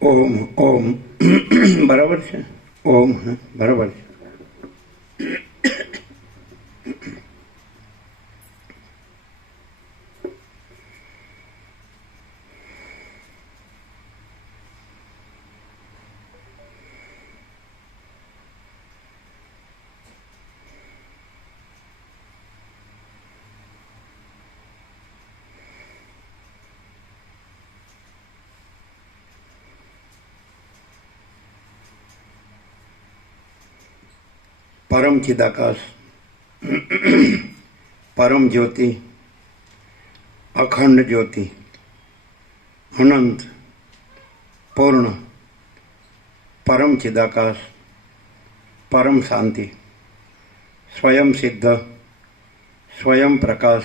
ઓમ ઓમ બરાબર છે. ઓમ બરાબર છે. परम चिदाकाश, परम ज्योति, अखंड ज्योति, अनंत, पूर्ण, परम चिदाकाश, परम शांति, स्वयं सिद्ध, स्वयं प्रकाश,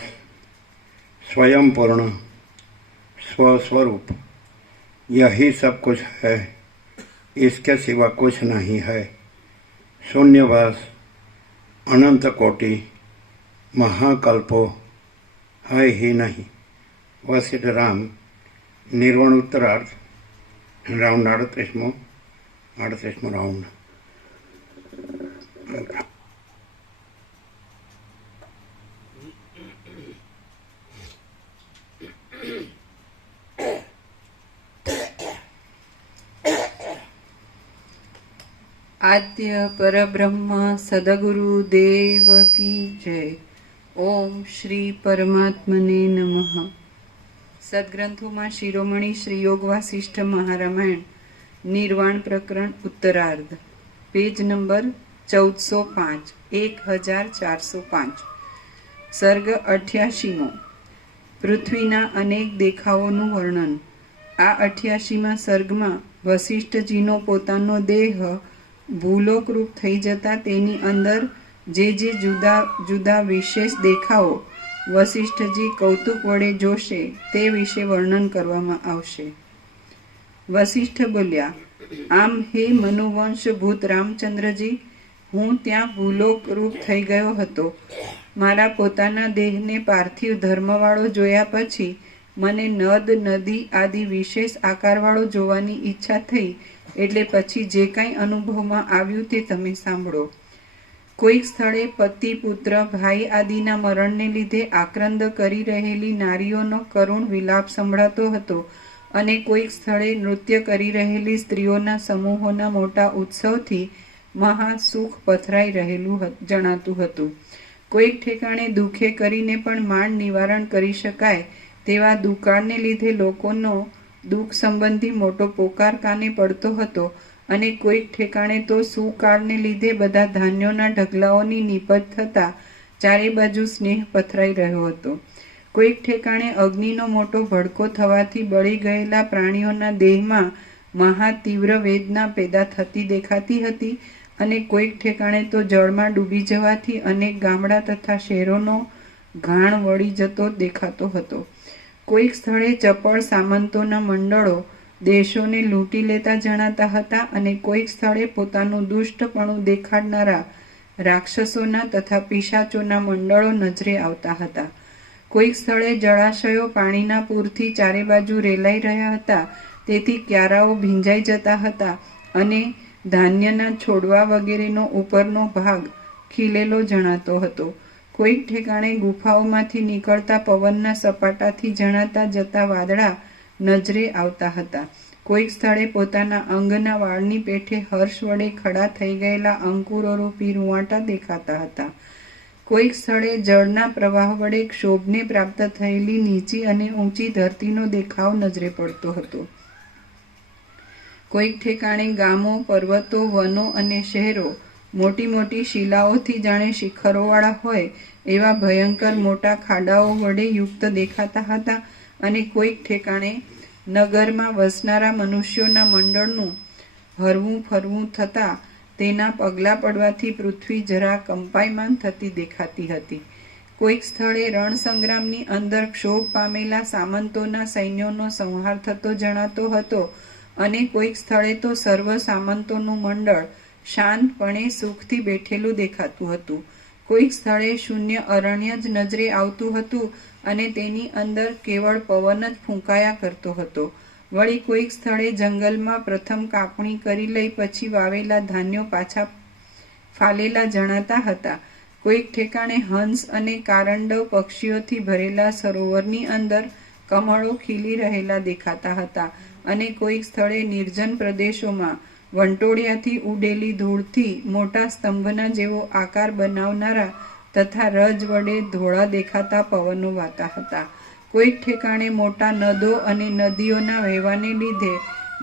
स्वयं पूर्ण, स्वस्वरूप, यही सब कुछ है, इसके सिवा कुछ नहीं है। शून्यवास, अनंत कोटि, महाकल्पो है ही नहीं। वशिष्ठ राम निर्वाण उत्तरार्थ राउंड 38मो राउंड। आद्य परब्रह्म सदगुरु देव की जय। ओम श्री परमात्मने नमः। सद्ग्रंथों शिरोमणि श्री योग वासिष्ठ महारामायण निर्वाण प्रकरण उत्तरार्ध पेज नंबर 1405 1405 सर्ग 88मो पृथ्वीना अनेक देखावोનું વર્ણન। આ 88મા સર્ગમાં વશિષ્ઠજીનો પોતાનો દેહ ભૂલોકરૂપ થઈ જતા તેની અંદર જે જુદા જુદા વિશેષ દેખાવો વશિષ્ઠજી કૌતુક વડે જોશે તે વિશે વર્ણન કરવામાં આવશે। વશિષ્ઠ બોલ્યા, આમ હે મનુવંશભૂત રામચંદ્રજી, હું ત્યાં ભૂલોકરૂપ થઈ ગયો હતો। મારા પોતાના દેહને પાર્થિવ ધર્મવાળો જોયા પછી મને નદ નદી આદિ વિશેષ આકારવાળો જોવાની ઈચ્છા થઈ, એટલે પછી જે કાંઈ અનુભવમાં આવ્યું તે તમે સાંભળો। કોઈક સ્થળે પતિ પુત્ર ભાઈ આદિના મરણને લીધે આક્રંદ કરી રહેલી નારીઓનો કરુણ વિલાપ સંભળાતો હતો અને કોઈક સ્થળે નૃત્ય કરી રહેલી સ્ત્રીઓના સમૂહોના મોટા ઉત્સવથી મહા સુખ પથરાઈ રહેલું જણાતું હતું. કોઈક ઠેકાણે દુઃખે કરીને પણ માંડ નિવારણ કરી શકાય તેવા દુકાળને લીધે લોકોનો દુઃખ સંબંધી મોટો પોકાર કાને પડતો હતો અને કોઈક ઠેકાણે તો સુકાળને લીધે બધા ધાન્યોના ઢગલાઓની નીપજ થતા ચારે બાજુ સ્નેહ પથરાઈ રહ્યો હતો. કોઈક ઠેકાણે અગ્નિનો મોટો ભડકો થવાથી બળી ગયેલા પ્રાણીઓના દેહમાં મહા તીવ્ર વેદના પેદા થતી દેખાતી હતી અને કોઈક ઠેકાણે તો જળમાં ડૂબી જવાથી અનેક ગામડા તથા શહેરોનો ઘાણ વળી જતો દેખાતો હતો. કોઈક સ્થળે ચપળ સામંતોના મંડળો દેશોને લૂંટી લેતા જણાતા હતા અને કોઈક સ્થળે પોતાનું દુષ્ટપણું દેખાડનારા રાક્ષસોના તથા પિશાચોના મંડળો નજરે આવતા હતા. કોઈક સ્થળે જળાશયો પાણીના પૂરથી ચારે બાજુ રેલાઈ રહ્યા હતા, તેથી ક્યારાઓ ભીંજાઈ જતા હતા અને ધાન્યના છોડવા વગેરેનો ઉપરનો ભાગ ખીલેલો જણાતો હતો. કોઈક ઠેકાણે ગુફાઓમાંથી નીકળતા પવનના સપાટાથી જણાતા જતા વાદળા નજરે આવતા હતા. કોઈક સ્થળે પોતાના અંગના વાળની પેઠે હર્ષ વડે ખડા થઈ ગયેલા અંકુરોરૂપી રૂંવાટા દેખાતા હતા. કોઈક સ્થળે જળના પ્રવાહ વડે ક્ષોભને પ્રાપ્ત થયેલી નીચી અને ઊંચી ધરતીનો દેખાવ નજરે પડતો હતો. કોઈક ઠેકાણે ગામો, પર્વતો, વનો અને શહેરો મોટી મોટી શિલાઓથી જાણે શિખરોવાળા હોય એવા ભયંકર મોટા ખાડાઓ વડે યુક્ત દેખાતા હતા અને કોઈક ઠેકાણે નગરમાં વસનારા મનુષ્યોના મંડળનું હરવું ફરવું થતાં તેના પગલાં પડવાથી પૃથ્વી જરા કંપાયમાન થતી દેખાતી હતી. કોઈક સ્થળે રણસંગ્રામની અંદર ક્ષોભ પામેલા સામંતોના સૈન્યોનો સંહાર થતો જણાતો હતો અને કોઈક સ્થળે તો સર્વ સામંતોનું મંડળ શાંતપણે સુખથી બેઠેલું દેખાતું હતું. કોઈક સ્થળે શૂન્ય અરણ્ય જ નજરે આવતું હતું અને તેની અંદર કેવળ પવન જ ફૂંકાયા કરતો હતો. વળી કોઈક સ્થળે જંગલમાં પ્રથમ કાપણી કરી લઈ પછી વાવેલા ધાન્યો પાછા ફાલેલા જણાતા હતા. કોઈક ઠેકાણે હંસ અને કારંડવ પક્ષીઓથી ભરેલા સરોવરની અંદર કમળો ખીલી રહેલા દેખાતા હતા અને કોઈક સ્થળે નિર્જન પ્રદેશોમાં વંટોળિયાથી ઉડેલી ધૂળથી મોટા સ્તંભના જેવો આકાર બનાવનારા તથા રજ વડે ધોળા દેખાતા પવનો વાતા હતા. કોઈક ઠેકાણે મોટા નદો અને નદીઓના વહેવાને લીધે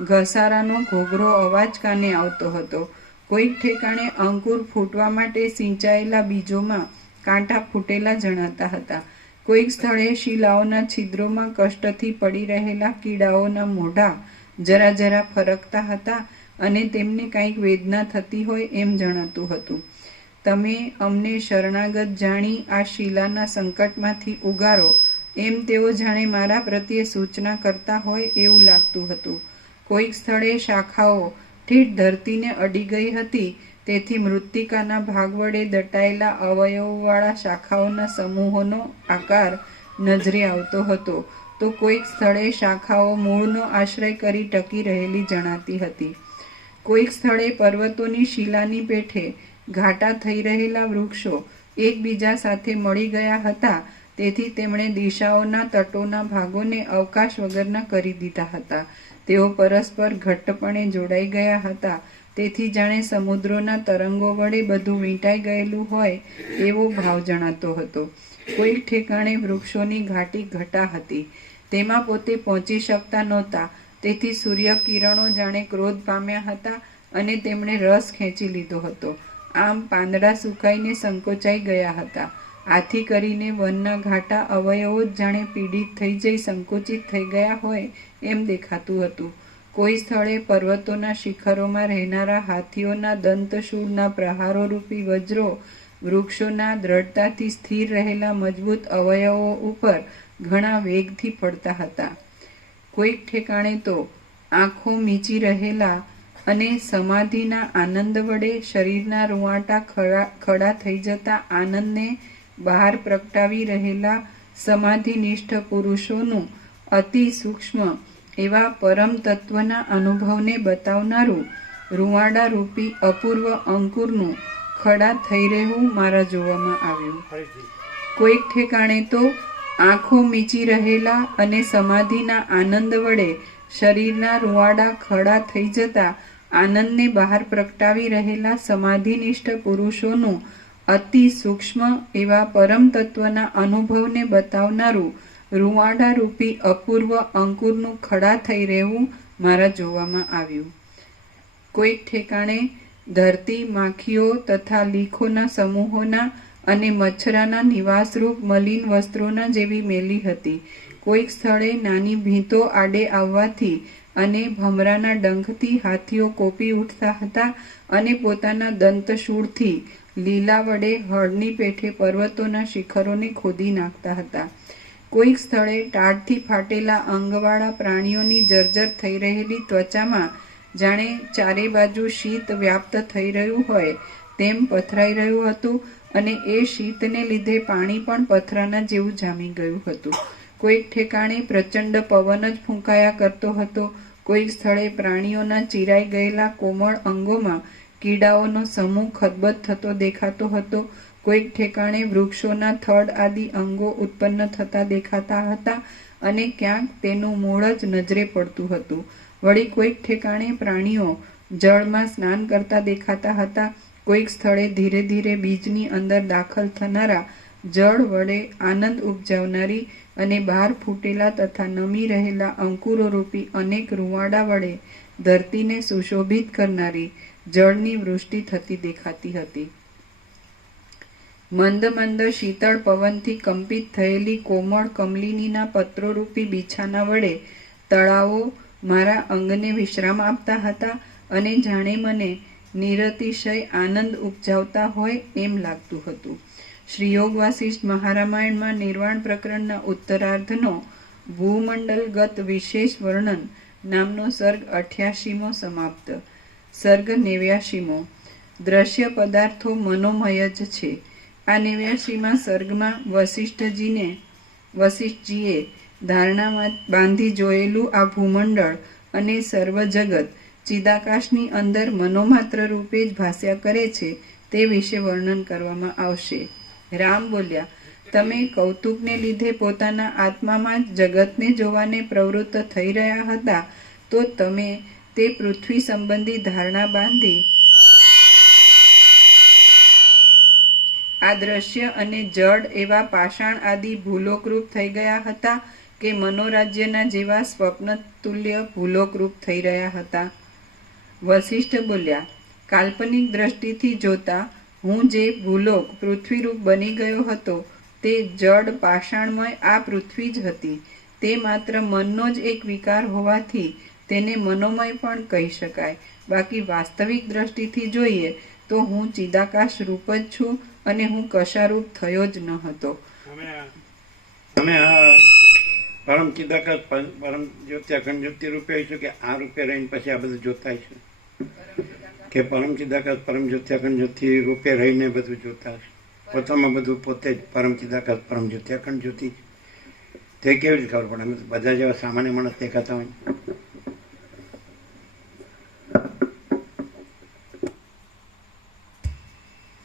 ઘસારાનો ઘોઘરો અવાજ કાને આવતો હતો. કોઈક ઠેકાણે અંકુર ફૂટવા માટે સિંચાયેલા બીજોમાં કાંટા ફૂટેલા જણાતા હતા. કોઈક સ્થળે શિલાઓના છિદ્રોમાં કષ્ટથી પડી રહેલા કીડાઓના મોઢા જરા જરા ફરકતા હતા અને તેમને કંઈક વેદના થતી હોય એમ જણાતું હતું. તમે અમને શરણાગત જાણી આ શિલાના સંકટમાંથી ઉગારો એમ તેઓ જાણે મારા પ્રત્યે સૂચના કરતા હોય એવું લાગતું હતું. કોઈક સ્થળે શાખાઓ ઠીઠ ધરતીને અડી ગઈ હતી, તેથી મૃત્તિકાના ભાગ વડે દટાયેલા અવયવોવાળા શાખાઓના સમૂહોનો આકાર નજરે આવતો હતો, તો કોઈક સ્થળે શાખાઓ મૂળનો આશ્રય કરી ટકી રહેલી જણાતી હતી. કોઈક સ્થળે પર્વતોની શિલાની પેઠે ઘાટા થઈ રહેલા વૃક્ષો એકબીજા સાથે મળી ગયા હતા, તેથી તેમણે દિશાઓના તટોના ભાગોને અવકાશ વગરના કરી દીધા હતા. તેઓ પરસ્પર ઘટ્ટપણે જોડાઈ ગયા હતા, તેથી જાણે સમુદ્રોના તરંગો વડે બધું વીંટાઈ ગયેલું હોય એવો ભાવ જણાતો હતો. કોઈક ઠેકાણે વૃક્ષોની ઘાટી ઘટા હતી, તેમાં પોતે પહોંચી શકતા નહોતા, તેથી સૂર્યકિરણો જાણે ક્રોધ પામ્યા હતા અને તેમણે રસ ખેંચી લીધો હતો. આમ પાંદડા સુકાઈને સંકોચાઈ ગયા હતા. આથી કરીને વનના ઘાટા અવયવો જ જાણે પીડિત થઈ જઈ સંકુચિત થઈ ગયા હોય એમ દેખાતું હતું. કોઈ સ્થળે પર્વતોના શિખરોમાં રહેનારા હાથીઓના દંતશૂળના પ્રહારો રૂપી વજ્રો વૃક્ષોના દ્રઢતાથી સ્થિર રહેલા મજબૂત અવયવો ઉપર ઘણા વેગથી પડતા હતા. કોઈક ઠેકાણે તો આંખો મીચી રહેલા અને સમાધિના આનંદ વડે શરીરના રૂંવાટા ખડા થઈ જતા આનંદને બહાર પ્રગટાવી રહેલા સમાધિનિષ્ઠ પુરુષોનું અતિ સૂક્ષ્મ એવા પરમ તત્વના અનુભવને બતાવનારું રૂંવાડા રૂપી અપૂર્વ અંકુરનું ખડા થઈ રહેવું મારા જોવામાં આવ્યું. કોઈક ઠેકાણે તો આંખો મીચી રહેલા અને સમાધિના આનંદ વડે શરીરના રૂવાડા ખડા થઈ જતા આનંદને બહાર પ્રગટાવી રહેલા સમાધિનિષ્ઠ પુરુષોનું અતિ સૂક્ષ્મ એવા પરમ તત્વના અનુભવને બતાવનારું રૂવાડા રૂપી અપૂર્વ અંકુરનું ખડા થઈ રહેવું મારા જોવામાં આવ્યું. કોઈક ઠેકાણે ધરતી માખીઓ તથા લીખોના સમૂહોના અને મચ્છરાના નિવાસરૂપ મલિન વસ્ત્રોના જેવી મેલી હતી. કોઈક સ્થળે નાની ભીંતો આડે આવવાથી અને ભમરાના ડંખથી હાથીઓ કોપી ઉઠતા હતા અને પોતાના દંતશૂળથી લીલા વડે હળની પેઠે પર્વતોના શિખરોને ખોદી નાખતા હતા. કોઈક સ્થળે ટાઢથી ફાટેલા અંગવાળા પ્રાણીઓની જર્જર થઈ રહેલી ત્વચામાં જાણે ચારે બાજુ શીત વ્યાપ્ત થઈ રહ્યું હોય તેમ પથરાઈ રહ્યું હતું અને એ શીતને લીધે પાણી પણ પથરાના જેવું જામી ગયું હતું. કોઈક ઠેકાણે પ્રચંડ પવન જ ફૂંકાયા કરતો હતો. કોઈક સ્થળે પ્રાણીઓના ચીરાઈ ગયેલા કોમળ અંગોમાં કીડાઓનો સમૂહ ખદબદ થતો દેખાતો હતો. કોઈક ઠેકાણે વૃક્ષોના થડ આદિ અંગો ઉત્પન્ન થતા દેખાતા હતા અને ક્યાંક તેનું મૂળ જ નજરે પડતું હતું. વળી કોઈક ઠેકાણે પ્રાણીઓ જળમાં સ્નાન કરતા દેખાતા હતા. કોઈક સ્થળે ધીરે ધીરે બીજની અંદર દાખલ થનારા જળ વડે આનંદ ઉપજાવનારી અને બહાર ફૂટેલા તથા નમી રહેલા અંકુરો રૂપી અનેક રૂવાડા વડે ધરતીને સુશોભિત કરનારી જળની વૃષ્ટિ થતી દેખાતી હતી. મંદ મંદ શીતળ પવનથી કંપિત થયેલી કોમળ કમલિનીના પત્રોરૂપી બિછાના વડે તળાવો મારા અંગને વિશ્રામ આપતા હતા અને જાણે મને નિરતિશય આનંદ ઉપજાવતા હોય એમ લાગતું હતું. શ્રી યોગ વાસિષ્ઠ મહારામાયણમાં નિર્વાણ પ્રકરણના ઉત્તરાર્ધનો ભૂમંડલગત વિશેષ વર્ણન નામનો સર્ગ 88મો સમાપ્ત. સર્ગ 89મો. દ્રશ્ય પદાર્થો મનોમય જ છે. આ 89મા સર્ગમાં વસિષ્ઠજીએ ધારણામાં બાંધી જોયેલું આ ભૂમંડળ અને સર્વ જગત ચિદાકાશની અંદર મનોમાત્ર રૂપે જ ભાસ્યા કરે છે તે વિશે વર્ણન કરવામાં આવશે. રામ બોલ્યા, તમે કૌતુકને લીધે પોતાના આત્મામાં જ જગતને જોવાને પ્રવૃત્ત થઈ રહ્યા હતા તો તમે તે પૃથ્વી સંબંધી ધારણા બાંધી આ દ્રશ્ય અને જડ એવા પાષાણ આદિ ભૂલોકરૂપ થઈ ગયા હતા કે મનોરાજ્યના જેવા સ્વપ્ન તુલ્ય ભૂલોકરૂપ થઈ રહ્યા હતા. વસિષ્ઠ બોલ્યા, કાલ્પનિક દ્રષ્ટિથી જોતા હું જે ભૂલોક પૃથ્વીરૂપ બની ગયો હતો તે જડ પાષાણમય આ પૃથ્વી જ હતી. તે માત્ર મનનો જ એક વિકાર હોવાથી તેને મનોમય પણ કહી શકાય. બાકી વાસ્તવિક દ્રષ્ટિથી જોઈએ તો હું ચિદાકાશ રૂપ જ છું અને હું કશારૂપ થયો જ ન હતો. અમે પરમ ચિદાકાશ પરમ જ્યોતિ અખંડ જ્યોતિ રૂપે આવીશું કે આ રૂપે રહીને પછી આ બધું જોતા હશે કે પરમ ચિદાકાશ પરમ જ્યોતિ અખંડ જ્યોતિ રૂપે રહીને બધું જોતા હશે. પોતામાં બધું પોતે જ પરમ ચિદાકાશ પરમ જ્યોતિ અખંડ જ્યોતિ તે કેવી રીતે ખબર પડે? અમે બધા જેવા સામાન્ય માણસ દેખાતા હોય.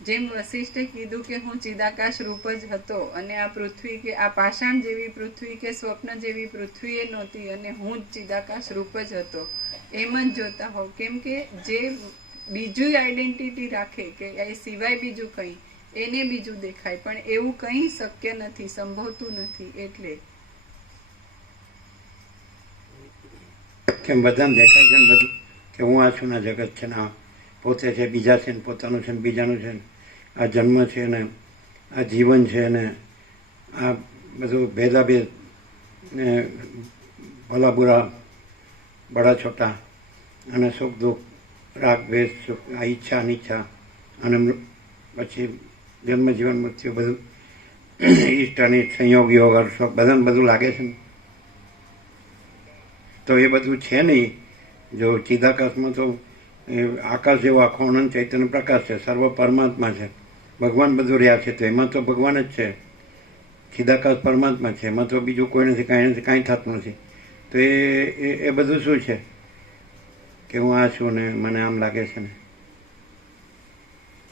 જેમ વસિષ્ઠે કીધું કે હું ચિદાકાશ રૂપ જ હતો અને આ પૃથ્વી કે આ પાષાણ જેવી પૃથ્વી કે સ્વપ્ન જેવી પૃથ્વી એ નહોતી અને હું જ ચિદાકાશ રૂપ જ હતો એમ જ જોતા હોવ. કેમ કે જે બીજું આઈડેન્ટિટી રાખે કે એ સિવાય બીજું કંઈ એને બીજું દેખાય, પણ એવું કંઈ શક્ય નથી, સંભવતું નથી. એટલે કેમ બધાને દેખાય છે ને બધું કે હું આ છું ને જગત છે ને આ પોતે છે, બીજા છે ને પોતાનું છે ને બીજાનું છે ને આ જન્મ છે ને આ જીવન છે ને આ બધું ભેદાભેદ ને ભલા બુરા બડા છોટા અને સુખ દુઃખ રાગ ભેદ સુખ આ ઈચ્છા અનિચ્છા અને પછી જન્મ જીવન મૃત્યુ બધું ઈષ્ટ અનિષ્ટ સંયોગ યોગ અર્શોક બધાને બધું લાગે છે ને. તો એ બધું છે નહીં. જો ચિદાકાશમાં તો આકાશ જેવો આખો અનંત ચૈતન્ય પ્રકાશ છે, સર્વ પરમાત્મા છે, ભગવાન બધું રહ્યા છે, તો એમાં તો ભગવાન જ છે. ચિદાકાશ પરમાત્મા છે, એમાં તો બીજું કોઈ નથી, કાંઈ નથી, કાંઈ થતું નથી. તો એ બધું શું છે કે હું આ છું ને મને આમ લાગે છે ને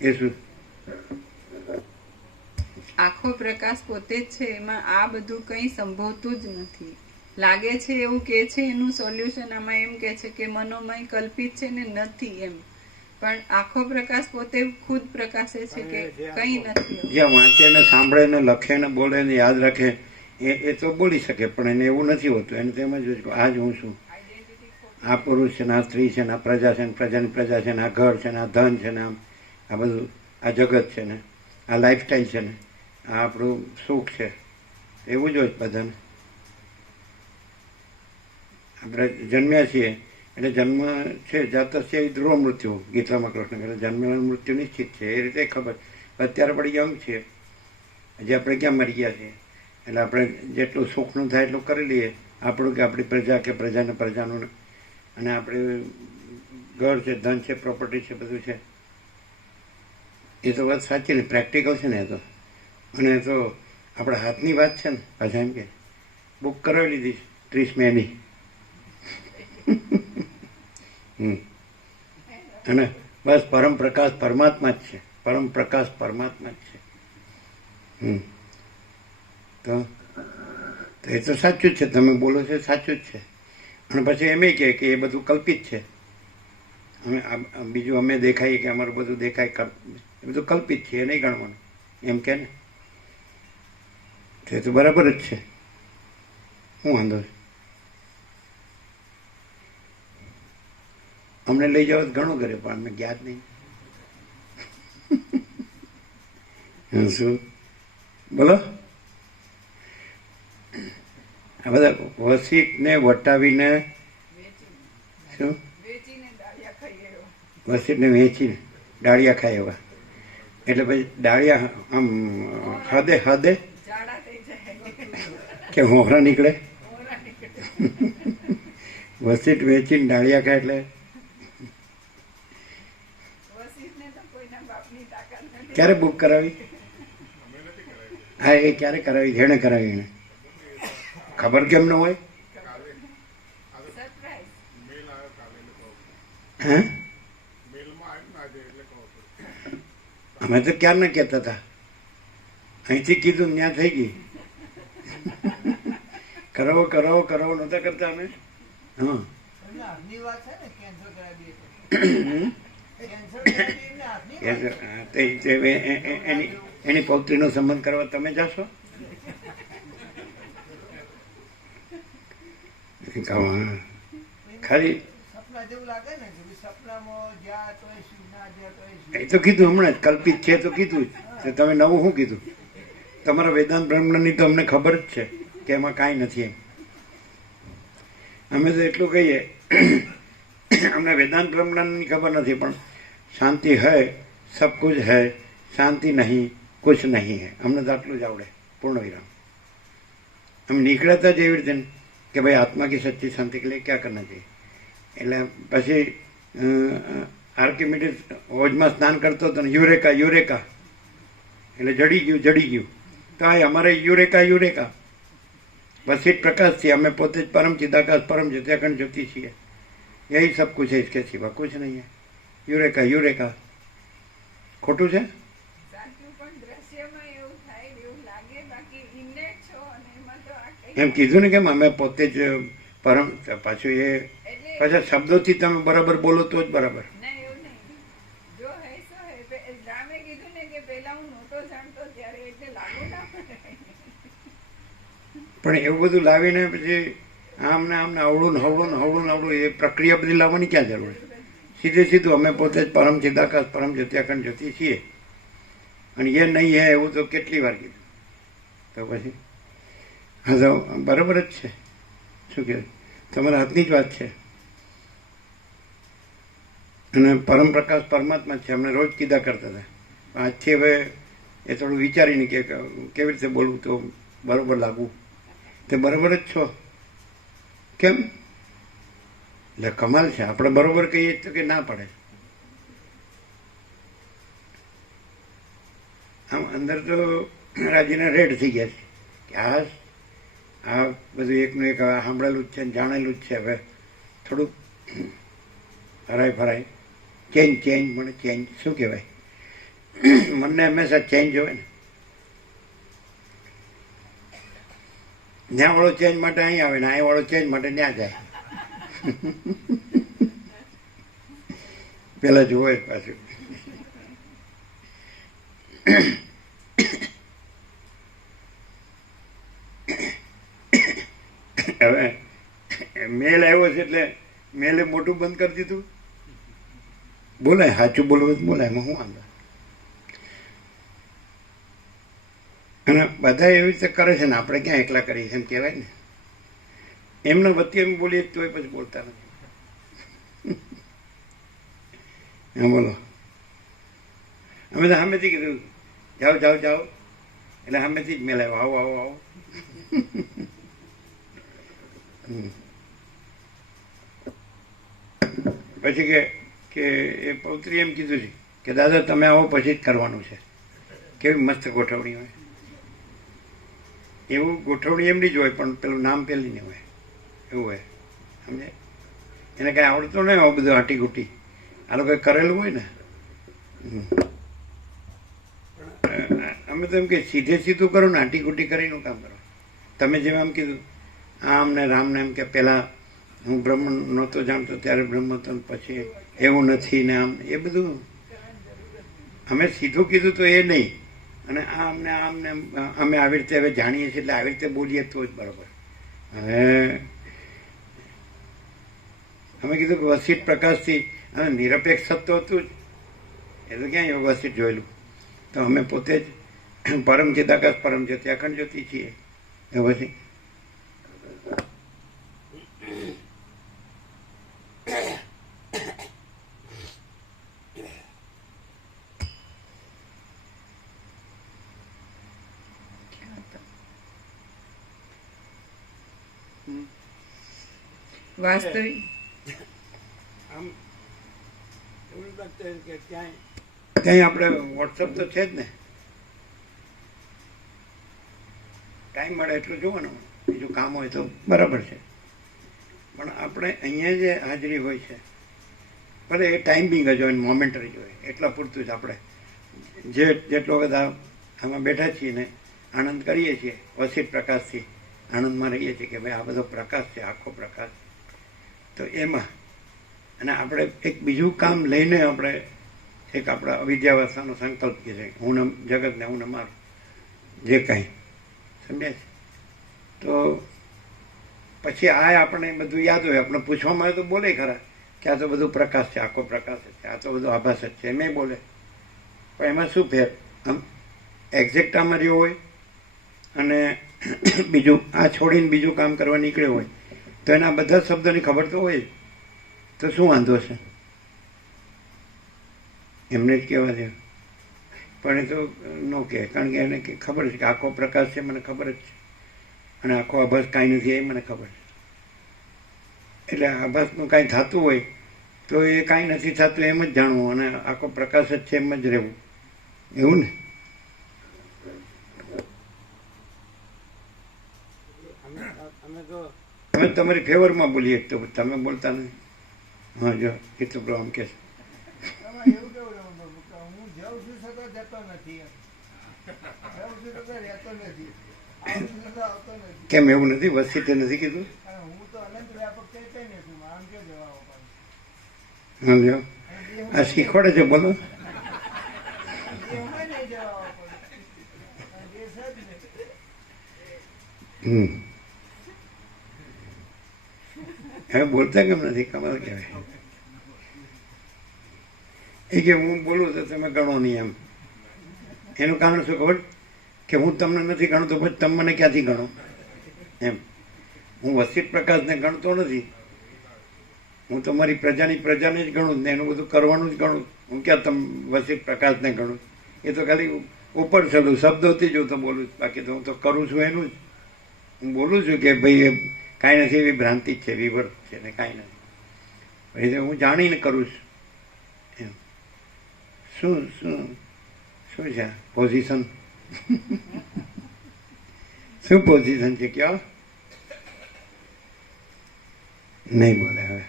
એ શું? આખો પ્રકાશ પોતે જ છે, એમાં આ બધું કંઈ સંભવતું જ નથી. લાગે છે એવું કે છે, એનું સોલ્યુશન આમાં એમ કે છે કે મનોમય કલ્પિત છે ને નથી એમ, પણ આખો પ્રકાશ પોતે ખુદ પ્રકાશે છે કે કંઈ નથી એવું. જે વાંચે ને સાંભળે ને લખે ને બોલે ને યાદ રાખે એ તો બોલી શકે, પણ એને એવું નથી હોતું. એને તેમ જ હોય કે આ જ હું છું, આ પુરુષ છે ને આ સ્ત્રી છે ને આ પ્રજા છે ને પ્રજાની પ્રજા છે ને આ ઘર છે ને આ ધન છે ને આ બધું આ જગત છે ને આ લાઈફસ્ટાઈલ છે ને આ આપણું સુખ છે, એવું જ હોય બધાને. આપણે જન્મ્યા છીએ એટલે જન્મ છે જાતસ્ય ધ્રુવ મૃત્યુ, ગીતામાં કૃષ્ણ કહે જન્મેલું મૃત્યુ નિશ્ચિત છે, એ રીતે ખબર. અત્યારે પણ યંગ છીએ, હજી આપણે ક્યાં મરી ગયા છીએ, એટલે આપણે જેટલું સુખનું થાય એટલું કરી લઈએ, આપણું કે આપણી પ્રજા કે પ્રજાને પ્રજાનું, અને આપણે ઘર છે, ધન છે, પ્રોપર્ટી છે, બધું છે. એ તો વાત સાચી ને, પ્રેક્ટિકલ છે ને એ તો. અને એ તો આપણા હાથની વાત છે ને. પાછા એમ કે બુક કરાવી લીધી 30 મેની. અને બસ પરમ પ્રકાશ પરમાત્મા જ છે, પરમ પ્રકાશ પરમાત્મા જ છે. તો એ તો સાચું જ છે, તમે બોલો છો સાચું જ છે. અને પછી એમ કે એ બધું કલ્પિત છે. બીજું અમે દેખાઈએ કે અમારું બધું દેખાય એ બધું કલ્પિત છે, એ નહીં ગણવાનું એમ કે ને. તો બરાબર જ છે, શું વાંધો છે? અમને લઈ જાવ ઘણું કરે, પણ અમને ગયા જ નહીં. શું બોલો? આ બધા વસીટ ને વટાવીને શું વસીટ ને વેચીને ડાળિયા ખાય એવા, એટલે પછી ડાળિયા આમ હદે હદે કે હોહરા નીકળે. વસીટ વેચીને ડાળિયા ખાય એટલે ક્યારે બુક કરાવી? હા, એ ક્યારે કરાવી? જેણે કરાવી એને ખબર કેમ ન હોય? હે, અમે તો ક્યાં ના કહેતા હતા, અહીંથી કીધું ત્યાં થઈ ગઈ. કરાવો કરાવો કરાવો નહોતા કરતા અમે. હા, એની પૌત્રીનો સંબંધ કરવા તમે જાશો? ખાલી એ તો કીધું હમણાં જ કલ્પિત છે તો કીધું જ. તમે નવું શું કીધું? તમારા વેદાંત બ્રહ્મની તો અમને ખબર જ છે કે એમાં કાંઈ નથી એમ. અમે તો એટલું કહીએ, અમને વેદાંત બ્રહ્મની ખબર નથી, પણ શાંતિ હૈ સબ કુછ હૈ, શાંતિ નહીં કુછ નહીં હૈ, અમને તો આટલું જ આવડે. પૂર્ણ વિરામ. અમે નીકળ્યા હતા જ એવી રીતે કે ભાઈ આત્મા કી સચ્ચી શાંતિ કે લીએ ક્યાં કરના चाहिए. એટલે પછી આર્કિમીડિસ હોજમાં સ્નાન કરતો હતો ને યુરેકા યુરેકા એટલે જડી ગયું. તો આ અમારે યુરેકા બસ એ પ્રકાશ છીએ, અમે પોતે જ પરમ ચિદાકાશ પરમ જ્યોત્યાખંડ જ્યોતિ છીએ. યહી સબ કુછ है, इसके सिवा कुछ नहीं है. યુરેકા ખોટું છે? એમ કીધું ને કેમ અમે પોતે જ પરમ. પાછું એ પાછા શબ્દોથી તમે બરાબર બોલો તો જ બરાબર. પણ એવું બધું લાવીને પછી આમને અવળું એ પ્રક્રિયા બધી લાવવાની ક્યાં જરૂર છે? સીધું અમે પોતે જ પરમ ચિદાકાશ પરમ જ્યોત્યાખંડ જ્યોતિ છીએ, અને એ નહીં હે એવું તો કેટલી વાર કીધું. તો પછી હા, તો બરાબર જ છે. શું કહે, તમારા હાથની જ વાત છે. અને પરમ પ્રકાશ પરમાત્મા છે, અમને રોજ કીધા કરતા હતા. આજથી હવે એ થોડું વિચારીને કે કેવી રીતે બોલવું તો બરાબર લાગવું. તે બરાબર જ છો કેમ? એટલે કમાલ છે. આપણે બરોબર કહીએ તો કે ના પડે. આમ અંદર તો રાજીના રેડ થઈ ગયા છે કે આ બધું એકનું એક સાંભળેલું જ છે, જાણેલું જ છે. હવે થોડુંક હરાય ફરાય ચેન્જ મને ચેન્જ શું કહેવાય, મનને હંમેશા ચેન્જ હોય ને. ત્યાં વાળો ચેન્જ માટે અહીં આવે ને અહીં વાળો ચેન્જ માટે ત્યાં જાય. પેલા જોવે જ પાછું. હવે મેલ આવ્યો છે એટલે મેલે મોટું બંધ કરી દીધું. બોલાય, સાચું બોલવું તો બોલાય, એમાં શું વાંધો. અને બધા એવી રીતે કરે છે ને આપણે ક્યાં એકલા કરીએ છીએ એમ કહેવાય ને. એમને વચ્ચે એમ બોલીએ તોય પછી બોલતા નથી. હા બોલો. અમે તો સામેથી કીધું જાઓ જાઓ જાઓ, એટલે સામેથી જ મેલાવ્યો આવો આવો આવો. પછી કે એ પૌત્રી એમ કીધું છે કે દાદા તમે આવો પછી જ કરવાનું છે. કેવી મસ્ત ગોઠવણી હોય. એવું ગોઠવણી એમની જ હોય પણ પેલું નામ પેલી નહીં હોય એવું હોય. સમજે? એને કાંઈ આવડતું નહીં આવું બધું હાટીગુટી. આ લોકોએ કરેલું હોય ને. અમે તો એમ કે સીધે સીધું કરો ને, હાટીગુટી કરીને કામ કરો. તમે જેમ એમ કીધું આમ ને રામને એમ કે પહેલાં હું બ્રહ્મ નહોતો જાણતો ત્યારે બ્રહ્મ હતો, પછી એવું નથી ને આમ, એ બધું અમે સીધું કીધું તો એ નહીં. અને આમને આમને અમે આવી રીતે હવે જાણીએ છીએ એટલે આવી રીતે બોલીએ તો જ બરાબર. હવે અમે કીધું કે વસીત પ્રકાશથી અને નિરપેક્ષ સત્વ હતું જ, એ તો ક્યાં એવું વસીત જોયેલું. તો અમે પોતે જ પરમ ચિદાકાશ પરમ જ્યોતિ અખંડ જ્યોતિ છીએ. એ પછી વાસ્તવિક આમ એવું લાગતું કે ક્યાંય આપણે વોટ્સઅપ તો છે જ ને. ટાઈમ મળે એટલું જોવાનું, બીજું કામ હોય તો બરાબર છે. પણ આપણે અહીંયા જે હાજરી હોય છે ભલે એ ટાઈમિંગ જ હોય, મોમેન્ટરી જ હોય, એટલા પૂરતું જ આપણે જેટલો બધા આમાં બેઠા છીએ ને આનંદ કરીએ છીએ, વસીત પ્રકાશથી આનંદમાં રહીએ છીએ કે ભાઈ આ બધો પ્રકાશ છે, આખો પ્રકાશ. તો એમાં અને આપણે એક બીજું કામ લઈને આપણે એક આપણા અવિદ્યાવસ્થાનો સંકલ્પ કે છે હું ને જગતને હું ને મારું જે કાંઈ સમજ્યા છે. તો પછી આ આપણે બધું યાદ હોય, આપણે પૂછવામાં આવે તો બોલે ખરા કે આ તો બધું પ્રકાશ છે, આખો પ્રકાશ છે, આ તો બધું આભાસ જ છે, એમ બોલે. પણ એમાં શું ફેર, આમ એક્ઝેક્ટ આમાં રહ્યો હોય અને બીજું આ છોડીને બીજું કામ કરવા નીકળ્યો હોય તો એના બધા શબ્દોની ખબર તો હોય જ. તો શું વાંધો છે, એમને જ કહેવા દે. પણ એ તો ન કહે, કારણ કે એને ખબર છે કે આખો પ્રકાશ છે, મને ખબર જ છે, અને આખો આભાસ કાંઈ નથી એ મને ખબર છે. એટલે આભાસનું કાંઈ થતું હોય તો એ કાંઈ નથી થતું એમ જ જાણવું, અને આખો પ્રકાશ જ છે એમ જ રહેવું, એવું ને. અમે તમારી ફેવરમાં બોલીએ તો તમે બોલતા નહીં. હા જો કીધું બ્રો આમ કે કેમ એવું નથી, વસીતે નથી કીધું. હા લ્યો આ શીખવાડે છે, બોલો. હવે બોલતા કેમ નથી, કમાલ કહેવાય. એ કે હું બોલું તો તમે ગણો નહીં એમ. એનું કારણ શું ખબર કે હું તમને નથી ગણતો, પછી તમે મને ક્યાંથી ગણો એમ. હું વસીત પ્રકાશને ગણતો નથી, હું તો મારી પ્રજાને જ ગણું ને એનું બધું કરવાનું જ ગણું. હું ક્યાં તમે વસીત પ્રકાશને ગણું, એ તો ખાલી ઉપર ચડું શબ્દોથી જ હું તો બોલું, બાકી તો હું તો કરું છું એનું જ. હું બોલું છું કે ભાઈ કાંઈ નથી, એવી ભ્રાંતિ જ છે, વિવર્ત છે ને કાંઈ નથી. પછી હું જાણીને કરું છું એમ. શું શું શું છે પોઝિશન? શું પોઝિશન છે કયો? નહીં બોલે. હવે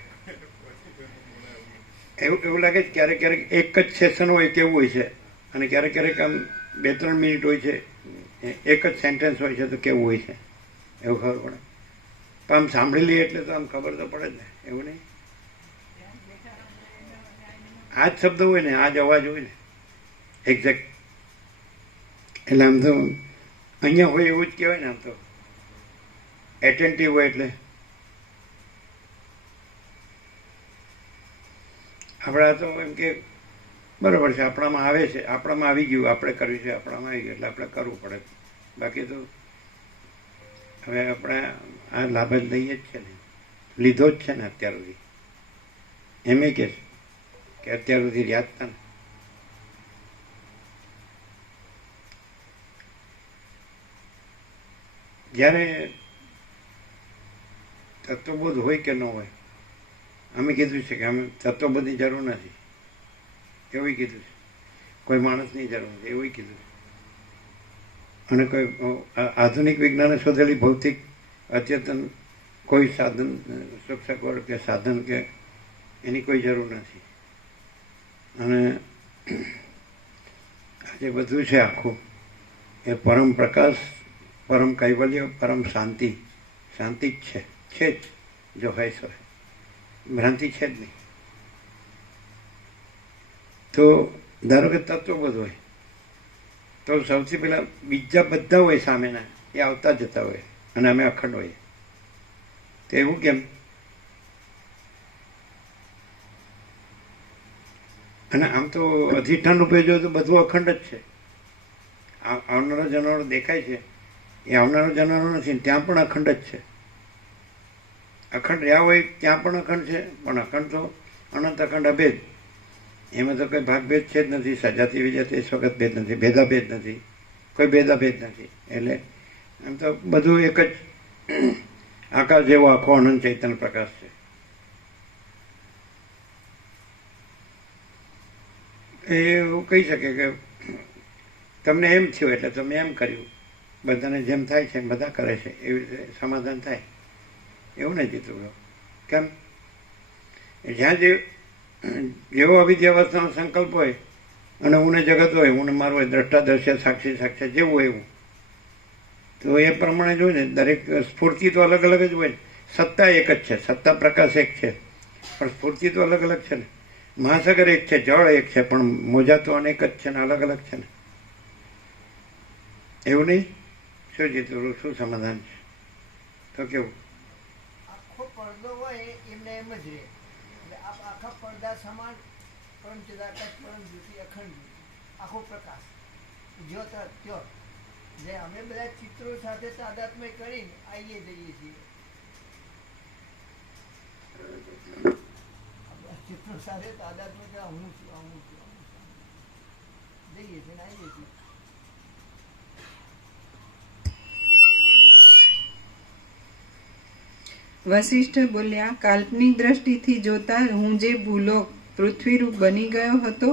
એવું લાગે છે ક્યારેક ક્યારેક એક જ સેશન હોય કેવું હોય છે, અને ક્યારેક ક્યારેક આમ 2-3 મિનિટ હોય છે, એક જ સેન્ટેન્સ હોય છે તો કેવું હોય છે એવું ખબર પડે. પણ આમ સાંભળી લઈએ એટલે તો આમ ખબર તો પડે જ ને, એવું નહીં. આ જ શબ્દ હોય ને, આ જ અવાજ હોય ને એક્ઝેક્ટ, એટલે આમ તો અહીંયા હોય એવું જ કહેવાય ને. આમ તો એટેન્ટિવ હોય એટલે આપણા તો એમ કે બરાબર છે, આપણામાં આવે છે, આપણામાં આવી ગયું, આપણે કર્યું છે, આપણામાં આવી ગયું એટલે આપણે કરવું પડે. બાકી તો હવે આપણે આ લાભ જ લઈએ જ છે ને, લીધો જ છે ને અત્યાર સુધી. એમ કે અત્યાર સુધી યાદ હતા ને. જ્યારે તત્વબોધ હોય કે ન હોય, અમે કીધું છે કે અમે તત્વબોધની જરૂર નથી, એવું કીધું છે. કોઈ માણસની જરૂર નથી, એવું કીધું છે. અને કોઈ આધુનિક વિજ્ઞાને શોધેલી ભૌતિક અચેતન કોઈ સાધન, સક્ષકવડ કે સાધન કે એની કોઈ જરૂર નથી. અને આજે બધું છે આખું એ પરમ પ્રકાશ, પરમ કૈવલ્ય, પરમ શાંતિ. શાંતિ જ છે જ, જો હોય સો ભ્રાંતિ છે જ નહીં. તો ધારો કે તત્વબોધ હોય તો સૌથી પહેલાં બીજા બધા હોય સામેના, એ આવતા જતા હોય અને અમે અખંડ હોઈએ. તો એવું કેમ? અને આમ તો અધિષ્ઠાન રૂપે જો તો બધું અખંડ જ છે. આવનારો જનારો દેખાય છે એ આવનારો જનારો નથી, ત્યાં પણ અખંડ જ છે. અખંડ રહ્યા હોય ત્યાં પણ અખંડ છે, પણ અખંડ તો અનંત અખંડ અભેદ. એમાં તો કોઈ ભાગભેદ છે જ નથી, સજાતી વિજાતી સ્વગત ભેદ નથી, ભેદાભેદ નથી, કોઈ ભેદાભેદ નથી. એટલે આમ તો બધું એક જ આકાશ જેવો આખો અનંત ચૈતન્ય પ્રકાશ છે. એવું કહી શકે કે તમને એમ થયું એટલે તમે એમ કર્યું, બધાને જેમ થાય છે એમ બધા કરે છે, એવી રીતે સમાધાન થાય. એવું નથી થતું. કેમ? જ્યાં જેવો અવિદ્યાવસ્થાનો સંકલ્પ હોય અને હું જગત હોય, હું મારું હોય, દ્રષ્ટા દ્રશ્ય સાક્ષી સાક્ષાત જેવું હોય એવું, તો એ પ્રમાણે જોઈએ ને દરેક સ્ફૂર્તિ તો અલગ અલગ જ હોય ને. સત્તા એક જ છે, સત્તા પ્રકાશ એક છે, પણ સ્ફૂર્તિ તો અલગ અલગ છે ને. મહાસાગર એક છે, જળ એક છે, પણ મોજા તો અનેક જ છે ને, અલગ અલગ છે ને. એવું નહીં? શું જીતું, શું સમાધાન છે? તો કેવું આખો પડદો હોય એમને એમ જ રહે. આખા પડદા સમાન પરમ ચિદાકાશ, પરમ જ્યોતિ, અખંડ આખો પ્રકાશ જ્યોત ત્યો. જે અમે બધા ચિત્રો સાથે તાદાત્મ્ય કરીને આવીએ જઈએ છીએ, ચિત્રો સાથે તાદાત્મ્ય કે હું છું, હું છું, હું છું, જઈએ છીએ ને આવીએ છીએ. વશિષ્ઠ બોલ્યા, કાલ્પનિક દ્રષ્ટિથી જોતા હું જે ભૂલોક પૃથ્વીરૂપ બની ગયો હતો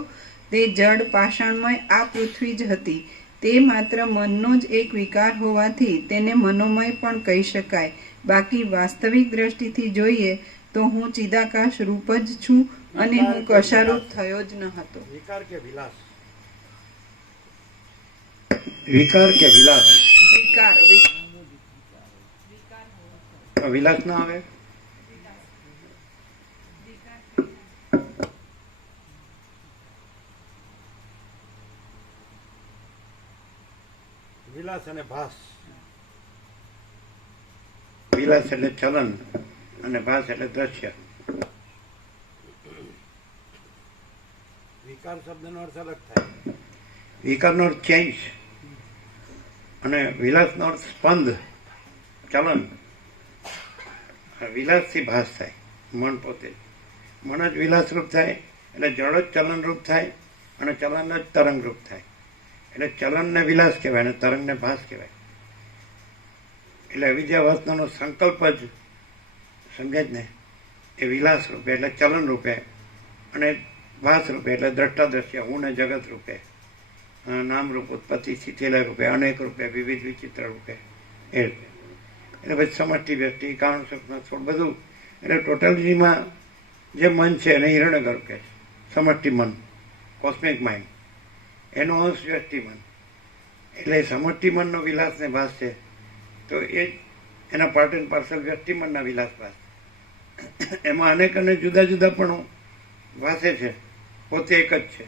તે જડ પાષાણમય આ પૃથ્વી જ હતી. તે માત્ર મનનો જ એક વિકાર હોવાથી તેને મનોમય પણ કહી શકાય. બાકી વાસ્તવિક દ્રષ્ટિથી જોઈએ તો હું ચિદાકાશ રૂપ જ છું અને હું કશારૂપ થયો જ ન હતો. વિકાર કે વિલાસ? વિકાર કે વિલાસ? વિકાર. વિલાસ ના આવે? વિલાસ અને ભાસ. વિલાસ એટલે ચલન અને ભાસ એટલે દ્રશ્ય. વિકાર શબ્દનો અર્થ અલગ થાય. વિકારનો અર્થ ચેન્જ અને વિલાસનો અર્થ સ્પંદ, ચલન. વિલાસથી ભાસ થાય. મન પોતે મન જ વિલાસ રૂપ થાય એટલે જળ જ ચલન રૂપ થાય અને ચલન જ તરંગ રૂપ થાય. એટલે ચલનને વિલાસ કહેવાય અને તરંગને ભાસ કહેવાય. એટલે અવિદ્યાવસ્થાનો સંકલ્પ જ સમજે જ ને, એ વિલાસ રૂપે એટલે ચલન રૂપે અને ભાસ રૂપે એટલે દ્રષ્ટા દ્રશ્ય, હું ને જગત રૂપે, નામ રૂપ ઉત્પત્તિ સ્થિતિલય રૂપે, અનેક રૂપે, વિવિધ વિચિત્ર રૂપે, એ રૂપે. એટલે પછી સમષ્ટિ વ્યષ્ટિ કારણ સૂક્ષ્મ થોડું બધું. એટલે ટોટલિટીમાં જે મન છે એને હિરણ્યગર્ભ કહે છે. સમષ્ટિ મન, કોસ્મિક માઇન્ડ, એનો અંશ વ્યષ્ટિ મન. એટલે સમષ્ટિ મનનો વિલાસને ભાસ છે. તો એ એના પાર્ટ એન્ડ પાર્સલ વ્યષ્ટિમનના વિલાસભાસ. એમાં અનેક અને જુદા જુદા પણ વાસે છે, પોતે એક જ છે.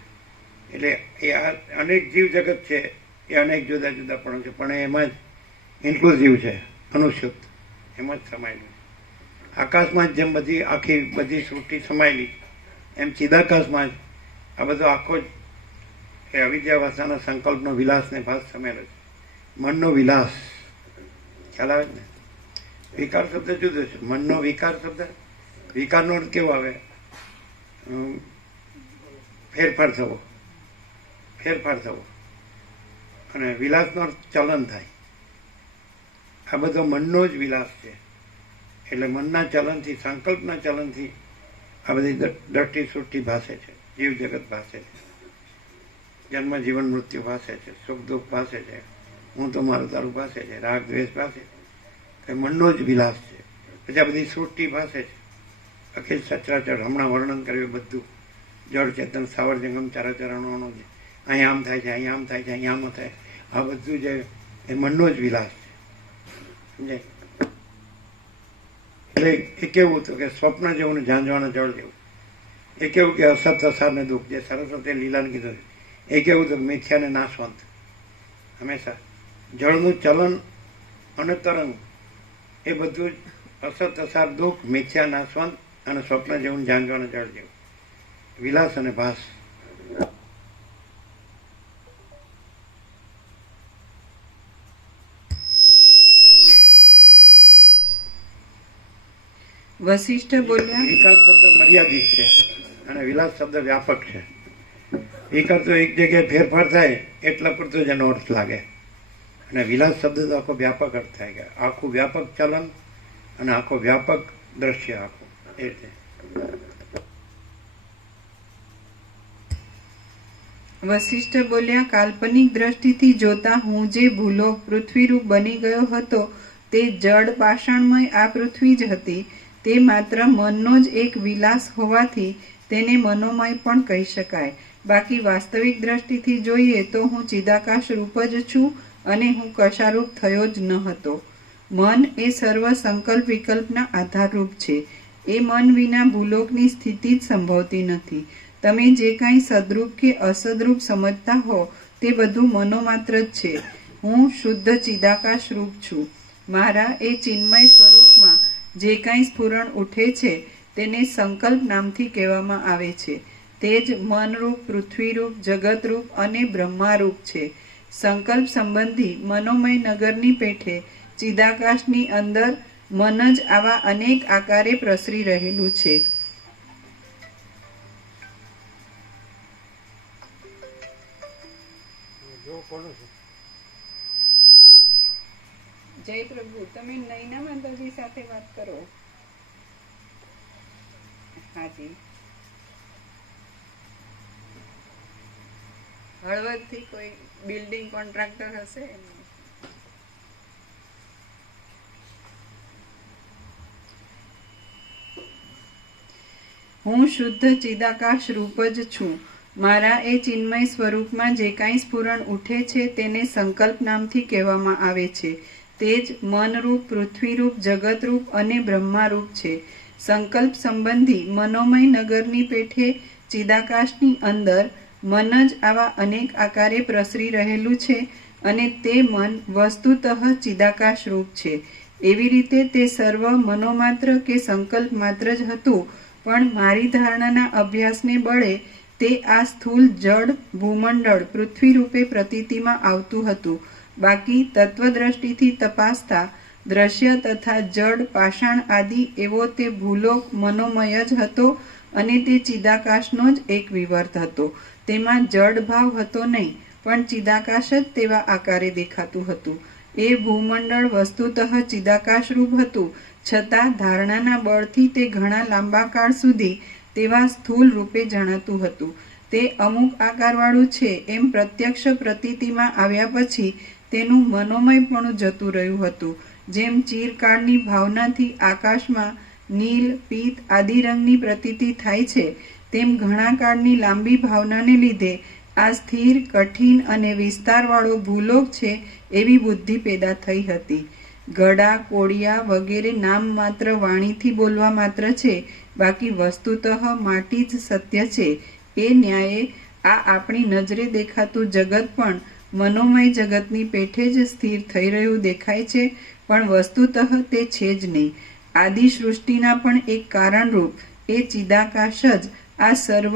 એટલે એ અનેક જીવ જગત છે, એ અનેક જુદા જુદા પણ છે, પણ એમાં જ ઇન્ક્લુઝિવ છે, અનુસૂત, એમાં જ સમાયેલું છે. આકાશમાં જ જેમ બધી સૃષ્ટિ સમાયેલી, એમ ચિદાકાશમાં જ આ બધો આખો જ એ અવિદ્યા ભાષાના સંકલ્પનો વિલાસ ને ભાસ સમેલો છે. મનનો વિલાસ ખ્યાલ આવે ને? વિકાર શબ્દ જુદો છે. મનનો વિકાર શબ્દ, વિકારનો અર્થ કેવો આવે? ફેરફાર થવો, અને વિલાસનો અર્થ ચલન થાય. આ બધો મનનો જ વિલાસ છે. એટલે મનના ચલનથી, સંકલ્પના ચલનથી આ બધી દ્રષ્ટિ સૃષ્ટિ ભાષે છે, જીવ જગત ભાષે છે, જન્મ જીવન મૃત્યુ ભાષે છે, સુખ દુઃખ ભાષે છે, હું તો મારું તારું ભાષે છે, રાગ દ્વેષ ભાષે છે. મનનો જ વિલાસ છે. પછી આ બધી સૃષ્ટિ ભાષે છે, અખિલ સચરાચર, હમણાં વર્ણન કર્યું બધું, જળ ચેતન સ્થાવર જંગમ ચારાચરણોનું જે અહીંયા આમ થાય છે, અહીંયા આમ થાય છે, અહીંયા આમ થાય, આ બધું જે એ મનનો જ વિલાસ છે. સમજાય? એટલે એ કેવું હતું કે સ્વપ્ન જેવું ને ઝાંઝવાના જળ જેવું. એ કેવું કે અસત અસાર ને દુઃખ, જે સરસ્વતી લીલાને કીધું, એ કેવું હતું મિથ્યા ને નાશવંત. હંમેશા જળનું ચલન અને તરંગ એ બધું જ અસત અસાર દુઃખ, મિથ્યા નાશવંત અને સ્વપ્ન જેવું ઝાંઝવાના જળ જેવું, વિલાસ અને ભાસ. વશિષ્ઠ બોલ્યા, વિકાર શબ્દ મર્યાદિત છે અને વિલાસ શબ્દ વ્યાપક છે. વિકાર તો એક જગ્યાએ ફેરફાર થાય એટલા પૂરતો જ એનો અર્થ લાગે, અને વિલાસ શબ્દ તો આખો વ્યાપક અર્થ થાય કે આખું વ્યાપક ચલન અને આખો વ્યાપક દ્રશ્ય આખું એ રીતે. વશિષ્ઠ બોલ્યા, કાલ્પનિક દ્રષ્ટિથી જોતા હું જે ભૂલોક પૃથ્વીરૂપ બની ગયો હતો તે જડ પાષાણમય આ પૃથ્વી જ હતી. તે માત્ર મનનો જ એક વિલાસ હોવાથી તેને મનોમય પણ કહી શકાય. બાકી વાસ્તવિક દ્રષ્ટિથી જોઈએ તો હું ચિદાકાશ રૂપ જ છું અને હું કશારૂપ થયો જ ન હતો. મન એ સર્વ સંકલ્પ વિકલ્પના આધારરૂપ છે. એ મન વિના ભૂલોકની સ્થિતિ જ સંભવતી નથી. તમે જે કાંઈ સદરૂપ કે અસદરૂપ સમજતા હો તે બધું મનોમાત્ર જ છે. હું શુદ્ધ ચિદાકાશ રૂપ છું. મારા એ ચિન્મય સ્વરૂપમાં જે કાંઈ સ્ફુરણ ઉઠે છે તેને સંકલ્પ નામથી કહેવામાં આવે છે. તે જ મનરૂપ, પૃથ્વીરૂપ, જગતરૂપ અને બ્રહ્મારૂપ છે. સંકલ્પ સંબંધી મનોમય નગરની પેઠે ચિદાકાશની અંદર મન જ આવા અનેક આકારે પ્રસરી રહેલું છે. જય પ્રભુ, તમે નૈના માતાજી સાથે વાત કરો. હાજી, હળવદથી કોઈ બિલ્ડિંગ કોન્ટ્રાક્ટર હશે. હું શુદ્ધ ચિદાકાશ રૂપ જ છું. મારા એ ચિન્મય સ્વરૂપમાં જે કાંઈ સ્ફુરણ ઉઠે છે તેને સંકલ્પ નામથી કહેવામાં આવે છે. તે જ મનરૂપ, પૃથ્વીરૂપ, જગતરૂપ અને બ્રહ્મારૂપ છે. સંકલ્પ સંબંધી મનોમય નગરની પેઠે ચિદાકાશની અંદર મન જ આવા અનેક આકારે પ્રસરી રહેલું છે અને તે મન વસ્તુતઃ ચિદાકાશ રૂપ છે. એવી રીતે તે સર્વ મનોમાત્ર કે સંકલ્પ માત્ર જ હતું, પણ મારી ધારણાના અભ્યાસને બળે તે આ સ્થૂલ જડ ભૂમંડળ પૃથ્વી રૂપે પ્રતીતિમાં આવતું હતું. બાકી તત્વદ્રષ્ટિથી તપાસતા દ્રશ્ય તથા જડ પાષાણ આદિ એવો તે ભૂલોક મનોમય જ હતો અને તે ચિદાકાશનો જ એક વિવર્ત હતો. તેમાં જડ ભાવ હતો નહીં, પણ ચિદાકાશ જ તેવા આકારે દેખાતું હતું. એ ભૂમંડળ વસ્તુતઃ ચિદાકાશ રૂપ હતું, છતાં ધારણાના બળથી તે ઘણા લાંબા કાળ સુધી તેવા સ્થૂલ રૂપે જણાતું હતું. તે અમુક આકારવાળું છે એમ પ્રત્યક્ષ પ્રતીતિમાં આવ્યા પછી તેનું મનોમયપણું જતું રહ્યું હતું. જેમ ચિરકાળની ભાવનાથી આકાશમાં નીલ, પીત આદિ રંગની પ્રતીતિ થાય છે, તેમ ઘણા કાળની લાંબી ભાવનાને લીધે આ સ્થિર, કઠિન અને વિસ્તારવાળો ભૂલોક છે એવી બુદ્ધિ પેદા થઈ હતી. ઘડા, કોળિયા વગેરે નામ માત્ર વાણીથી બોલવા માત્ર છે, બાકી વસ્તુતઃ માટી જ સત્ય છે. એ ન્યાયે આ આપણી નજરે દેખાતું જગત પણ મનોમય જગતની પેઠે જ સ્થિર થઈ રહ્યું દેખાય છે, પણ વસ્તુતઃ તે છે જ નહીં. આદિ સૃષ્ટિના પણ એક કારણરૂપ એ ચિદાકાશ જ આ સર્વ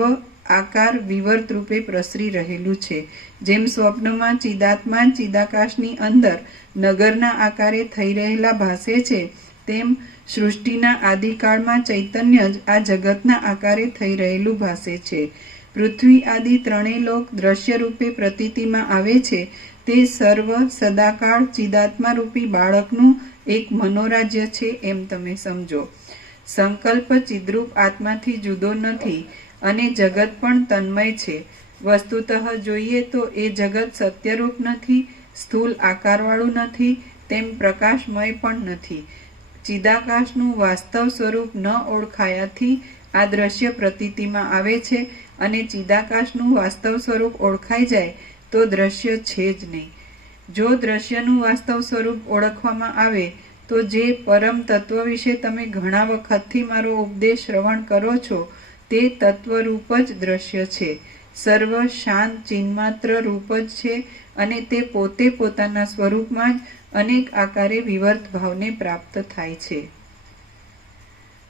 આકાર વિવર્ત રૂપે પ્રસરી રહેલું છે. જેમ સ્વપ્નમાં ચિદાત્મા ચિદાકાશની અંદર નગરના આકારે થઈ રહેલા ભાસે છે, તેમ સૃષ્ટિના આદિકાળમાં ચૈતન્ય જ આ જગતના આકારે થઈ રહેલું ભાસે છે. પૃથ્વી આદિ ત્રણેય લોક દ્રશ્ય રૂપે પ્રતીતિમાં આવે છે, તે સર્વ સદાકાળ ચિદાત્મા રૂપી બાળકનું એક મનોરાજ્ય છે એમ તમે સમજો. સંકલ્પ ચિદ્રૂપ આત્માથી જુદો નથી અને જગત પણ તન્મય છે. વસ્તુતઃ જોઈએ તો એ જગત સત્યરૂપ નથી, સ્થૂલ આકારવાળું નથી, તેમ પ્રકાશમય પણ નથી. ચિદાકાશનું વાસ્તવ સ્વરૂપ ન ઓળખાયાથી આ દ્રશ્ય પ્રતીતિમાં આવે છે, અને ચિદાકાશનું વાસ્તવ સ્વરૂપ ઓળખાઈ જાય તો દ્રશ્ય છે જ નહીં. જો દ્રશ્યનું વાસ્તવ સ્વરૂપ ઓળખવામાં આવે તો જે પરમ તત્વ વિશે તમે ઘણા વખતથી મારો ઉપદેશ શ્રવણ કરો છો તે તત્વરૂપ જ દ્રશ્ય છે. સર્વ શાંત ચિન્માત્ર રૂપ જ છે, અને તે પોતે પોતાના સ્વરૂપમાં જ અનેક આકારે વિવર્ત ભાવને પ્રાપ્ત થાય છે.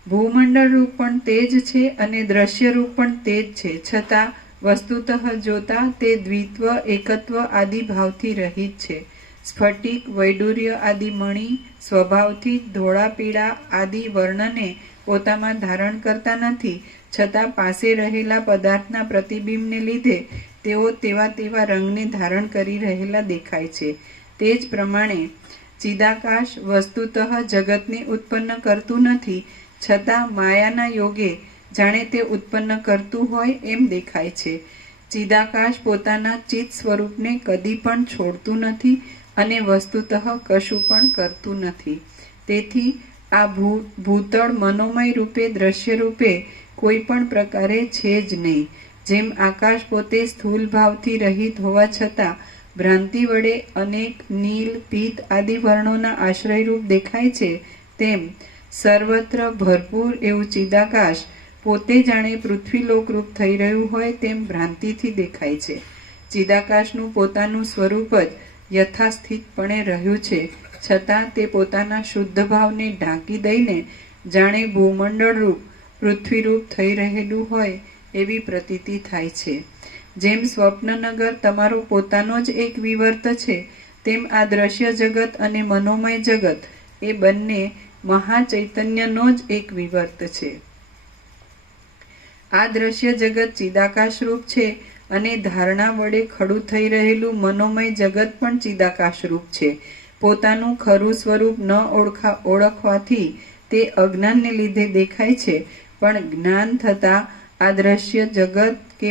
ભૂમંડળ રૂપ પણ તે જ છે અને દ્રશ્ય રૂપ પણ તે જ છે, છતાં વસ્તુતઃ જોતા તે દ્વિત્વ એકત્વ આદિ ભાવથી રહિત છે. સ્ફટિક, વૈડૂર્ય આદિ મણિ સ્વભાવથી ધોળા પીળા આદિ વર્ણને પોતામાં ધારણ કરતા નથી, છતાં પાસે રહેલા પદાર્થના પ્રતિબિંબને લીધે તેઓ તેવા રંગને ધારણ કરી રહેલા દેખાય છે. તે જ પ્રમાણે ચિદાકાશ વસ્તુતઃ જગતને ઉત્પન્ન કરતું નથી, છતાં માયાના યોગે જાણે તે ઉત્પન્ન કરતું હોય એમ દેખાય છે. ચિદાકાશ પોતાના ચિત્ત સ્વરૂપને કદી પણ છોડતું નથી અને વસ્તુતઃ કશું પણ કરતું નથી. તેથી આ ભૂતળ મનોમય રૂપે દ્રશ્ય રૂપે કોઈ પણ પ્રકારે છે જ નહીં. જેમ આકાશ પોતે સ્થૂલ ભાવથી રહિત હોવા છતાં ભ્રાંતિ વડે અનેક નીલ, પીત આદિ વર્ણોના આશ્રયરૂપ દેખાય છે, તેમ સર્વત્ર ભરપૂર એવું ચિદાકાશ પોતે જાણે પૃથ્વીલોકરૂપ થઈ રહ્યું હોય તેમ ભ્રાંતિથી દેખાય છે. ચિદાકાશનું પોતાનું સ્વરૂપ જ યથાસ્થિતપણે રહ્યું છે, છતાં તે પોતાના શુદ્ધ ભાવને ઢાંકી દઈને જાણે ભૂમંડળ રૂપ પૃથ્વીરૂપ થઈ રહેલું હોય એવી પ્રતીતિ થાય છે. જેમ સ્વપ્નનગર તમારો પોતાનો જ એક વિવર્ત છે, તેમ આ દ્રશ્ય જગત અને મનોમય જગત એ બંને મહાચૈતન્યનો જ એક વિવર્ત છે. આ દ્રશ્ય જગત ચિદાકાશ રૂપ છે અને ધારણા વડે ખડું થઈ રહેલું મનોમય જગત પણ ચિદાકાશ રૂપ છે. પોતાનું ખરું સ્વરૂપ ન ઓળખવાથી તે અજ્ઞાનને લીધે દેખાય છે, પણ જ્ઞાન થતાં આ દ્રશ્ય જગત કે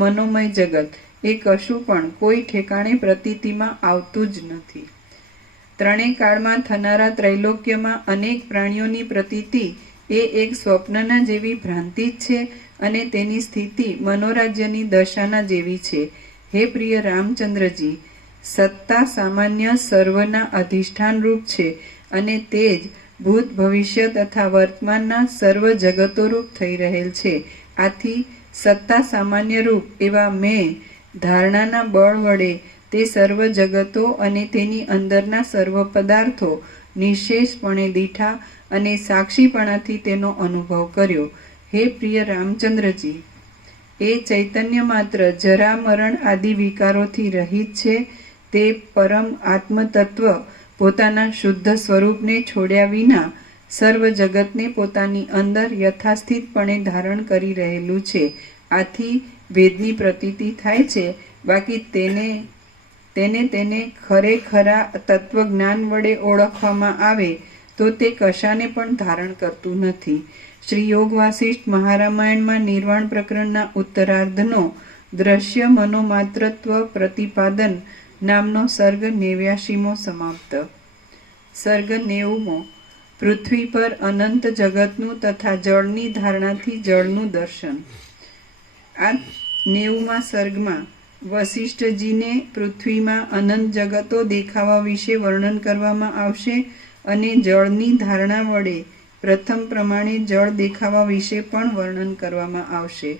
મનોમય જગત એ કશું પણ કોઈ ઠેકાણે પ્રતીતિમાં આવતું જ નથી. ત્રણેય કાળમાં થનારા ત્રૈલોક્યમાં અનેક પ્રાણીઓની પ્રતીતિ એ એક સ્વપ્નના જેવી ભ્રાંતિ જ છે, અને તેની સ્થિતિ મનોરાજ્યની દશાના જેવી છે. હે પ્રિય રામચંદ્રજી, સત્તા સામાન્ય સર્વના અધિષ્ઠાન રૂપ છે, અને તે જ ભૂત, ભવિષ્ય તથા વર્તમાનના સર્વ જગતો રૂપ થઈ રહેલ છે. આથી સત્તા સામાન્ય રૂપ એવા મેં ધારણાના બળ વડે તે સર્વ જગતો અને તેની અંદરના સર્વ પદાર્થો નિશેષપણે દીઠા અને સાક્ષીપણાથી તેનો અનુભવ કર્યો. હે પ્રિય રામચંદ્રજી, એ ચૈતન્ય માત્ર જરા મરણ આદિ વિકારોથી રહિત છે. તે પરમ આત્મતત્વ પોતાના શુદ્ધ સ્વરૂપને છોડ્યા વિના સર્વ જગતને પોતાની અંદર યથાસ્થિતપણે ધારણ કરી રહેલું છે. આથી ભેદની પ્રતીતિ થાય છે, બાકી તેને ખરેખરા તત્વજ્ઞાન વડે ઓળખવામાં આવે તો તે કશાને પણ ધારણ કરતું નથી. શ્રી યોગ વાસિષ્ઠ મહારામાયણમાં નિર્વાણ પ્રકરણના ઉત્તરાર્ધનો દ્રશ્ય મનોમાત્રત્વ પ્રતિપાદન નામનો સર્ગ 89મો સમાપ્ત. સર્ગ 90મો. પૃથ્વી પર અનંત જગતનું તથા જળની ધારણાથી જળનું દર્શન. આ 90મા સર્ગમાં વશિષ્ઠજીને પૃથ્વીમાં અનંત જગતો દેખાવા વિશે વર્ણન કરવામાં આવશે અને જળની ધારણા વડે પ્રથમ પ્રમાણે જળ દેખાવા વિશે પણ વર્ણન કરવામાં આવશે.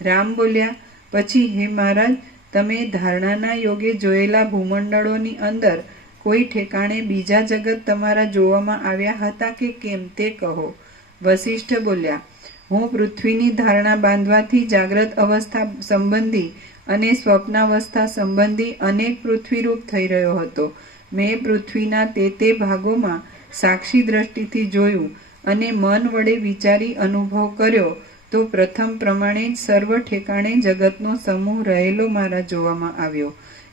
રામ બોલ્યા, પછી હે મહારાજ, તમે ધારણાના યોગે જોયેલા ભૂમંડળોની અંદર કોઈ ઠેકાણે બીજા જગત તમારા જોવામાં આવ્યા હતા કે કેમ તે કહો. વશિષ્ઠ બોલ્યા, હું પૃથ્વીની ધારણા બાંધવાથી જાગ્રત અવસ્થા સંબંધી અને સ્વપ્નાવસ્થા સંબંધી અનેક પૃથ્વીરૂપ થઈ રહ્યો હતો. મેં પૃથ્વીના તે ભાગોમાં સાક્ષી દ્રષ્ટિથી જોયું અને મન વડે વિચારી અનુભવ કર્યો તો પ્રથમ પ્રમાણે જ સર્વ ઠેકાણે જગતનો સમૂહ રહેલો મારા જોવામાં આવ્યો.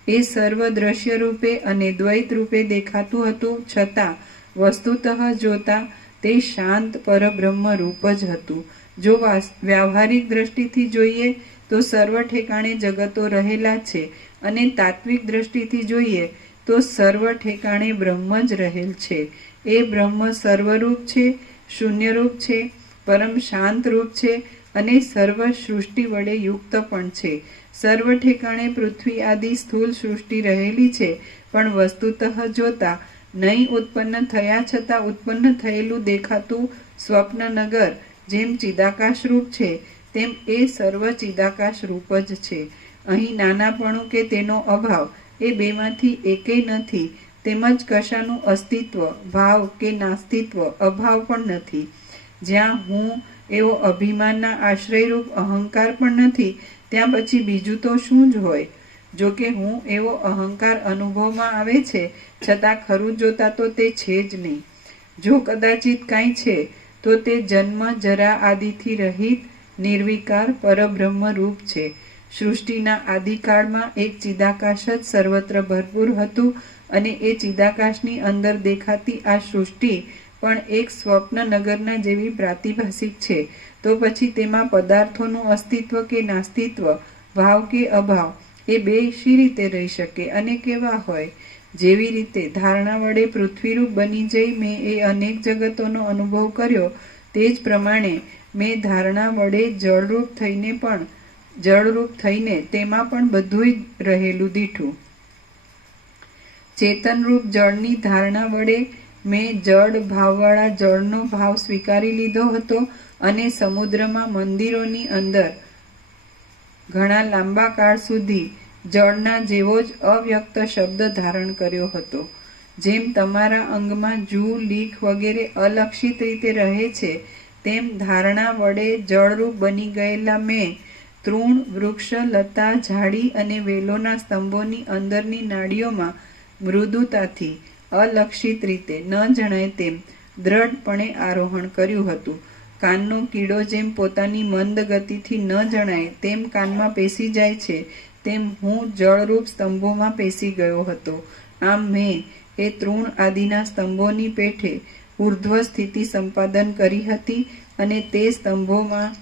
એ સર્વ દ્રશ્ય રૂપે અને દ્વૈત રૂપે દેખાતું હતું, છતાં વસ્તુતઃ જોતા તે શાંત પરબ્રહ્મ રૂપ જ હતું. જો વ્યાવહારિક દ્રષ્ટિથી જોઈએ તો સર્વ ઠેકાણે જગતો રહેલા છે અને તાત્વિક દ્રષ્ટિથી જોઈએ તો સર્વ ઠેકાણે બ્રહ્મ જ રહેલ છે. એ બ્રહ્મ સર્વરૂપ છે, શૂન્યરૂપ છે, પરમ શાંત રૂપ છે અને સર્વ સૃષ્ટિ વડે યુક્ત પણ છે. સર્વ ઠેકાણે પૃથ્વી આદિ સ્થૂલ સૃષ્ટિ રહેલી છે, પણ વસ્તુતઃ જોતા નહીં ઉત્પન્ન થયા છતાં ઉત્પન્ન થયેલું દેખાતું સ્વપ્નનગર જેમ ચિદાકાશ રૂપ છે તેમ એ સર્વ ચિદાકાશ રૂપ જ છે. અહીં નાનાપણું કે તેનો અભાવ એ બેમાંથી એકેય નથી, તેમજ કશાનું અસ્તિત્વ, ભાવ કે નાસ્તિત્વ, અભાવ પણ નથી. જ્યાં હું એવો અભિમાનના આશ્રયરૂપ અહંકાર પણ નથી, ત્યાં પછી બીજું તો શું જ હોય? જો કે હું એવો અહંકાર અનુભવમાં આવે છે, છતાં ખરું જોતા તો તે છે જ નહીં. જો કદાચિત કાંઈ છે તો તે જન્મ જરા આદિથી રહિત નિર્વિકાર પરબ્રહ્મ રૂપ છે. સૃષ્ટિના આદિકાળમાં એક ચિદાકાશ જ સર્વત્ર ભરપૂર હતું અને એ ચિદાકાશની અંદર દેખાતી આ સૃષ્ટિ પણ એક સ્વપ્ન નગરના જેવી પ્રાતિભાસિક છે. તો પછી તેમાં પદાર્થોનું અસ્તિત્વ કે નાસ્તિત્વ, ભાવ કે અભાવ એ બે શી રીતે રહી શકે અને કેવા હોય? જેવી રીતે ધારણા વડે પૃથ્વીરૂપ બની જઈ મેં એ અનેક જગતોનો અનુભવ કર્યો, તે જ પ્રમાણે મેં ધારણા વડે જળરૂપ થઈને તેમાં પણ બધુંય રહેલું દીઠું. ચેતનરૂપ જળની ધારણા વડે મેં જળ ભાવવાળા જળનો ભાવ સ્વીકારી લીધો હતો અને સમુદ્રમાં મંદિરોની અંદર ઘણા લાંબા કાળ સુધી જળના જેવો જ અવ્યક્ત શબ્દ ધારણ કર્યો હતો. જેમ તમારા અંગમાં જૂ, લીખ વગેરે અલક્ષિત રીતે રહે છે, તેમ ધારણા વડે જળરૂપ બની ગયેલા મેં તૃણ, વૃક્ષ, લતા, ઝાડી અને વેલોના સ્તંભોની અંદરની નાડીઓમાં મૃદુતાથી અલક્ષિત રીતે ન જણાય તેમ દ્રઢપણે આરોહણ કર્યું હતું. કાનનો કીડો જેમ પોતાની મંદ ગતિથી ન જણાય તેમ કાનમાં પેસી જાય છે, તેમ હું જળરૂપ સ્તંભોમાં પેસી ગયો હતો. આમ મેં એ તૃણ આદિના સ્તંભોની પેઠે ઉર્ધ્વ સ્થિતિ સંપાદન કરી હતી અને તે સ્તંભોમાં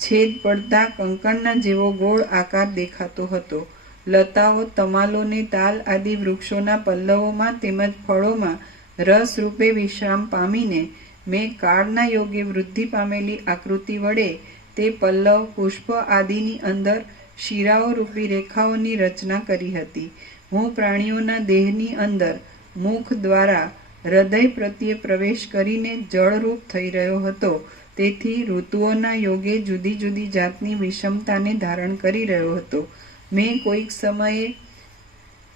છેદ પડતા કંકણના જેવો ગોળ આકાર દેખાતો હતો. લતાઓ, તમાલો ને તાલ આદિ વૃક્ષોના પલ્લવોમાં તેમજ ફળોમાં રસ રૂપે વિશ્રામ પામીને મેં કાળના યોગે વૃદ્ધિ પામેલી આકૃતિ વડે તે પલ્લવ, પુષ્પ આદિની અંદર શિરાઓ રૂપી રેખાઓની રચના કરી હતી. હું પ્રાણીઓના દેહની અંદર મુખ દ્વારા હૃદય પ્રત્યે પ્રવેશ કરીને જળરૂપ થઈ રહ્યો હતો. તેથી ઋતુઓના યોગે જુદી જુદી જાતની વિષમતાને ધારણ કરી રહ્યો હતો. મેં કોઈક સમયે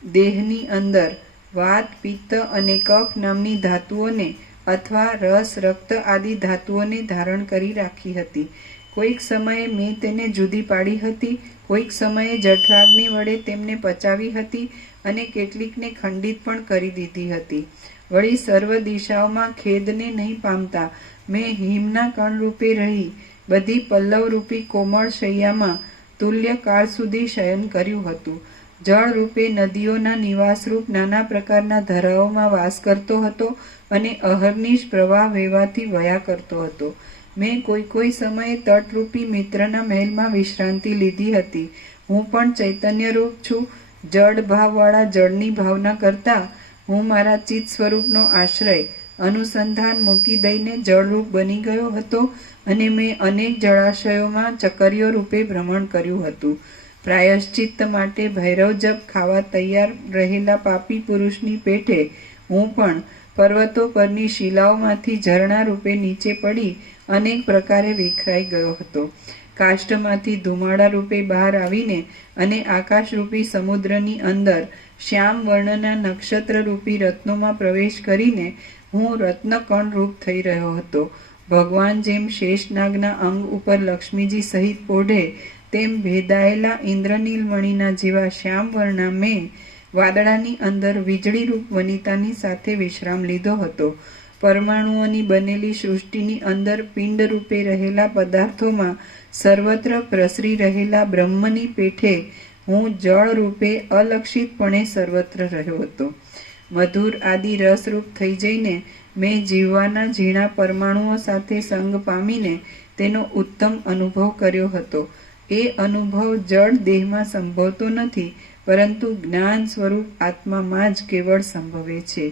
દેહની અંદર વાત, પિત્ત અને કફ નામની ધાતુઓને અથવા રસ, રક્ત આદિ ધાતુઓને ધારણ કરી રાખી હતી. કોઈક સમયે મેં તેને જુદી પાડી હતી, કોઈક સમયે જઠરાગ્નિ વડે તેમને પચાવી હતી અને કેટલીકને ખંડિત પણ કરી દીધી હતી. વળી સર્વ દિશાઓમાં ખેદને નહીં પામતા મેં હિમના કણ રૂપે રહી બધી પલ્લવરૂપી કોમળ શૈયામાં તુલ્ય કાળ સુધી શયન કર્યું હતું. જળ રૂપે નદીઓના નિવાસરૂપ નાના પ્રકારના ધરાઓમાં વાસ કરતો હતો અને અહર્નિશ પ્રવાહ વહેવાથી વયા કરતો હતો. મેં કોઈ સમયે તટરૂપી મિત્રના મહેલમાં વિશ્રાંતિ લીધી હતી. હું પણ ચૈતન્યરૂપ છું. જડ ભાવવાળા જળની ભાવના કરતા હું મારા ચિત્ત સ્વરૂપનો આશ્રય અનુસંધાન મૂકી દઈને જળરૂપ બની ગયો હતો અને મેં અનેક જળાશયોમાં ચકરીઓ રૂપે ભ્રમણ કર્યું હતું. પ્રાયશ્ચિત્ત માટે ભૈરવ જપ ખાવા તૈયાર રહેલા પાપી પુરુષની પેઠે હું પણ પર્વતો પરની શિલાઓમાંથી ઝરણા રૂપે નીચે પડી અનેક પ્રકારે વિખરાઈ ગયો હતો. કાષ્ઠમાંથી ધુમાડા રૂપે બહાર આવીને અને આકાશરૂપી સમુદ્રની અંદર શ્યામ વર્ણના નક્ષત્ર રૂપી રત્નોમાં પ્રવેશ કરીને હું રત્નકણ રૂપ થઈ રહ્યો હતો. ભગવાન જેમ શેષનાગના અંગ ઉપર લક્ષ્મીજી સહિત પોઢે તેમ ભેદાયેલા ઇન્દ્રનીલ મણિના જેવા શ્યામ વર્ણા મેં વાદળાની અંદર વીજળી રૂપ વનિતાની સાથે વિશ્રામ લીધો હતો. પરમાણુઓની બનેલી સૃષ્ટિની અંદર પિંડ રૂપે રહેલા પદાર્થોમાં સર્વત્ર પ્રસરી રહેલા બ્રહ્મની પેઠે હું જળ રૂપે અલક્ષિતપણે સર્વત્ર રહ્યો હતો. મધુર આદિ રસરૂપ થઈ જઈને મેં જીવવાના ઝીણા પરમાણુઓ સાથે સંગ પામીને તેનો ઉત્તમ અનુભવ કર્યો હતો. એ અનુભવ જળ દેહમાં સંભવતો નથી, પરંતુ જ્ઞાન સ્વરૂપ આત્મામાં જ કેવળ સંભવે છે.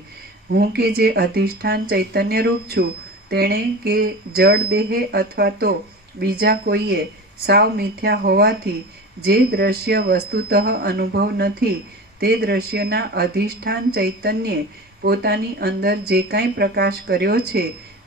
હું કે જે અધિષ્ઠાન ચૈતન્યરૂપ છું તેણે કે જળ દેહે અથવા તો બીજા કોઈએ સાવ મિથ્યા હોવાથી જે દ્રશ્ય વસ્તુતઃ અનુભવ નથી તે દ્રશ્યના અધિષ્ઠાન ચૈતન્યે પોતાની અંદર જે કાંઈ પ્રકાશ કર્યો છે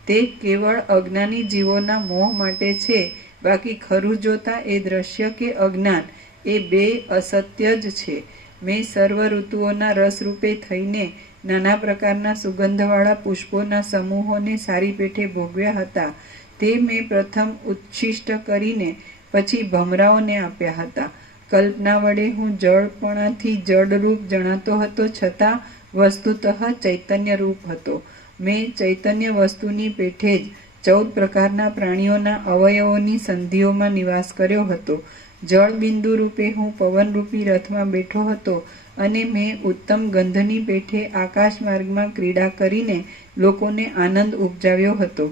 તે કેવળ અજ્ઞાની જીવોના મોહ માટે છે. બાકી ખરું જોતા એ દ્રશ્ય કે અજ્ઞાન એ બે અસત્ય જ છે. મેં સર્વ ઋતુઓના રસરૂપે થઈને નાના પ્રકારના સુગંધવાળા પુષ્પોના સમૂહોને સારી પેઠે ભોગવ્યા હતા. તે મેં પ્રથમ ઉચ્છિષ્ટ કરીને પછી ભમરાઓને આપ્યા હતા. કલ્પના વડે હું જળપણાથી જળરૂપ જણાતો હતો, છતાં વસ્તુતઃ ચૈતન્ય રૂપ હતો. મેં ચૈતન્ય વસ્તુની પેઠે જ 14 પ્રકારના પ્રાણીઓના અવયવોની સંધિઓમાં નિવાસ કર્યો હતો. જળ બિંદુ રૂપે હું પવનરૂપી રથમાં બેઠો હતો અને મેં ઉત્તમ ગંધની પેઠે આકાશ માર્ગમાં ક્રીડા કરીને લોકોને આનંદ ઉપજાવ્યો હતો.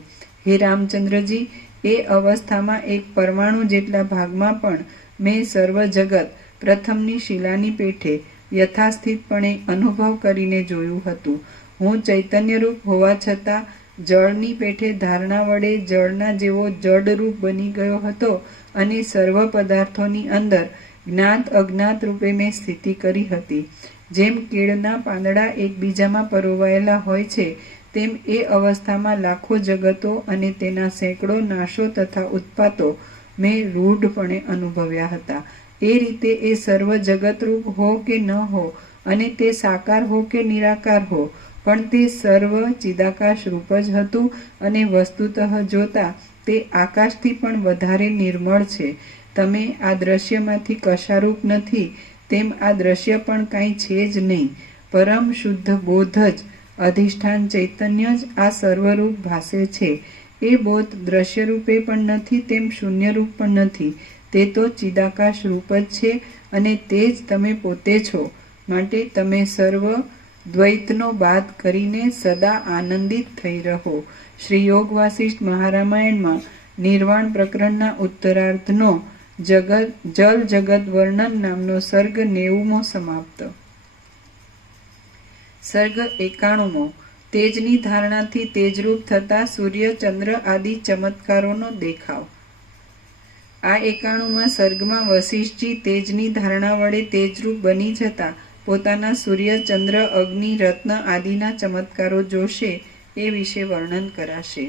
હે રામચંદ્રજી, એ અવસ્થામાં એક પરમાણુ જેટલા ભાગમાં પણ મેં સર્વ જગત પ્રથમની શિલાની પેઠે યથાસ્થિતપણે અનુભવ કરીને જોયું હતું. હું ચૈતન્યરૂપ હોવા છતાં જળની પેઠે ધારણા વડે જળના જેવો જડરૂપ બની ગયો હતો અને સર્વ પદાર્થોની અંદર જ્ઞાત અજ્ઞાત રૂપે મેં સ્થિતિ કરી હતી. જેમ કેળના પાંદડા એકબીજામાં પરોવાયેલા હોય છે તેમ એ અવસ્થામાં લાખો જગતો અને તેના સેંકડો નાશો તથા ઉત્પાતો મેં રૂઢપણે અનુભવ્યા હતા. એ રીતે એ સર્વ જગતરૂપ હો કે ન હો અને તે સાકાર હો કે નિરાકાર હો, પણ તે સર્વ ચિદાકાશ રૂપ જ હતું અને વસ્તુતઃ જોતા તે આકાશથી પણ વધારે નિર્મળ છે. તમે આ દ્રશ્યમાંથી કશારૂપ નથી તેમ આ દ્રશ્ય પણ કાંઈ છે જ નહીં. પરમ શુદ્ધ બોધ જ અધિષ્ઠાન ચૈતન્ય જ આ સર્વરૂપ ભાસે છે. એ બોધ દ્રશ્ય રૂપે પણ નથી તેમ શૂન્ય રૂપ પણ નથી. તે તો ચિદાકાશ રૂપ જ છે અને તે જ તમે પોતે છો. માટે તમે સર્વ દ્વૈતનો બાદ કરીને સદા આનંદિત થઈ રહો. શ્રી યોગ વાસિષ્ઠ મહારામાયણમાં નિર્વાણ પ્રકરણના ઉત્તરાર્ધનો જલ જગત વર્ણન નામનો સર્ગ 90મો સમાપ્ત. સર્ગ 91મો. તેજની ધારણાથી તેજરૂપ થતા સૂર્ય ચંદ્ર આદિ ચમત્કારોનો દેખાવ. આ 91મા સર્ગમાં વસિષ્ઠજી તેજની ધારણા વડે તેજરૂપ બની જતા પોતાના સૂર્ય ચંદ્ર અગ્નિ રત્ન આદિના ચમત્કારો જોશે એ વિશે વર્ણન કરાશે.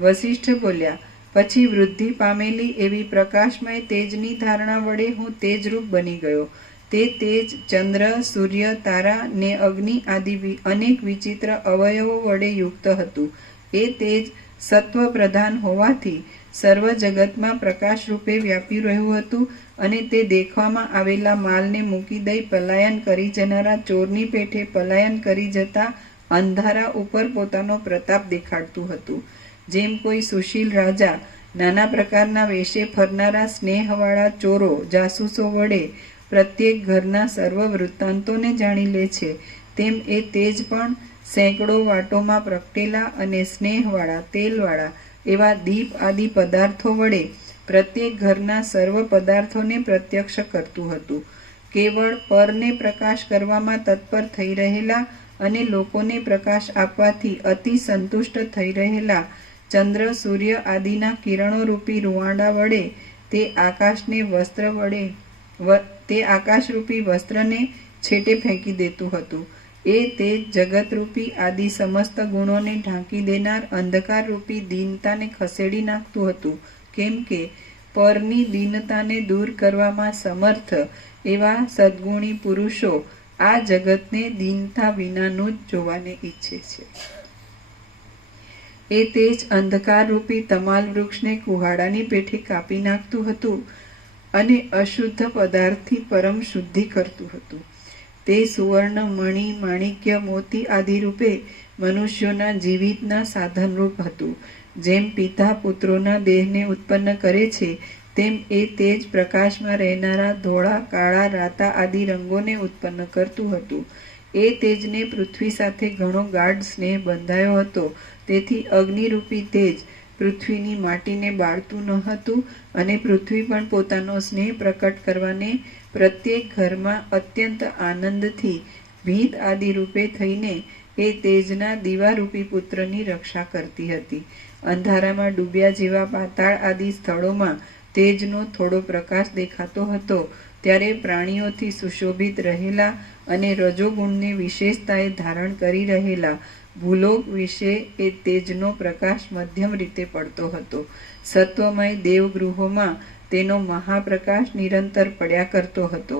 વસિષ્ઠ બોલ્યા, પછી વૃદ્ધિ પામેલી એવી પ્રકાશમય તેજની ધારણા વડે હું તેજરૂપ બની ગયો. તે તેજ ચંદ્ર, સૂર્ય, તારા ને અગ્નિ આદિ અનેક વિચિત્ર અવયવો વડે યુક્ત હતું. એ તેજ સત્વ પ્રધાન હોવાથી સર્વ જગતમાં પ્રકાશ રૂપે વ્યાપી રહ્યું હતું અને તે દેખવામાં આવેલા માલને મૂકી દઈ પલાયન કરી જનારા ચોરની પેઠે પલાયન કરી જતા અંધારા ઉપર પોતાનો પ્રતાપ દેખાડતું હતું. જેમ કોઈ સુશીલ રાજા નાના પ્રકારના વેશે ફરનારા સ્નેહવાળા ચોરો જાસૂસો વડે પ્રત્યેક ઘરના સર્વ વૃત્તાંતોને જાણી લે છે, તેમ એ તેજ પણ સેંકડો વાટોમાં પ્રગટેલા અને સ્નેહવાળા તેલવાળા એવા દીપ આદિ પદાર્થો વડે પ્રત્યેક ઘરના સર્વ પદાર્થોને પ્રત્યક્ષ કરતું હતું. કેવળ પરને પ્રકાશ કરવામાં તત્પર થઈ રહેલા અને લોકોને પ્રકાશ આપવાથી અતિ સંતુષ્ટ થઈ રહેલા ચંદ્ર, સૂર્ય આદિના કિરણો રૂપી રૂવાડા વડે તે આકાશને વસ્ત્ર વડે તે આકાશરૂપી વસ્ત્રને છેટે ફેંકી દેતું હતું. એ તેજ જગતરૂપી આદિ સમસ્ત ગુણોને ઢાંકી દેનાર અંધકારરૂપી દીનતાને ખસેડી નાખતું હતું. કેમ કે પરની દીનતાને દૂર કરવામાં સમર્થ એવા સદ્ગુણી પુરુષો આ જગતને દીનતા વિનાનું જ જોવાને ઈચ્છે છે. એ તેજ અંધકારરૂપી તમાલ વૃક્ષને કુહાડાની પેઠે કાપી નાખતું હતું અને અશુદ્ધ પદાર્થથી પરમ શુદ્ધિ કરતું હતું. તે સુવર્ણ, મણિ, માણિક્ય, મોતી આદિ રૂપે મનુષ્યોના જીવિતના સાધનરૂપ હતું. જેમ પિતા પુત્રોના દેહને ઉત્પન્ન કરે છે તેમ એ તેજ પ્રકાશમાં રહેનારા ધોળા, કાળા, રાતા આદિ રંગોને ઉત્પન્ન કરતું હતું. એ તેજને પૃથ્વી સાથે ઘણો ગાઢ સ્નેહ બંધાયો હતો. તેથી અગ્નિરૂપી તેજ પૃથ્વીની માટીને બાળતું ન હતું અને પૃથ્વી પણ પોતાનો સ્નેહ પ્રકટ કરવાને પ્રત્યેક ઘરમાં અત્યંત આનંદથી ભીત આદિ રૂપે થઈને એ તેજના દીવારૂપી પુત્રની રક્ષા કરતી હતી. અંધારામાં ડૂબ્યા જેવા પાતાળ આદિ સ્થળોમાં તેજનો થોડો પ્રકાશ દેખાતો હતો ત્યારે પ્રાણીઓથી સુશોભિત રહેલા અને રજોગુણને વિશેષતાએ ધારણ કરી રહેલા ભૂલોક વિશે એ તેજનો પ્રકાશ મધ્યમ રીતે પડતો હતો. સત્વમય દેવગૃહોમાં તેનો મહાપ્રકાશ નિરંતર પડ્યા કરતો હતો.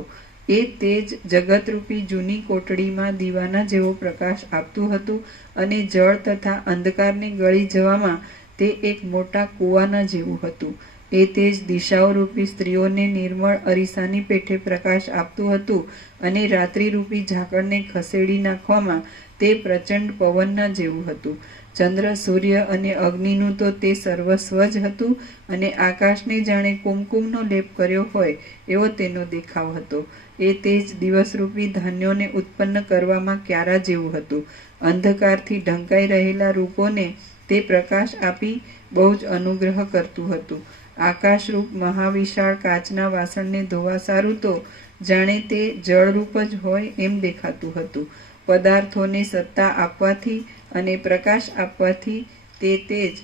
એ તેજ જગતરૂપી જૂની કોટડીમાં દીવાના જેવો પ્રકાશ આપતું હતું અને જળ તથા અંધકારને ગળી જવામાં તે એક મોટા કૂવાના જેવું હતું. એ તેજ દિશાઓરૂપી સ્ત્રીઓને નિર્મળ અરીસાની પેઠે પ્રકાશ આપતું હતું અને રાત્રિરૂપી ઝાકળને ખસેડી નાખવામાં તે પ્રચંડ પવનના જેવું હતું. ચંદ્ર, સૂર્ય અને અગ્નિનું તો તે સર્વસ્વ જ હતું અને આકાશને જાણે કુમકુમનો લેપ કર્યો હોય એવો તેનો દેખાવ હતો. એ તેજ દિવસરૂપી ધાન્યોને ઉત્પન્ન કરવામાં ક્યારા જેવું હતું. અંધકારથી ઢંકાઈ રહેલા રૂપોને તે પ્રકાશ આપી બહુ જ અનુગ્રહ કરતું હતું. આકાશરૂપ મહાવિશાળ કાચના વાસણને ધોવા સારું તો જાણે તે જળરૂપ જ હોય એમ દેખાતું હતું. પદાર્થોને સત્તા આપવાથી અને પ્રકાશ આપવાથી તે તેજ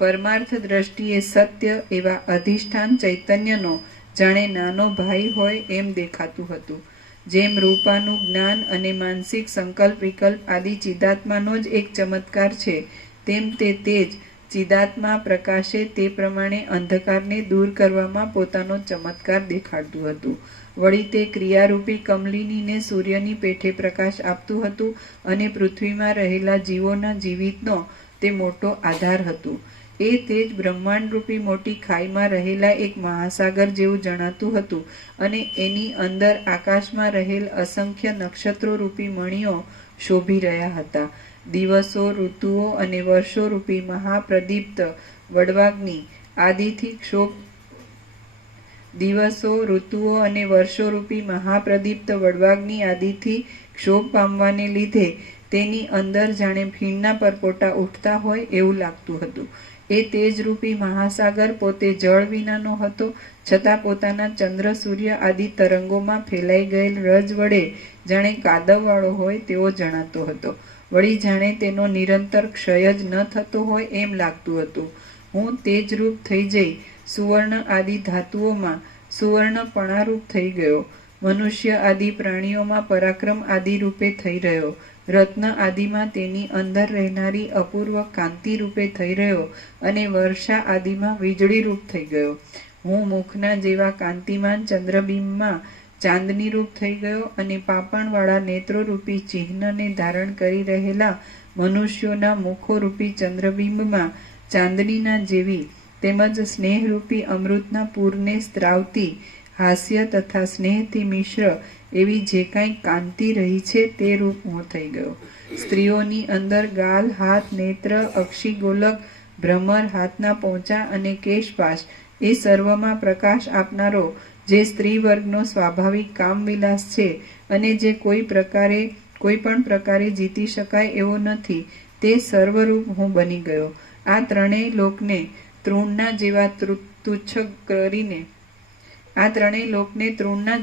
પરમાર્થ દ્રષ્ટિએ સત્ય એવા અધિષ્ઠાન ચૈતન્યનો જાણે નાનો ભાઈ હોય એમ દેખાતું હતું. જેમ રૂપાનું જ્ઞાન અને માનસિક સંકલ્પ વિકલ્પ આદિ ચિદાત્માનો જ એક ચમત્કાર છે તેમ તે તેજ ચિદાત્મા પ્રકાશે તે પ્રમાણે અંધકારને દૂર કરવામાં પોતાનો ચમત્કાર દેખાડતું હતું. વળી તે ક્રિયારૂપી કમલિનીને સૂર્યની પેઠે પ્રકાશ આપતું હતું અને પૃથ્વીમાં રહેલા જીવોના જીવિતનો તે મોટો આધાર હતું. એ તેજ બ્રહ્માંડરૂપી મોટી ખાઈમાં રહેલા એક મહાસાગર જેવું જણાતું હતું અને એની અંદર આકાશમાં રહેલ અસંખ્ય નક્ષત્રોરૂપી મણિઓ શોભી રહ્યા હતા. દિવસો, ઋતુઓ અને વર્ષોરૂપી મહાપ્રદીપ્ત વડવાગ્નિ આદિથી ક્ષોભ પામવાને લીધે તેની અંદર જાણે ફીણના પરપોટા ઉઠતા હોય એવું લાગતું હતું. એ તેજરૂપી મહાસાગર પોતે જળ વિનાનો હતો છતાં પોતાના ચંદ્ર, સૂર્ય આદિ તરંગોમાં ફેલાઈ ગયેલ રજ વડે જાણે કાદવવાળો હોય તેવો જણાતો હતો. વળી જાણે તેનો નિરંતર ક્ષય જ ન થતો હોય એમ લાગતું હતું. હું તેજરૂપ થઈ જઈ સુવર્ણ આદિ ધાતુઓમાં સુવર્ણપણારૂપ થઈ ગયો. મનુષ્ય આદિ પ્રાણીઓમાં પરાક્રમ આદિ રૂપે થઈ રહ્યો. રત્ન આદિમાં તેની અંદર રહેનારી અપૂર્વ કાંતિ રૂપે થઈ રહ્યો અને વર્ષા આદિમાં વીજળી રૂપ થઈ ગયો. હું મુખના જેવા કાંતિમાન ચંદ્રબિંબમાં ચાંદની રૂપ થઈ ગયો અને પાપણવાળા નેત્રોરૂપી ચિહ્નને ધારણ કરી રહેલા મનુષ્યોના મુખોરૂપી ચંદ્રબિંબમાં ચાંદનીના જેવી તેમજ સ્નેહરૂપી અમૃતના પૂરને સ્ત્રાવતી હાસ્ય તથા સ્નેહથી મિશ્ર એવી જે કાંઈ કાંતિ રહી છે તે રૂપ હું થઈ ગયો. સ્ત્રીઓની અંદર ગાલ, હાથ, નેત્ર, અક્ષિગોલક, ભ્રમર, હાથના પોંચા અને કેશપાશ એ સર્વમાં પ્રકાશ આપનારો જે સ્ત્રી વર્ગનો સ્વાભાવિક કામવિલાસ છે અને જે કોઈ પણ પ્રકારે જીતી શકાય એવો નથી તે સર્વરૂપ હું બની ગયો. આ ત્રણેય લોકને તૃણના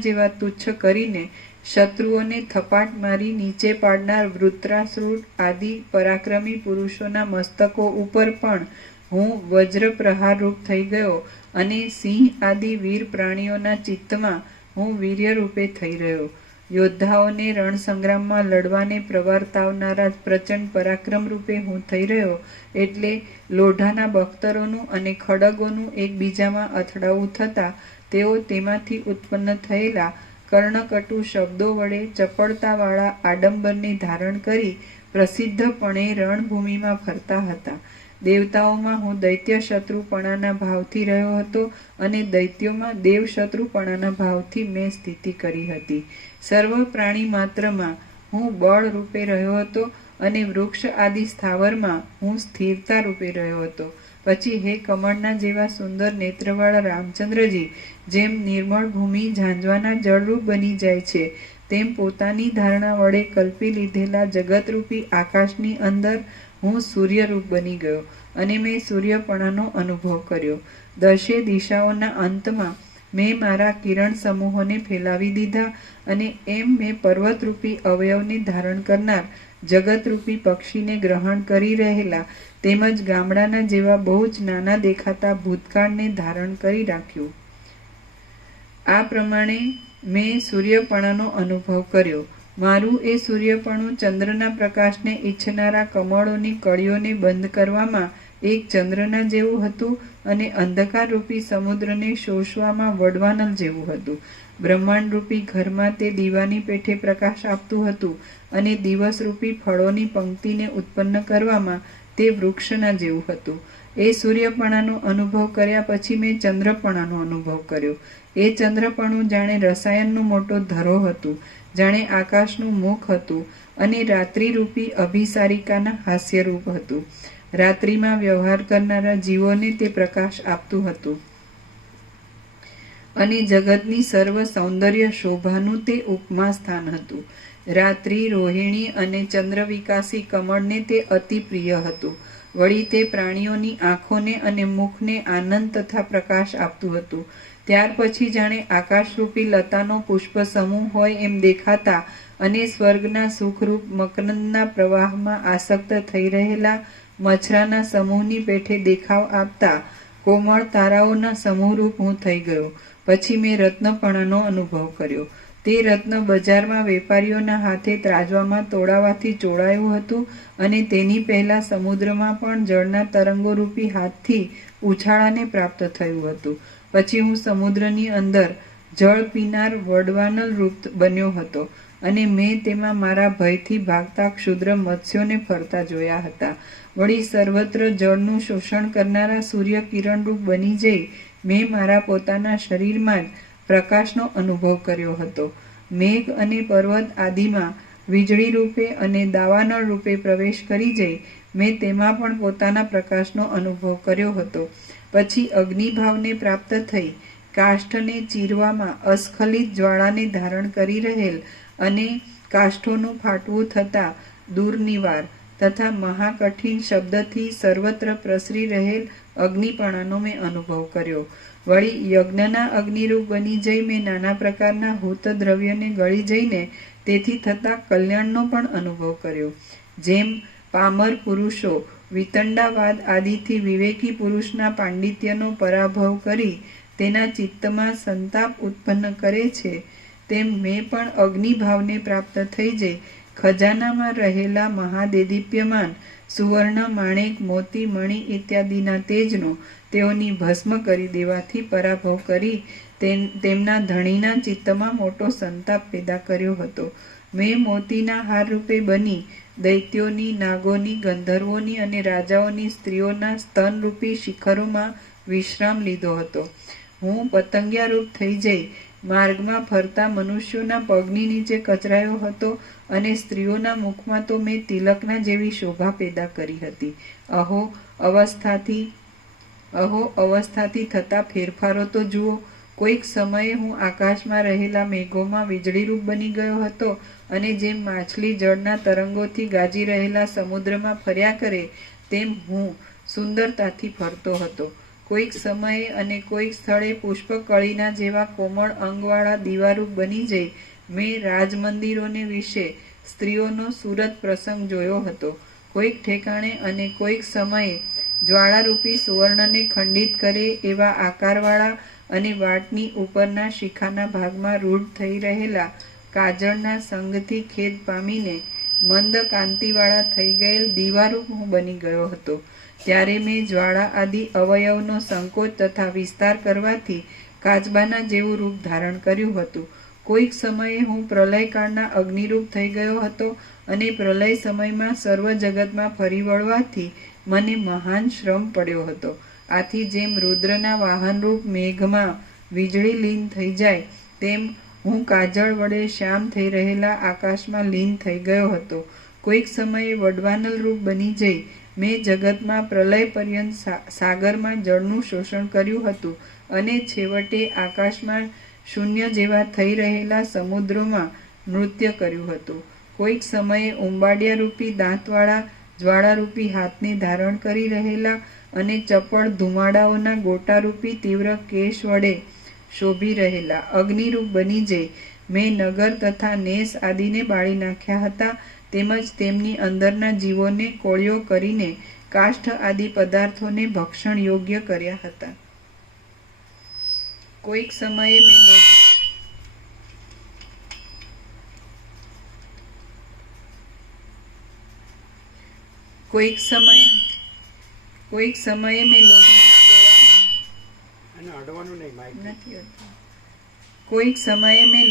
જેવા તુચ્છ કરીને શત્રુઓને થપાટ મારી નીચે પાડનાર વૃત્રાસુર આદિ પરાક્રમી પુરુષોના મસ્તકો ઉપર પણ હું વજ્ર પ્રહાર રૂપ થઈ ગયો અને સિંહ આદિ વીર પ્રાણીઓના ચિત્તમાં હું વીર્ય રૂપે થઈ રહ્યો. યોદ્ધાઓને રણસંગ્રામમાં લડવાને પ્રવર્તાવનારા પ્રચંડ પરાક્રમ રૂપે હું થઈ રહ્યો. એટલે લોઢાના બખ્તરોનું અને ખડગોનું એકબીજામાં અથડાવું થતાં તેઓ તેમાંથી ઉત્પન્ન થયેલા કર્ણકટુ શબ્દો વડે ચપળતાવાળા આડંબરને ધારણ કરી પ્રસિદ્ધપણે રણભૂમિમાં ફરતા હતા. દેવતાઓમાં હું દૈત્ય શત્રુપણાના ભાવથી રહ્યો હતો અને દૈત્યોમાં દેવ શત્રુપણાના ભાવથી મેં સ્થિતિ કરી હતી. સર્વ પ્રાણી માત્રમાં હું બળ રૂપે રહ્યો હતો અને વૃક્ષ આદિ સ્થાવરમાં હું સ્થિરતા રૂપે રહ્યો હતો. પછી હે કમળના જેવા સુંદર નેત્રવાળા રામચંદ્રજી, જેમ નિર્મળ ભૂમિ ઝાંઝવાના જળરૂપ બની જાય છે, તેમ પોતાની ધારણા વડે કલ્પી લીધેલા જગતરૂપી આકાશની અંદર હું સૂર્યરૂપ બની ગયો અને મેં સૂર્યપણાનો અનુભવ કર્યો. દશે દિશાઓના અંતમાં મેં મારા કિરણ સમૂહોને ફેલાવી દીધા અને એમ મેં પર્વતરૂપી અવયવને ધારણ કરનાર જગતરૂપી પક્ષીને ગ્રહણ કરી રહેલા તેમજ ગામડાના જેવા બહુ જ નાના દેખાતા ભૂતકાળને ધારણ કરી રાખ્યું. આ પ્રમાણે મેં સૂર્યપણાનો અનુભવ કર્યો. મારું એ સૂર્યપણું ચંદ્રના પ્રકાશને ઈચ્છનારા કમળોની કળીઓને બંધ કરવામાં એક ચંદ્રના જેવું હતું અને અંધકારરૂપી સમુદ્રને શોષવામાં વડવાનલ જેવું હતું. બ્રહ્માંડરૂપી ઘરમાં તે દીવાની પેઠે પ્રકાશ આપતું હતું અને દિવસરૂપી ફળોની પંક્તિને ઉત્પન્ન કરવામાં તે વૃક્ષના જેવું હતું. એ સૂર્યપણાનો અનુભવ કર્યા પછી મેં ચંદ્રપણાનો અનુભવ કર્યો. એ ચંદ્રપણું જાણે રસાયણનો મોટો ધરો હતું, જાણે આકાશનું મુખ હતું અને રાત્રિરૂપી અભિસારિકાના હાસ્યરૂપ હતું. રાત્રિમાં વ્યવહાર કરનારા જીવોને તે પ્રકાશ આપતું હતું અને જગતની સર્વ સૌંદર્ય શોભાનું તે ઉપમા સ્થાન હતું. રાત્રિ, રોહિણી અને ચંદ્રવિકાસી કમળને તે અતિ પ્રિય હતું. વળી તે પ્રાણીઓની આંખોને અને મુખને આનંદ તથા પ્રકાશ આપતું હતું. ત્યાર પછી જાણે આકાશરૂપી લતાનો પુષ્પ સમૂહ હોય એમ દેખાતા અને સ્વર્ગના સુખરૂપ મકરંદના પ્રવાહમાં આસક્ત થઈ રહેલા મચ્છરાના સમૂહની પેઠે દેખાવ આપતા કોમળ તારાઓના સમૂહરૂપ હું થઈ ગયો. પછી મેં રત્નપણાનો અનુભવ કર્યો. તે રત્ન બજારમાં વેપારીઓના હાથે ત્રાજવામાં તોડાવાથી ચોળાયું હતું અને તેની પહેલા સમુદ્રમાં પણ જળના તરંગોરૂપી હાથથી ઉછાળાને પ્રાપ્ત થયું હતું. પછી હું સમુદ્રની અંદર જળ પીનાર વડવાનલ રૂપ બન્યો હતો અને મેં તેમાં મારા ભયથી ભાગતા ક્ષુદ્ર મત્સ્યોને ફરતા જોયા હતા. વળી સર્વત્ર જળનું શોષણ કરનારા સૂર્ય કિરણરૂપ બની જઈ મેં મારા પોતાના શરીરમાં જ પ્રકાશનો અનુભવ કર્યો હતો. મેઘ અને પર્વત આદિમાં વીજળી રૂપે અને દાવાનળ રૂપે પ્રવેશ કરી જઈ મેં તેમાં પણ પોતાના પ્રકાશનો અનુભવ કર્યો હતો. પછી અગ્નિભાવને પ્રાપ્ત થઈ કાષ્ઠને ચીરવામાં અસ્ખલિત જ્વાળાને ધારણ કરી રહેલ અને કાષ્ઠોનું ફાટવું થતાં દુર્નિવાર તથા મહાકઠિન શબ્દથી સર્વત્ર પ્રસરી રહેલ અગ્નિપણાનો મેં અનુભવ કર્યો. વળી યજ્ઞના અગ્નિરૂપ બની જઈ મેં નાના પ્રકારના હૂત દ્રવ્યને ગળી જઈને તેથી થતા કલ્યાણનો પણ અનુભવ કર્યો. જેમ પામર પુરુષો વિતંડાવાદ આદિથી વિવેકી પુરુષના પાંડિત્યનો પરાભવ કરી તેના ચિત્તમાં સંતાપ ઉત્પન્ન કરે છે, તેમ મેં પણ અગ્નિભાવને પ્રાપ્ત થઈ જઈ ખજાનામાં રહેલા મહાદેદીપ્યમાન સુવર્ણ, માણેક, મોતી, મણિ ઇત્યાદિના તેજનો તેઓની ભસ્મ કરી દેવાથી પરાભવ કરી તેમના ધણીના ચિત્તમાં મોટો સંતાપ પેદા કર્યો હતો. મેં મોતીના હાર રૂપે બની દૈત્યોની, નાગોની, ગંધર્વોની અને રાજાઓની સ્ત્રીઓના સ્તનરૂપી શિખરોમાં વિશ્રામ લીધો હતો. હું પતંગિયારૂપ થઈ જઈ માર્ગમાં ફરતા મનુષ્યોના પગની નીચે કચરાયો હતો અને સ્ત્રીઓના મુખમાં તો મેં તિલકના જેવી શોભા પેદા કરી હતી. અહો અવસ્થાથી થતા ફેરફારો તો જુઓ. કોઈક સમયે હું આકાશમાં રહેલા મેઘોમાં વીજળીરૂપ બની ગયો હતો અને જેમ માછલી જળના તરંગોથી ગાજી રહેલા સમુદ્રમાં ફર્યા કરે તેમ હું સુંદરતાથી ફરતો હતો. કોઈક સમયે અને કોઈક સ્થળે પુષ્પકળીના જેવા કોમળ અંગવાળા દીવારૂપ બની જઈ મેં રાજમંદિરોને વિશે સ્ત્રીઓનો સુરત પ્રસંગ જોયો હતો. કોઈક ઠેકાણે અને કોઈક સમયે જ્વાળારૂપી સુવર્ણને ખંડિત કરે એવા આકારવાળા અને વાટની ઉપરના શિખાના ભાગમાં રૂઢ થઈ રહેલા કાજળના સંગથી ખેદ પામીને મંદ કાંતિવાળા થઈ ગયેલ દીવારૂપ હું બની ગયો હતો. ત્યારે મેં જ્વાળા આદિ અવયવનો સંકોચ તથા વિસ્તાર કરવાથી કાચબાના જેવું રૂપ ધારણ કર્યું હતું. કોઈક સમયે હું પ્રલયકાળના અગ્નિરૂપ થઈ ગયો હતો અને પ્રલય સમયમાં સર્વ જગતમાં ફરી વળવાથી મને મહાન શ્રમ પડ્યો હતો. આથી જેમ રુદ્રના વાહનરૂપ મેઘમાં વીજળી લીન થઈ જાય તેમ હું કાજળ વડે શ્યામ થઈ રહેલા આકાશમાં લીન થઈ ગયો હતો. કોઈક સમયે વડવાનલ રૂપ બની જઈ મેં જગતમાં પ્રલય પર્યંત સાગરમાં જળનું શોષણ કર્યું હતું અને છેવટે આકાશમાં શૂન્ય જેવા થઈ રહેલા સમુદ્રોમાં નૃત્ય કર્યું હતું. કોઈક સમયે ઉંબાડિયારૂપી દાંતવાળા જ્વાળારૂપી હાથને ધારણ કરી રહેલા અને ચપળ ધુમાડાઓના ગોટારૂપી તીવ્ર કેશ વડે શોભી રહેલા અગ્નિરૂપ બની જઈ મેં નગર તથા નેસ આદિને બાળી નાખ્યા હતા. તેમજ તેમની અંદરના જીવોને કોળિયો કરીને કાષ્ઠ આદિ પદાર્થોને ભક્ષણ યોગ્ય કર્યા હતા. કોઈક સમયે મેં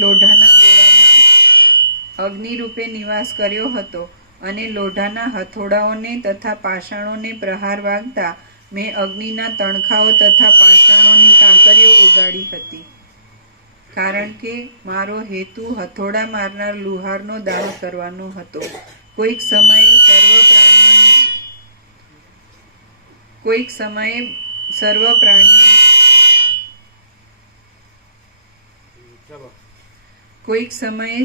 લોઢાના ગોળામાં અગ્નિરૂપે નિવાસ કર્યો હતો અને લોઢાના હથોડાઓને તથા પાષાણોને પ્રહાર વાગતા મેં અગ્નિના તણખાઓ તથા પાષાણોની કાંકરીઓ ઉડાડી હતી. કારણ કે મારો હેતુ હથોડા મારનાર લુહારનો દાહ કરવાનો હતો. કોઈક સમયે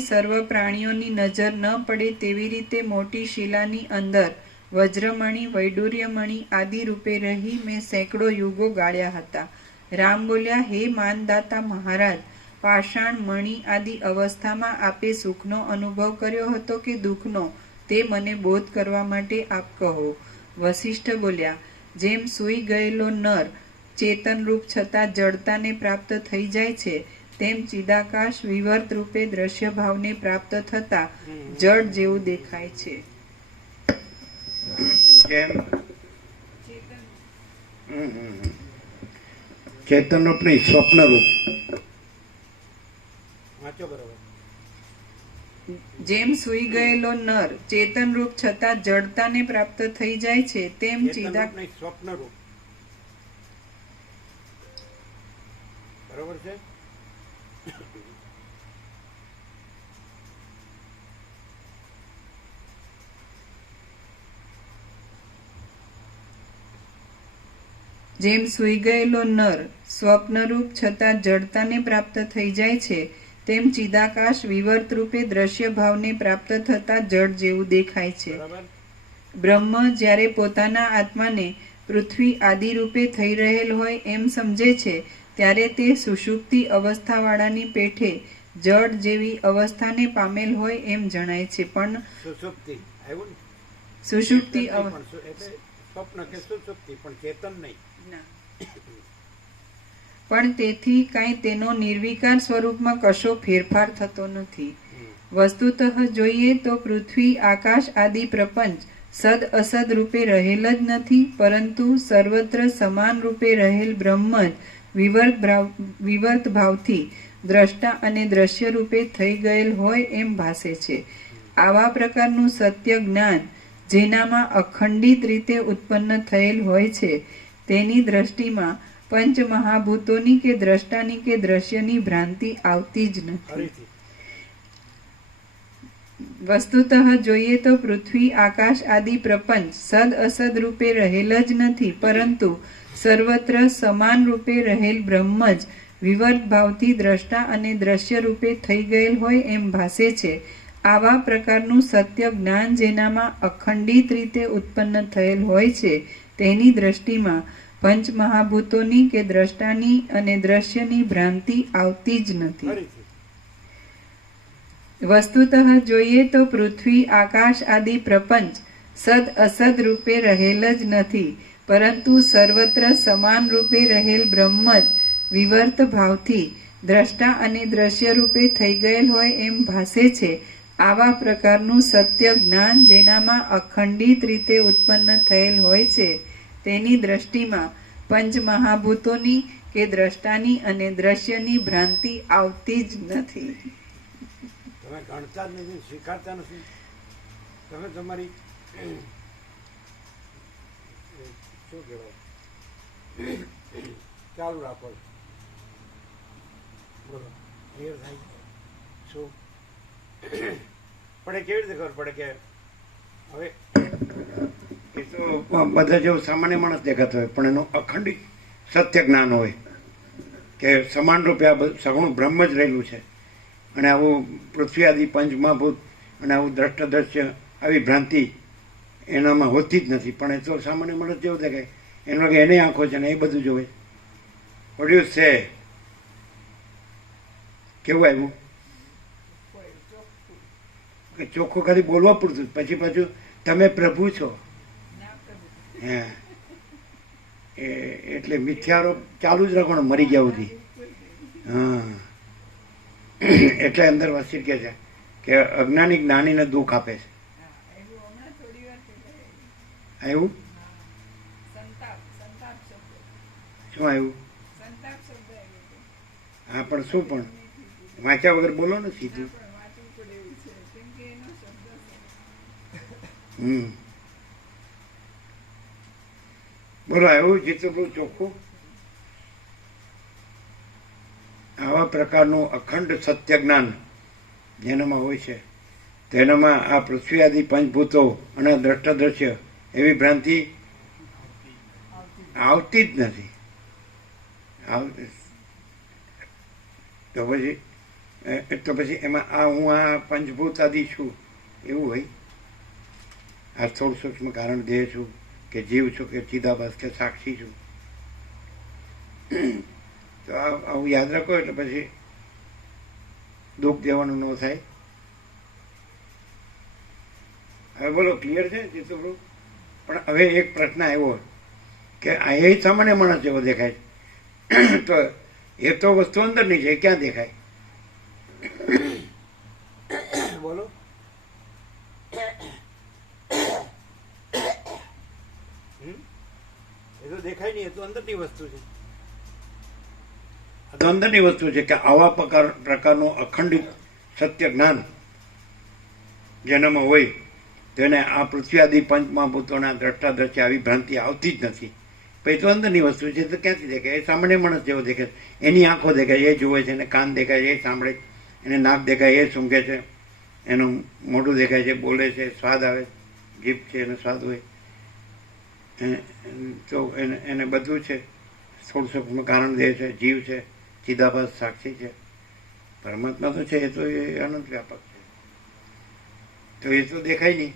સર્વ પ્રાણીઓની નજર ન પડે તેવી રીતે મોટી શિલાની અંદર વજ્રમણી વૈડૂર્યમણી આદિ રૂપે રહી મેં સેંકડો યુગો ગાળ્યા હતા. રામ બોલ્યા, હે માનદાતા મહારાજ, પાષાણ મણી આદિ અવસ્થામાં આપે સુખનો અનુભવ કર્યો હતો કે દુઃખનો તે મને બોધ કરવા માટે આપ કહો. વસિષ્ઠ બોલ્યા, જેમ સૂઈ ગયેલો નર ચેતનરૂપ છતાં જડતાને પ્રાપ્ત થઈ જાય છે તેમ ચિદાકાશ વિવર્ત રૂપે દ્રશ્ય ભાવને પ્રાપ્ત થતા જડ જેવું દેખાય છે. ચેતન રૂપ નહીં, સ્વપ્ન રૂપ. જેમ સૂઈ ગયેલો નર ચેતન રૂપ છતાં જડતાને પ્રાપ્ત થઈ જાય છે તેમ ચિદાકાશ સ્વપ્ન રૂપ. બરોબર છે. જેમ સૂઈ ગયેલો નર સ્વપ્નરૂપ છતાં જડતાને પ્રાપ્ત થઈ જાય છે તેમ ચિદાકાશ વિવર્ત રૂપે દ્રશ્ય ભાવને પ્રાપ્ત થતા જડ જેવું દેખાય છે. બ્રહ્મ જ્યારે પોતાના આત્માને પૃથ્વી આદિ રૂપે થઈ રહેલ હોય એમ સમજે છે ત્યારે તે સુષુપ્તિ અવસ્થાવાળાની પેઠે જડ જેવી અવસ્થાને પામેલ હોય એમ જણાય છે. પણ સુષુપ્તિ પણ તેથી કાંઈ તેનો નિર્વિકાર સ્વરૂપમાં કશો ફેરફાર થતો નથી. વસ્તુતઃ જોઈએ તો પૃથ્વી આકાશ આદિ પ્રપંચ સદ અસદ રૂપે રહેલ જ નથી, પરંતુ સર્વત્ર સમાન રૂપે રહેલ બ્રહ્મ જ વિવર્ત ભાવથી દ્રષ્ટા અને દ્રશ્ય રૂપે થઈ ગયેલ હોય એમ ભાસે છે. આવા પ્રકારનું સત્ય જ્ઞાન જેનામાં અખંડિત રીતે ઉત્પન્ન થયેલ હોય છે તેની દ્રષ્ટિમાં પંચ મહાભૂતોની કે દ્રષ્ટાની કે દ્રશ્યની ભ્રાંતિ આવતી જ નથી. વસ્તુતઃ જોઈએ તો પૃથ્વી આકાશ આદિ પ્રપંચ સદ અસદ રૂપે રહેલ જ નથી, પરંતુ સર્વત્ર સમાન રૂપે રહેલ બ્રહ્મ જ વિવર્ત ભાવથી દ્રષ્ટા અને દ્રશ્ય રૂપે થઈ ગયેલ હોય એમ ભાસે છે. આવા પ્રકારનું સત્ય જ્ઞાન જેનામાં અખંડિત રીતે ઉત્પન્ન થયેલ હોય છે તેની દ્રષ્ટિમાં પંચ મહાભૂતોની કે દ્રષ્ટાની અને દ્રશ્યની ભ્રાંતિ આવતી જ નથી. વસ્તુતઃ જોઈએ તો પૃથ્વી આકાશ આદિ પ્રપંચ સદ અસદ રૂપે રહેલ જ નથી, પરંતુ સર્વત્ર સમાન રૂપે રહેલ બ્રહ્મ જ વિવર્ત ભાવથી દ્રષ્ટા અને દ્રશ્ય રૂપે થઈ ગયેલ હોય એમ ભાસે છે. આવા પ્રકારનું સત્ય જ્ઞાન જેનામાં અખંડિત રીતે ઉત્પન્ન થયેલ હોય છે તેની દ્રષ્ટિમાં પંચમહાભૂતોની કે દ્રષ્ટાની અને દ્રશ્યની ભ્રાંતિ આવતી જ નથી. તમે ગણતા જ નથી, સ્વીકારતા નથી. તમે તમારી શું કહેવાય ચાલુ રાખો છો. બોલો, ક્લિયર થાય શું? પણ એ કેવી રીતે ખબર પડે કે હવે એ તો બધા જેવું સામાન્ય માણસ દેખાતો હોય, પણ એનું અખંડિત સત્ય જ્ઞાન હોય કે સમાન રૂપે આ સગુણ બ્રહ્મ જ રહેલું છે, અને આવું પૃથ્વી આદિ પંચમહાભૂત અને આવું દ્રષ્ટદ્રશ્ય આવી ભ્રાંતિ એનામાં હોતી જ નથી. પણ એ તો સામાન્ય માણસ જેવું દેખાય, એનો કે એને આંખો છે ને એ બધું જોવે. પડ્યું છે કેવું આવ્યું કે ચોખ્ખું ખાલી બોલવા પૂરતું, પછી પાછું તમે પ્રભુ છો. હા, એટલે મિથ્યારોપ ચાલુ જ રાખવાનો મરી ગયા સુધી. હા, એટલે અંદર વસીર કે છે કે અજ્ઞાની જ્ઞાનીને દુઃખ આપે છે. આવ્યું શું આવ્યું? હા, પણ શું પણ વાંચ્યા વગર બોલો ને સીધું. બોલો, આવ્યું જીતુભાઈ ચોખ્ખું? આવા પ્રકારનું અખંડ સત્ય જ્ઞાન જેનામાં હોય છે તેનામાં આ પૃથ્વી આદિ પંચભૂતો અને દ્રષ્ટદ્રશ્ય એવી ભ્રાંતિ આવતી જ નથી. તો પછી એમાં આ હું આ પંચભૂત આદિ છું એવું હોય? આ સ્થૂળ સૂક્ષ્મ કારણ દેહ છું કે જીવ છું કે ચિદાભાસ કે સાક્ષી છું? તો આવું યાદ રાખો એટલે પછી દુઃખ દેવાનું ન થાય. હવે બોલો, ક્લિયર છે જીતુભાઈ? પણ હવે એક પ્રશ્ન આવ્યો કે આ એ સામાન્ય માણસ જેવો દેખાય તો એ તો વસ્તુ અંદરની છે, ક્યાં દેખાય? બોલો. એ તો દેખાય નહીં, એ તો અંદરની વસ્તુ છે. તો અંદરની વસ્તુ છે કે આવા પ્રકારનું અખંડિત સત્ય જ્ઞાન જેનામાં હોય તેને આ પૃથ્વી આદિ પંચમહાભૂતોના દ્રષ્ટાદ્રશ્ય આવી ભ્રાંતિ આવતી જ નથી. પછી તો અંદરની વસ્તુ છે તો ક્યાંથી દેખાય? એ સામાન્ય માણસ જેવો દેખાય, એની આંખો દેખાય, એ જુએ છે, એને કાન દેખાય, એ સાંભળે, એને નાક દેખાય, એ સૂંઘે છે, એનું મોઢું દેખાય છે, બોલે છે, સ્વાદ આવે, જીભ છે એને સ્વાદ હોય, તો એને બધું છે. સ્થૂળ સૂક્ષ્મ કારણ દેહ છે, જીવ છે, ચિદાભાસ સાક્ષી છે, પરમાત્મા તો છે, એ તો એ અનંત વ્યાપક છે. તો એ તો દેખાય નહીં.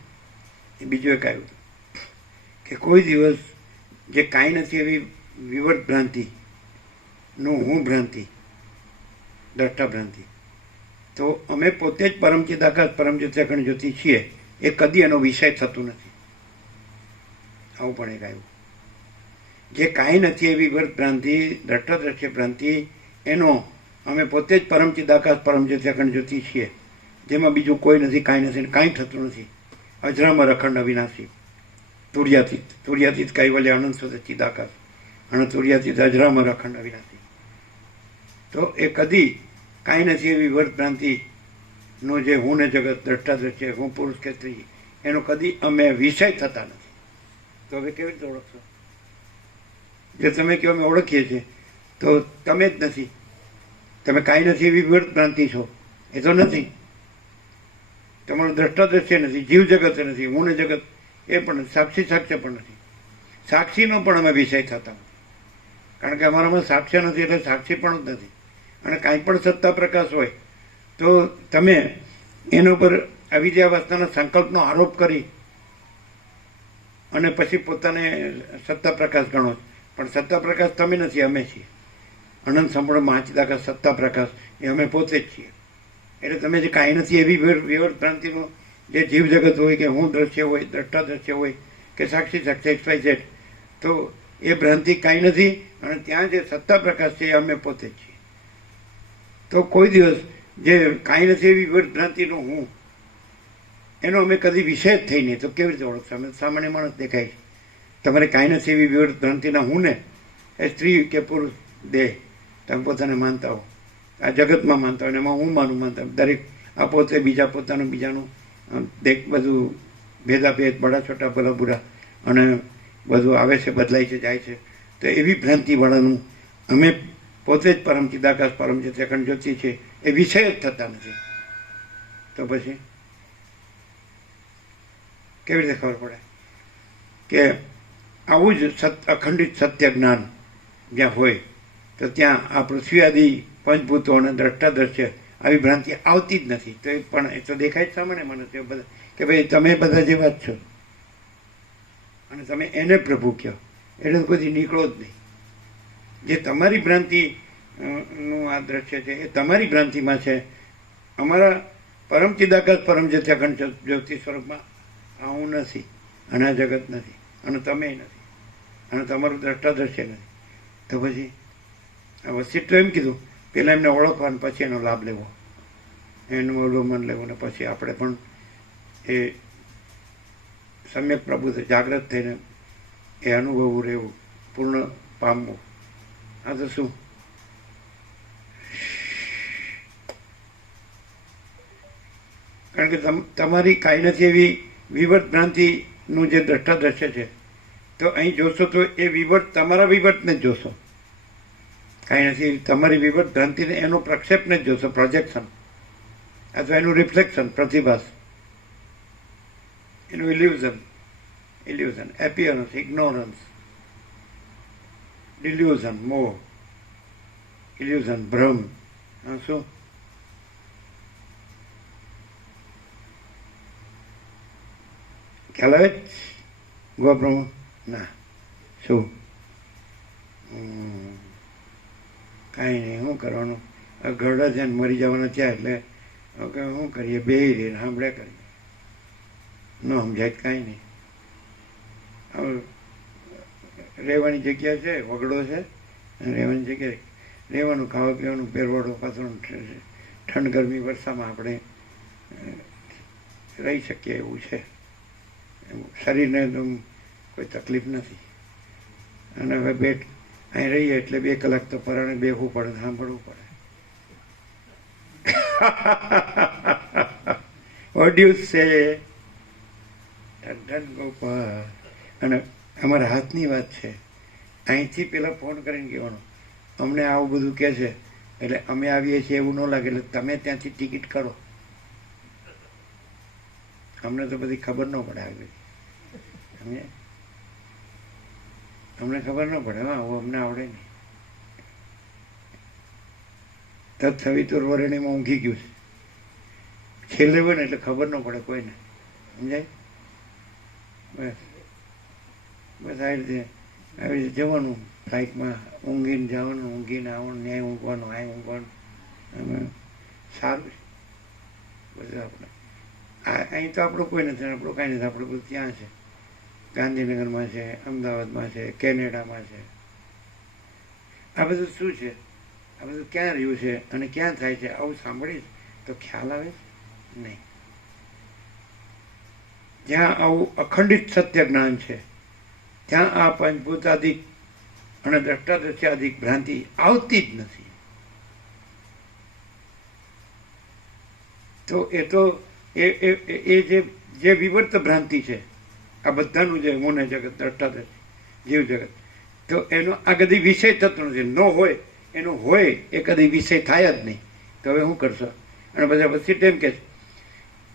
એ બીજું એક આવ્યું કે કોઈ દિવસ જે કાંઈ નથી એવી વિવર્ત ભ્રાંતિનું હું ભ્રાંતિ, દ્રષ્ટા ભ્રાંતિ, તો અમે પોતે જ પરમચિદાકાશ પરમજ્યોતિ અખંડ જ્યોતિ છીએ, એ કદી એનો વિષય થતું નથી. આવું પણ એક આવ્યું. જે કાંઈ નથી એવી વિવર્ત ભ્રાંતિ, દ્રષ્ટાદ્રશ્ય ભ્રાંતિ, એનો અમે પોતે જ પરમચિદાકાશ પરમજ્યોતિ અખંડ જ્યોતિ છીએ, જેમાં બીજું કોઈ નથી, કાંઈ નથી, કાંઈ થતું નથી. અજરામર અખંડ અવિનાશી તુર્યાતીત, તુર્યાતીત કૈવલ્ય અનંત સુધ ચિદાકાશ, અને તુર્યાતીત અજરામર અખંડ અવિનાશી. તો એ કદી કાંઈ નથી એવી વિવર્ત ભ્રાંતિનો જે હું ને જગત, દ્રષ્ટાદ્રશ્ય, હું પુરુષ કે સ્ત્રી, એનો કદી અમે વિષય થતા નથી. તો હવે કેવી રીતે ઓળખશો? જે તમે કહો અમે ઓળખીએ છીએ તો તમે જ નથી. તમે કાંઈ નથી એવી વિવર્ત ભ્રાંતિ છો, એ તો નથી. તમારું દ્રષ્ટાદ્રશ્ય નથી, જીવ જગત નથી, હું ને જગત એ પણ નથી, સાક્ષી સાક્ષ્ય પણ નથી. સાક્ષીનો પણ અમે વિષય થતા નથી, કારણ કે અમારામાં સાક્ષ્ય નથી એટલે સાક્ષી પણ જ નથી. અને કાંઈ પણ સત્તા પ્રકાશ હોય તો તમે એના ઉપર અવિદ્યાવસ્થાના સંકલ્પનો આરોપ કરી અને પછી પોતાને સત્તા પ્રકાશ ગણો. પણ સત્તા પ્રકાશ તમે નથી, અમે છીએ. અનંત સંપૂર્ણ મહાચિદાકાશ સત્તા પ્રકાશ એ અમે પોતે જ છીએ. એટલે તમે જે કાંઈ નથી એવી વિવર્ત ભ્રાંતિનો જે જીવ જગત હોય કે હું દ્રશ્ય હોય, દ્રષ્ટા દ્રશ્ય હોય કે સાક્ષી સાક્ષી XYZ, તો એ ભ્રાંતિ કાંઈ નથી, અને ત્યાં જે સત્તા પ્રકાશ છે એ અમે પોતે જ છીએ. તો કોઈ દિવસ જે કાંઈ નથી એવી ભ્રાંતિનો હું, એનો અમે કદી વિષય જ થઈ નહીં, તો કેવી રીતે ઓળખશો? અમે સામાન્ય માણસ દેખાય છે. તમારે કાંઈ નથી એવી વિવર ભ્રાંતિના હું ને, એ સ્ત્રી કે પુરુષ દેહ તમે પોતાને માનતા હો, આ જગતમાં માનતા હોય, એમાં હું માનતા દરેક આ પોતે બીજા પોતાનું બીજાનું બધું ભેદાભેદ, બડા છોટા ભલા બુરા, અને બધું આવે છે, બદલાય છે, જાય છે. તો એવી ભ્રાંતિવાળાનું અમે પોતે જ પરમ ચિદાકાશ, પરમ ચિત અખંડ જ્યોતિ છે, એ વિષય જ થતા નથી. તો પછી કેવી રીતે ખબર પડે કે આવું જ અખંડિત સત્ય જ્ઞાન જ્યાં હોય તો ત્યાં આ પૃથ્વી આદિ પંચભૂતો અને દ્રષ્ટા દ્રશ્ય આવી ભ્રાંતિ આવતી જ નથી. તો એ પણ એ તો દેખાય જ સામાન્ય મને બધા કે ભાઈ તમે બધા જેવા જ છો, અને તમે એને પ્રભુ કહો, એટલે કોઈ નીકળો જ નહીં. જે તમારી ભ્રાંતિ નું આ દ્રશ્ય છે એ તમારી ભ્રાંતિમાં છે. અમારા પરમ ચિદાકાશ પરમ અખંડ જ્યોતિ સ્વરૂપમાં આ હું નથી, અને આ જગત નથી, અને તમે નથી, અને તમારું દ્રષ્ટા દ્રશ્ય નથી. તો પછી આ વસિષ્ઠ એમ કીધું, પહેલાં એમને ઓળખવાનું, પછી એનો લાભ લેવો, એનું અવલોકન લેવું, ને પછી આપણે પણ એ સમ્યક પ્રભુ જાગ્રત થઈને એ અનુભવવું રહેવું, પૂર્ણ પામવું. આ તો શું કારણ કે તમારી કાંઈ નથી એવી વિવર્ત ભ્રાંતિનું જે દ્રષ્ટા દ્રશ્ય છે, તો અહીં જોશો તો એ વિવર્ત તમારા વિવર્તને જ જોશો. કાંઈ નથી તમારી વિવર્ત ભ્રાંતિને એનો પ્રક્ષેપને જ જોશો, પ્રોજેક્શન, અથવા એનું રિફ્લેક્શન, પ્રતિભાસ, એનું ઇલ્યુઝન, એપિયરન્સ, ઇગ્નોરન્સ, ડિલ્યુઝન, મોહ, ઇલ્યુઝન, ભ્રમ. શું ખ્યાલ આવે? ગોબ્રહ્મ ના શું કાંઈ નહીં, શું કરવાનું? ઘરડા છે ને મરી જવાના થયા એટલે શું કરીએ, બેહી રહીને સાંભળ્યા કરીએ, ન સમજાય કાંઈ નહીં. રહેવાની જગ્યા છે, વગડો છે, રહેવાની જગ્યાએ રહેવાનું, ખાવા પીવાનું, પહેરવાડું, પાથરવાનું, ઠંડ ગરમી વરસાદમાં આપણે રહી શકીએ એવું છે. શરીરને કોઈ તકલીફ નથી. અને હવે બેટ અહીં રહીએ એટલે 2 કલાક તો પરાણે બેહવું પડે, સાંભળવું પડે. What do you say? Gopal. અને અમારા હાથની વાત છે. અહીંથી પેલા ફોન કરીને કહેવાનો, અમને આવું બધું કહે છે એટલે અમે આવીએ છીએ એવું ન લાગે, એટલે તમે ત્યાંથી ટિકિટ કરો. અમને તો બધી ખબર ન પડે આવી બધી, અમને ખબર ન પડે. હા, અમને આવડે નહીં. તત્સવિતુર વરણીમાં ઊંઘી ગયું છે. છેલ્લે હોય ને એટલે ખબર ન પડે કોઈને, સમજાય? બસ બસ આવી રીતે જવાનું ફ્લાઇટમાં, ઊંઘીને જવાનું, ઊંઘીને આવવાનું, ન્યાય ઊંઘવાનું, આ ઊંઘવાનું. સારું છે બધું. આપણે અહીં તો આપણું કોઈ નથી, આપણું કાંઈ નથી. આપણું બધું ત્યાં છે, ગાંધીનગરમાં છે, અમદાવાદમાં છે, કેનેડામાં છે. આ બધું શું છે? આ બધું ક્યાં રહ્યું છે અને ક્યાં થાય છે? આવું સાંભળીશ તો ખ્યાલ આવે નહીં. જ્યાં આવું અખંડિત સત્ય જ્ઞાન છે ત્યાં આ પંચભૂતાદિક અને દ્રષ્ટાદ્રશ્યાદિક ભ્રાંતિ આવતી જ નથી. તો એ જે વિવર્ત ભ્રાંતિ છે, આ બધાનું જે મોને જગત, દ્રષ્ટાદ્રશ્ય, જીવ જગત, તો એનો આ કદી વિષય થતો નથી. ન હોય એનો હોય એ કદી વિષય થાય જ નહીં. તો હવે શું કરશો? અને બધા પછી તેમ કે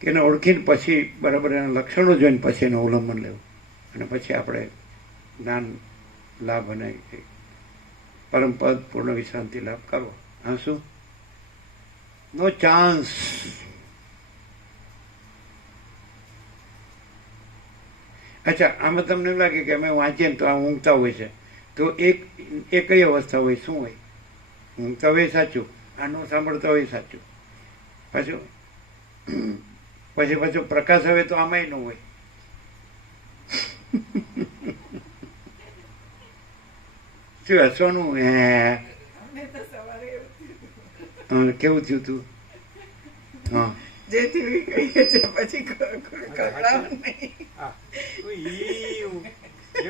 એને ઓળખીને પછી બરાબર એના લક્ષણો જોઈને પછી એનું અવલંબન લેવું, અને પછી આપણે જ્ઞાન લાભ અને પરમ પદ પૂર્ણ વિશ્રાંતિ લાભ કરવો. હા, શું? નો ચાન્સ. અચ્છા, આમાં તમને એમ લાગે કે અમે વાંચીએ ને તો આ ઊંઘતા હોય છે, તો એ કઈ અવસ્થા હોય? શું હોય? ઊંઘતા હોય સાચું, આ ન સાંભળતા હોય સાચું. પછી પ્રકાશ હવે તો આમાંય ન હોય. શું હસવાનું? અમને તો સવારે એવું થયું કેવું થયું તું? હા, જે થયું એ કહીએ છે, પછી ખવડાવો નહીં.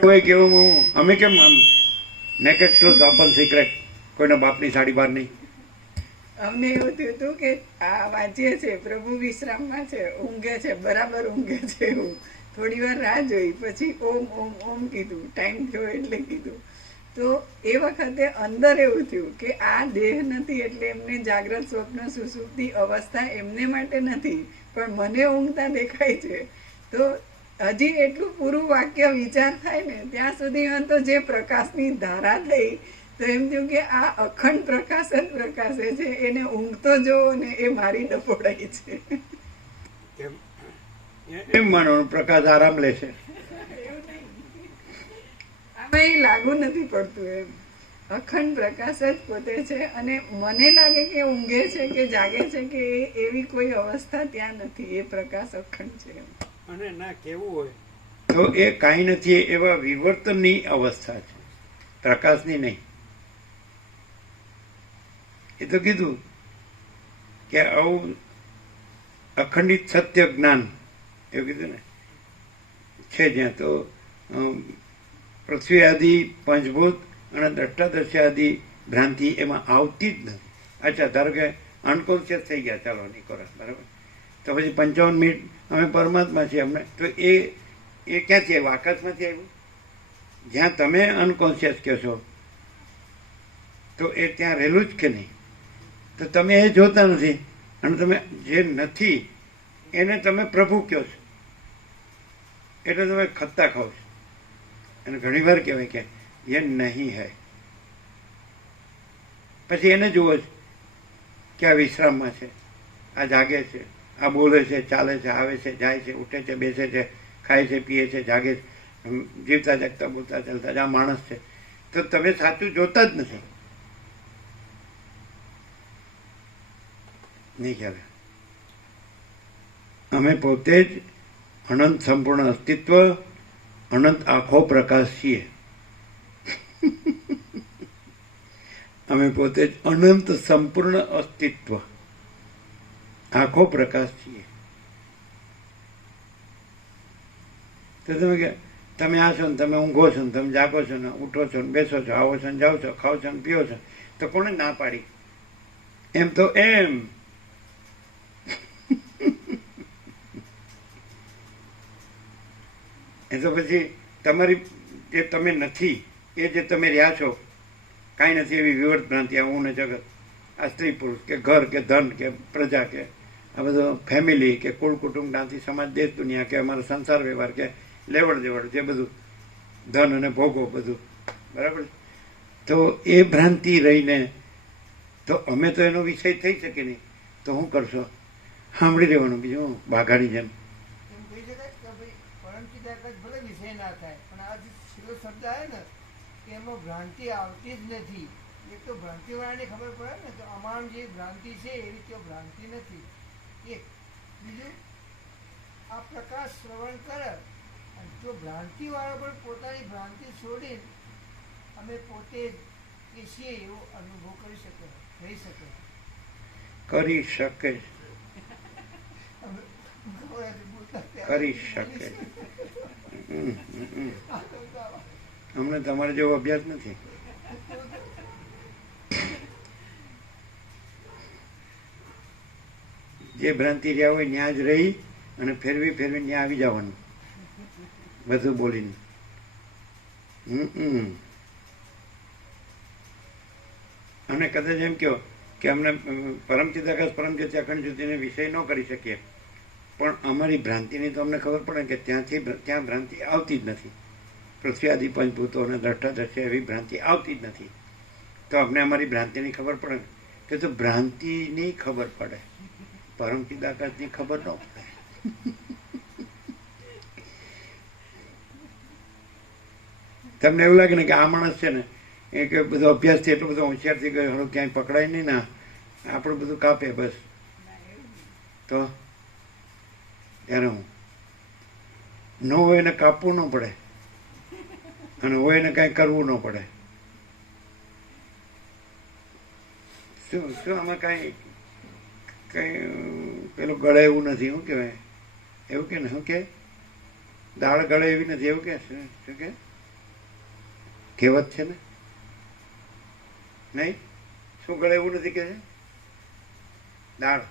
કોઈ કેવું અમે કેમ નેકેડ ટ્રુથ ઓપન સિક્રેટ, કોઈના બાપની સાડી બહાર નહીં. અમને એવું થયું હતું કે આ વાંચીએ છે, પ્રભુ વિશ્રામમાં છે, ઊંઘે છે, બરાબર ઊંઘે છે. એવું થોડી વાર રાહ જોઈ, પછી ઓમ ઓમ ઓમ કીધું, ટાઈમ થયો એટલે કીધું. તો એ વખતે અંદર એવું થયું કે આ દેહ નથી, એટલે એમને જાગ્રત સ્વપ્ન સુષુપ્તિ અવસ્થા એમને માટે નથી, પણ મને ઊંઘતા દેખાય છે. તો હજી એટલું પૂરું વાક્ય વિચાર થાય ને ત્યાં સુધીમાં તો જે પ્રકાશની ધારા થઈ, તો એમ થયું કે આ અખંડ પ્રકાશ જ પ્રકાશે છે, એને ઊંઘતો જોવો ને એ મારી ડફોડાઈ છે. એમ માનો પ્રકાશ આરામ લેશે. આમાં એ લાગુ નથી પડતું. એમ અખંડ પ્રકાશ જ પોતે છે, અને મને લાગે કે ઊંઘે છે કે જાગે છે કે એવી કોઈ અવસ્થા ત્યાં નથી. એ પ્રકાશ અખંડ છે. અને ના કેવું હોય તો એ કાંઈ નથી, એવા વિવર્તનની અવસ્થા છે, પ્રકાશની નહીં. એ તો કીધું કે આવું અખંડિત સત્ય જ્ઞાન એવું કીધું ને છે જ્યાં, તો પૃથ્વી આદિ પંચભૂત અને દ્રષ્ટાદર્શી આદિ ભ્રાંતિ એમાં આવતી જ નથી. અચ્છા, ધારો કે અનકોન્શિયસ થઈ ગયા, ચાલો નીકોરા, બરાબર, તો પછી 55 મિનિટ અમે પરમાત્મા છીએ અમને, તો એ ક્યાંથી આવ્યું? આકાશમાંથી આવ્યું? જ્યાં તમે અનકોન્શિયસ કહો છો તો એ ત્યાં રહેલું જ કે નહીં? તો તમે એ જોતા નથી, અને તમે જે નથી એને તમે પ્રભુ કહો છો, એટલે તમે ખત્તા ખાઓ છો. અને ઘણી વાર કહેવાય કે એ નહીં હૈ, પછી એને જુઓ છો કે આ વિશ્રામમાં છે, આ જાગે છે, આ બોલે છે, ચાલે છે, આવે છે, જાય છે, ઉઠે છે, બેસે છે, ખાય છે, પીએ છે, જાગે છે, જીવતા જાગતા બોલતા ચાલતા જ આ માણસ છે. તો તમે સાચું જોતા જ નથી. નહીં ખ્યાલ. અમે પોતે જ અનંત સંપૂર્ણ અસ્તિત્વ, અનંત આખો પ્રકાશ છીએ. અમે પોતે જ અનંત સંપૂર્ણ અસ્તિત્વ, આખો પ્રકાશ છીએ. તો તમે આ છો ને, તમે ઊંઘો છો ને, તમે જાગો છો ને, ઉઠો છો ને, બેસો છો, આવો છો ને, જાઓ છો, ખાઓ છો ને, પીઓ છો, તો કોણે ના પાડી? એમ તો એમ. એ તો પછી તમારી જે તમે નથી, એ જે તમે રહ્યા છો, કાંઈ નથી એવી વિવર્ત ભ્રાંતિ, આ હું ને જગત, આ સ્ત્રી પુરુષ કે ઘર કે ધન કે પ્રજા કે આ બધો ફેમિલી કે કુળ કુટુંબ જ્ઞાતિ સમાજ દેશ દુનિયા કે અમારો સંસાર વ્યવહાર કે લેવડ દેવડ, જે બધું ધન અને ભોગો બધું, બરાબર. તો એ ભ્રાંતિ રહીને તો અમે તો એનો વિષય થઈ શકે નહીં, તો શું કરશો? સાંભળી રહેવાનું, બીજું બાઘાની જેમ. એમ કહી શકાય કે ભાઈ પરમચિદાકાશ ભલે વિષય ના થાય, પણ આ જે છેલ્લો શબ્દ આવે ને કે એમાં ભ્રાંતિ આવતી જ નથી. એક તો ભ્રાંતિવાળાને ખબર પડે ને તો અમારી જે ભ્રાંતિ છે એવી તો ભ્રાંતિ નથી. એક બીજું, આ પ્રકાશ શ્રવણ કરે અને જો ભ્રાંતિવાળો પણ પોતાની ભ્રાંતિ છોડીને અમે પોતે જ છીએ એવો અનુભવ કરી શકે, થઈ શકે. કરી શકે, કરી શકે. અમને તમારે જેવો અભ્યાસ નથી. જે ભ્રાંતિ રહ્યા હોય ત્યાં જ રહી અને ફેરવી ફેરવી ત્યાં આવી જવાનું, બધું બોલીને. અને કદાચ એમ કહો કે અમને પરમચિદાકાશ પરમજ્યોતિ અખંડ જ્યોતિને વિષય ન કરી શકીએ, પણ અમારી ભ્રાંતિની તો અમને ખબર પડે કે ત્યાં ભ્રાંતિ આવતી જ નથી. પૃથ્વી આદિ પંચભૂતો અને દ્રષ્ટાદર્શી એવી ભ્રાંતિ આવતી જ નથી. તો અમને અમારી ભ્રાંતિની ખબર પડે કે તો ભ્રાંતિની ખબર પડે, પરમચિદાકાશની ખબર ન પડે. તમને એવું લાગે ને કે આ માણસ છે ને એ કે બધો અભ્યાસથી એટલો બધો હોશિયાર થઈ ગયો, હવે ક્યાંય પકડાય નહીં, ના આપણું બધું કાપે બસ. તો ત્યારે હું ન હોય એને કાપવું ન પડે, અને હોય એને કાંઈ કરવું ન પડે. શું આમાં કાંઈ પેલું ગળે એવું નથી, શું કહેવાય એવું કે ને, શું કે દાળ ગળે એવી નથી એવું કે શું કે કહેવત છે ને? નહીં, શું ગળે એવું નથી કે દાળ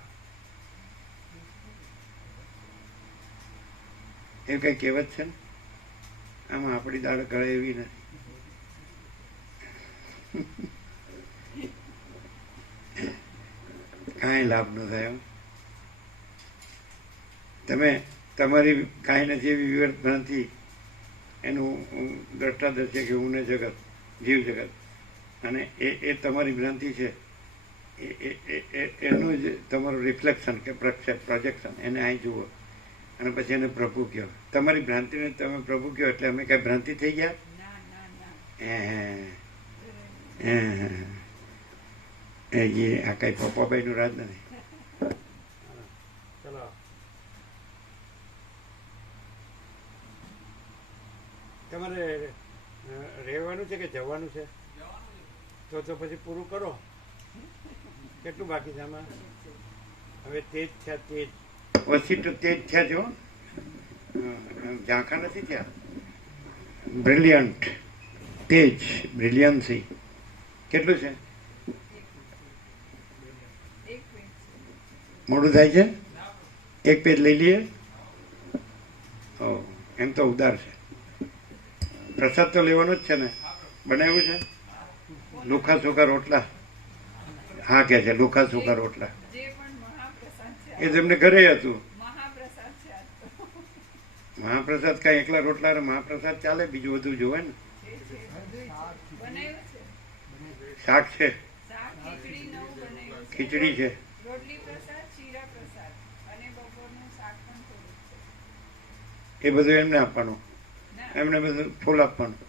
એવું કઈ કહેવત છે ને? આમાં આપણી દાળ ગળે એવી નથી. કાંઈ લાભ ન થાય. તમે તમારી કાંઈ નથી એવી વિવર્ત ભ્રાંતિ, એનું દ્રષ્ટાદર્શક કે હું ને જગત, જીવ જગત, અને એ તમારી ભ્રાંતિ છે, એનું જ તમારું રિફ્લેક્શન કે પ્રોજેક્શન, એને અહીં જુઓ અને પછી એને પ્રભુ કહો. તમારી ભ્રાંતિને તમે પ્રભુ કહો એટલે અમે કઈ ભ્રાંતિ થઈ ગયા? આ કઈ પપ્પાભાઈનું રાજ નથી. ચલો તમારે રહેવાનું છે કે જવાનું છે? તો પછી પૂરું કરો. કેટલું બાકી છે આમાં? હવે તેજ છે, તેજ ઓછી તો તેજ થયા છો, ઝાંખા નથી થયા. બ્રિલિયન્ટ, તેજ, બ્રિલિયન્સી કેટલું છે? મોડું થાય છે? એક પેજ લઈ લઈએ. એમ તો ઉદાર છે. પ્રસાદ તો લેવાનો જ છે ને? બનાવ્યું છે લુખા સૂકા રોટલા? હા કે છે લુખા સૂકા રોટલા. એ તમને ઘરે હતું મહાપ્રસાદ. કાંઈ એકલા રોટલા મહાપ્રસાદ ચાલે? બીજું બધું જોવે ને. શાક છે, ખીચડી છે, એ બધું એમને આપવાનું. એમને બધું ફૂલ આપવાનું,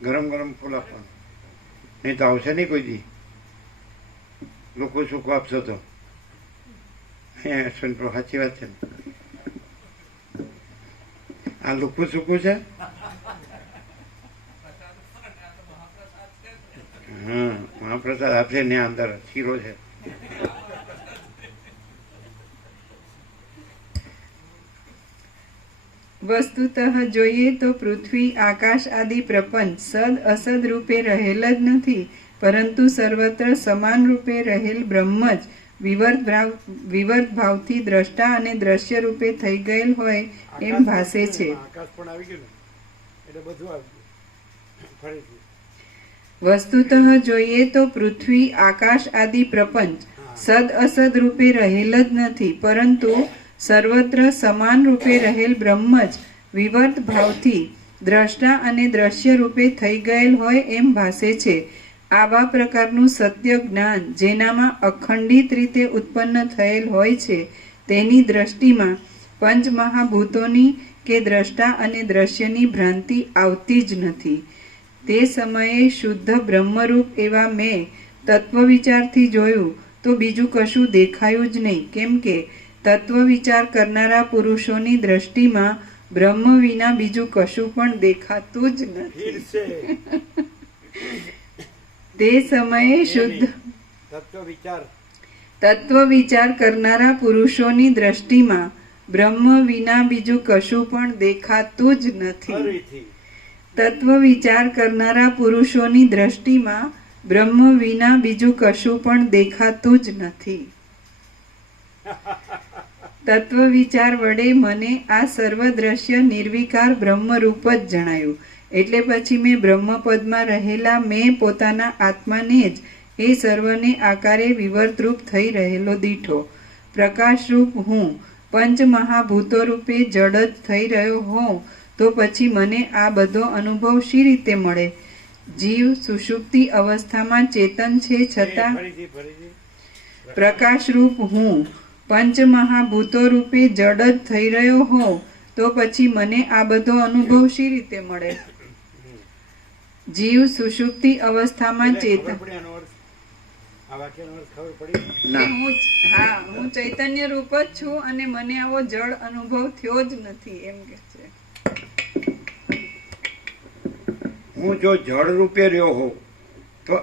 ગરમ ગરમ ફૂલ આપવાનું. નહીં તો આવશે નહીં કોઈ દી. લોકો સૂકું આપશો તો. અશ્વિન પ્રો સાચી વાત છે ને? આ લુખું સૂકું છે. હા, મહાપ્રસાદ આપશે ને અંદર શીરો છે. વસ્તુતઃ જોઈએ તો પૃથ્વી, આકાશ આદિ પ્રપંચ સદ અસદ રૂપે રહેલ જ નથી, પરંતુ સર્વત્ર સમાન રૂપે રહેલ બ્રહ્મ જ વિવર્ત ભાવથી દ્રષ્ટા અને દ્રશ્ય રૂપે થઈ ગયેલ હોય એમ ભાસે છે. આકાશ પણ આવી ગયું ને, એટલે બધું આવી ગયું ફરીથી. વસ્તુતઃ જોઈએ તો પૃથ્વી, આકાશ આદિ પ્રપંચ સદ અસદ રૂપે રહેલ જ નથી, પરંતુ સર્વત્ર સમાન રૂપે રહેલ બ્રહ્મ જ વિવર્ત ભાવથી દ્રષ્ટા અને દ્રશ્ય રૂપે થઈ ગયેલ હોય એમ ભાસે છે. આવા પ્રકારનું સત્ય જ્ઞાન જેનામાં અખંડિત રીતે ઉત્પન્ન થયેલ હોય છે, તેની દ્રષ્ટિમાં પંચમહાભૂતોની કે દ્રષ્ટા અને દ્રશ્યની ભ્રાંતિ આવતી જ નથી. તે સમયે શુદ્ધ બ્રહ્મરૂપ એવા મેં તત્વ વિચારથી જોયું તો બીજું કશું દેખાયું જ નહીં, કેમ કે તત્વ વિચાર કરનારા પુરુષોની દ્રષ્ટિમાં બ્રહ્મ વિના બીજું કશું પણ દેખાતું જ નથી. તે સમયે શુદ્ધ તત્વ વિચાર કરનારા પુરુષોની દ્રષ્ટિમાં બ્રહ્મ વિના બીજું કશું પણ દેખાતું જ નથી. તત્વ વિચાર કરનારા પુરુષોની દ્રષ્ટિમાં બ્રહ્મ વિના બીજું કશું પણ દેખાતું જ નથી. તત્વ વિચાર વડે મને આ સર્વ દ્રશ્ય નિર્વિકાર બ્રહ્મરૂપ જ જણાયું. એટલે પછી મેં બ્રહ્મપદમાં રહેલા મેં પોતાના આત્માને જ એ સર્વને આકારે વિવર્તરૂપ થઈ રહેલો દીઠો. પ્રકાશરૂપ હું પંચ મહાભૂતો રૂપે જડ જ થઈ રહ્યો હોઉં તો પછી મને આ બધો અનુભવ શી રીતે મળે? જીવ સુષુપ્તિ અવસ્થામાં ચેતન છે, છતાં પ્રકાશરૂપ હું પંચ મહાભૂતો રૂપે જડ જ થઈ રહ્યો હોઉં તો પછી મને આ બધો અનુભવ શી રીતે મળે? જીવ સુષુપ્તિ અવસ્થામાં ચેતન, હું ચૈતન્ય રૂપ જ છું અને મને આવો જળ અનુભવ થયો જ નથી એમ કે છે. હું જો જળ રૂપે રહ્યો હોઉં તો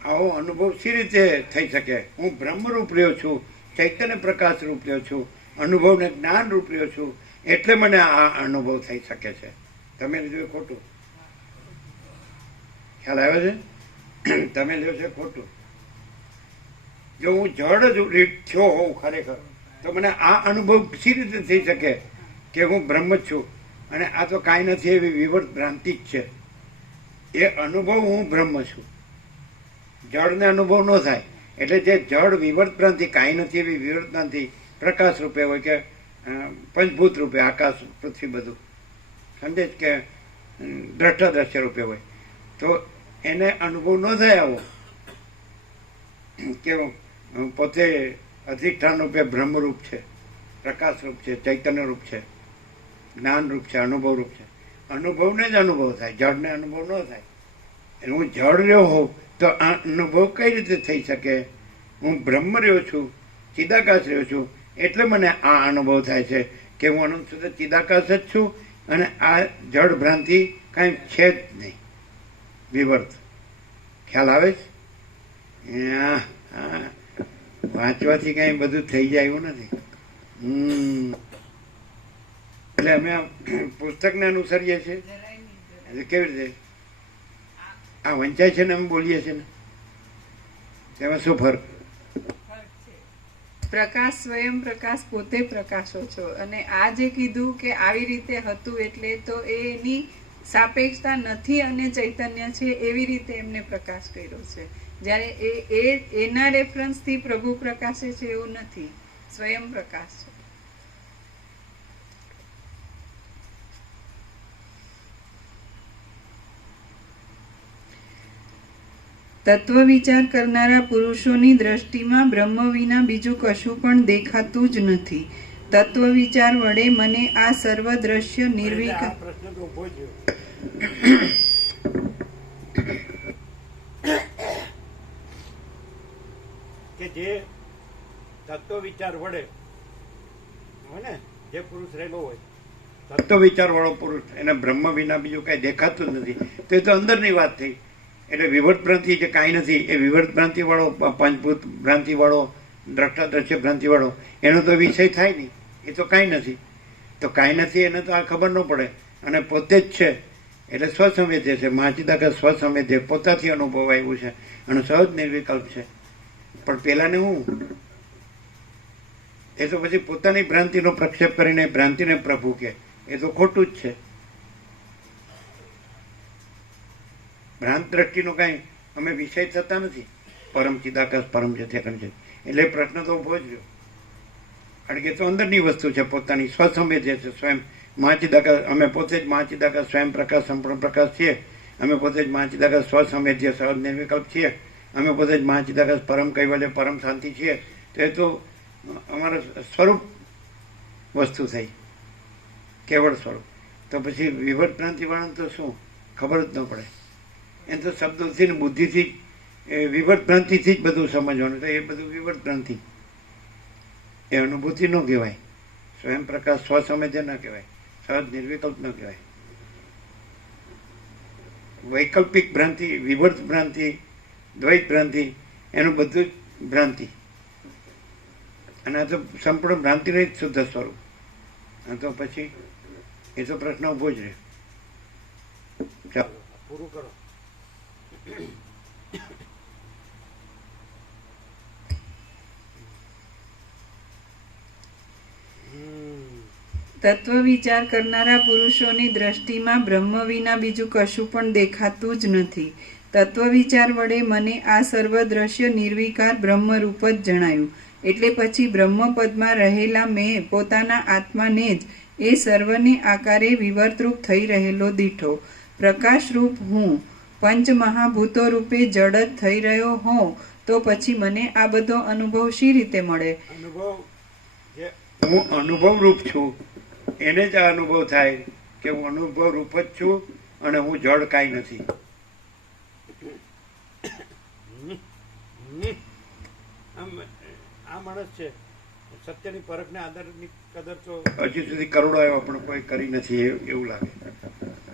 આવો અનુભવ સી રીતે થઈ શકે? હું બ્રહ્મરૂપ રહ્યો છું, ચૈતન્ય પ્રકાશ રૂપ રહ્યો છું, અનુભવને જ્ઞાન રૂપ રહ્યો છું, એટલે મને આ અનુભવ થઈ શકે છે. તમે લીધું એ ખોટું. ખ્યાલ આવે છે? તમે લ્યો છે ખોટું. જો હું જડ જ થયો હોઉં ખરેખર, તો મને આ અનુભવ સી રીતે થઈ શકે કે હું બ્રહ્મ જ છું અને આ તો કાંઈ નથી એવી વિવર્ત ભ્રાંતિ જ છે. એ અનુભવ હું બ્રહ્મ છું. જળને અનુભવ ન થાય. એટલે જે જળ વિવર્ત ભ્રાંતિ, કાંઈ નથી એવી વિવર્ત ભ્રાંતિ પ્રકાશ રૂપે હોય કે પંચભૂત રૂપે, આકાશ પૃથ્વી બધું સમજે જ કે દ્રષ્ટા દ્રશ્ય રૂપે હોય, તો એને અનુભવ ન થાય આવો કે પોતે અધિષ્ઠાન રૂપે બ્રહ્મરૂપ છે, પ્રકાશ રૂપ છે, ચૈતન્ય રૂપ છે, જ્ઞાન રૂપ છે, અનુભવ રૂપ છે. અનુભવને જ અનુભવ થાય, જળને અનુભવ ન થાય. એટલે હું જળ રહ્યો હોઉં તો આ અનુભવ કઈ રીતે થઈ શકે? હું બ્રહ્મ રહ્યો છું, ચિદાકાશ રહ્યો છું, એટલે મને આ અનુભવ થાય છે કે હું અનંત સુધી ચિદાકાશ જ છું અને આ જળ ભ્રાંતિ કાંઈ છે જ નહીં, વિવર્ત. ખ્યાલ આવે છે? વાંચવાથી કાંઈ બધું થઈ જાય એવું નથી. એટલે અમે પુસ્તકને અનુસરીએ છીએ. કેવી રીતે આ વંચાય છે ને અમે બોલીએ છીએ ને, તેમાં શું ફરક? પ્રકાશ સ્વયં પ્રકાશ પોતે પ્રકાશો છો, અને આ જે કીધું કે આવી રીતે હતું એટલે તો એની સાપેક્ષતા નથી અને ચૈતન્ય છે એવી રીતે એમને પ્રકાશ કર્યો છે. જ્યારે એના રેફરન્સથી પ્રભુ પ્રકાશે છે એવું નથી, સ્વયં પ્રકાશ છે. તત્વ વિચાર કરનારા પુરુષોની દ્રષ્ટિમાં બ્રહ્મ વિના બીજું કશું પણ દેખાતું જ નથી. તત્વ વિચાર વડે મને આ સર્વ દ્રશ્ય નિર્વિકાર પ્રશ્ન તો ઉભો થયો કે જે તત્વ વિચાર વડે હોય ને, જે પુરુષ રહેલો હોય, તત્વ વિચાર વાળો પુરુષ, એને બ્રહ્મ વિના બીજું કઈ દેખાતું જ નથી. તો એ તો અંદરની વાત થઈ. એટલે વિવર્ત ભ્રાંતિ જે કાંઈ નથી, એ વિવર્ત ભ્રાંતિ વાળો, પંચભૂત ભ્રાંતિ વાળો, દ્રષ્ટા દ્રશ્ય ભ્રાંતિ વાળો, એનો તો વિષય થાય નહીં. એ તો કાંઈ નથી. તો કાંઈ નથી એને તો આ ખબર ન પડે. અને પોતે જ છે એટલે સ્વસંવેદ્ય છે. મહાચિદાકાશ સ્વસંવેદ્ય, પોતાથી અનુભવ આવ્યું છે અને સહજ નિર્વિકલ્પ છે. પણ પેલાને હું એ તો પછી પોતાની ભ્રાંતિનો પ્રક્ષેપ કરીને ભ્રાંતિને પ્રભુ કે, એ તો ખોટું જ છે. ભ્રાંત દ્રષ્ટિનો કાંઈ અમે વિષય થતા નથી. પરમ ચિદાકાશ પરમ છે તે છે. એટલે પ્રશ્ન તો ઉભો જ રહ્યો. કારણ કે તો અંદરની વસ્તુ છે, પોતાની સ્વસંવેદ્ય છે. સ્વયં મહાચિદાકાશ, અમે પોતે જ મહાચિદાકાશ સ્વયં પ્રકાશ સંપૂર્ણ પ્રકાશ છીએ. અમે પોતે જ મહાચિદાકાશ સ્વસંવેદ્ય સહજ નિર્વિકલ્પ છીએ. અમે પોતે જ મહાચિદાકાશ પરમ કૈવલ્ય પરમ શાંતિ છીએ. તો એ તો અમારું સ્વરૂપ વસ્તુ થઈ, કેવળ સ્વરૂપ. તો પછી વિવર્ત ભ્રાંતિવાળાને તો શું ખબર જ ન પડે. એ તો શબ્દોથી ને બુદ્ધિથી વિવર્ત ભ્રાંતિથી જ બધું સમજવાનું. તો એ બધું વિવર્ત ભ્રાંતિ, એ અનુભૂતિ ન કહેવાય. સ્વયં પ્રકાશ સ્વસંવેદ્ય ન કહેવાય, સહજ નિર્વિકલ્પ ન કહેવાય. વૈકલ્પિક ભ્રાંતિ, વિવર્ત ભ્રાંતિ, દ્વૈત ભ્રાંતિ, એનું બધું જ ભ્રાંતિ. અને આ તો સંપૂર્ણ ભ્રાંતિનું જ શુદ્ધ સ્વરૂપ. તો પછી એ તો પ્રશ્ન ઉભો જ રહે. ચાલો પૂરું કરો. તત્વ વિચાર કરનારા પુરુષોની દ્રષ્ટિમાં બ્રહ્મ વિના બીજું કશું પણ દેખાતું જ નથી. તત્વ વિચાર વડે મને આ સર્વ દ્રશ્ય નિર્વિકાર બ્રહ્મરૂપ જ જણાયું. એટલે પછી બ્રહ્મપદમાં રહેલા મેં પોતાના આત્માને જ એ સર્વને આકારે વિવર્તરૂપ થઈ રહેલો દીઠો. પ્રકાશરૂપ હું પંચ મહાભૂતો રૂપે જડ જ થઈ રહ્યો હોઉં તો પછી મને આ બધો અનુભવ શી રીતે મળે? અનુભવ જે હું અનુભવ રૂપ છું એને જ આ અનુભવ થાય કે હું અનુભવ રૂપ જ છું અને હું જડ કાંઈ નથી. આ માણસ છે સત્યની પરખને આધારની કદર તો હજી સુધી કરોડો આવ્યા પણ કોઈ કરી નથી એવું લાગે.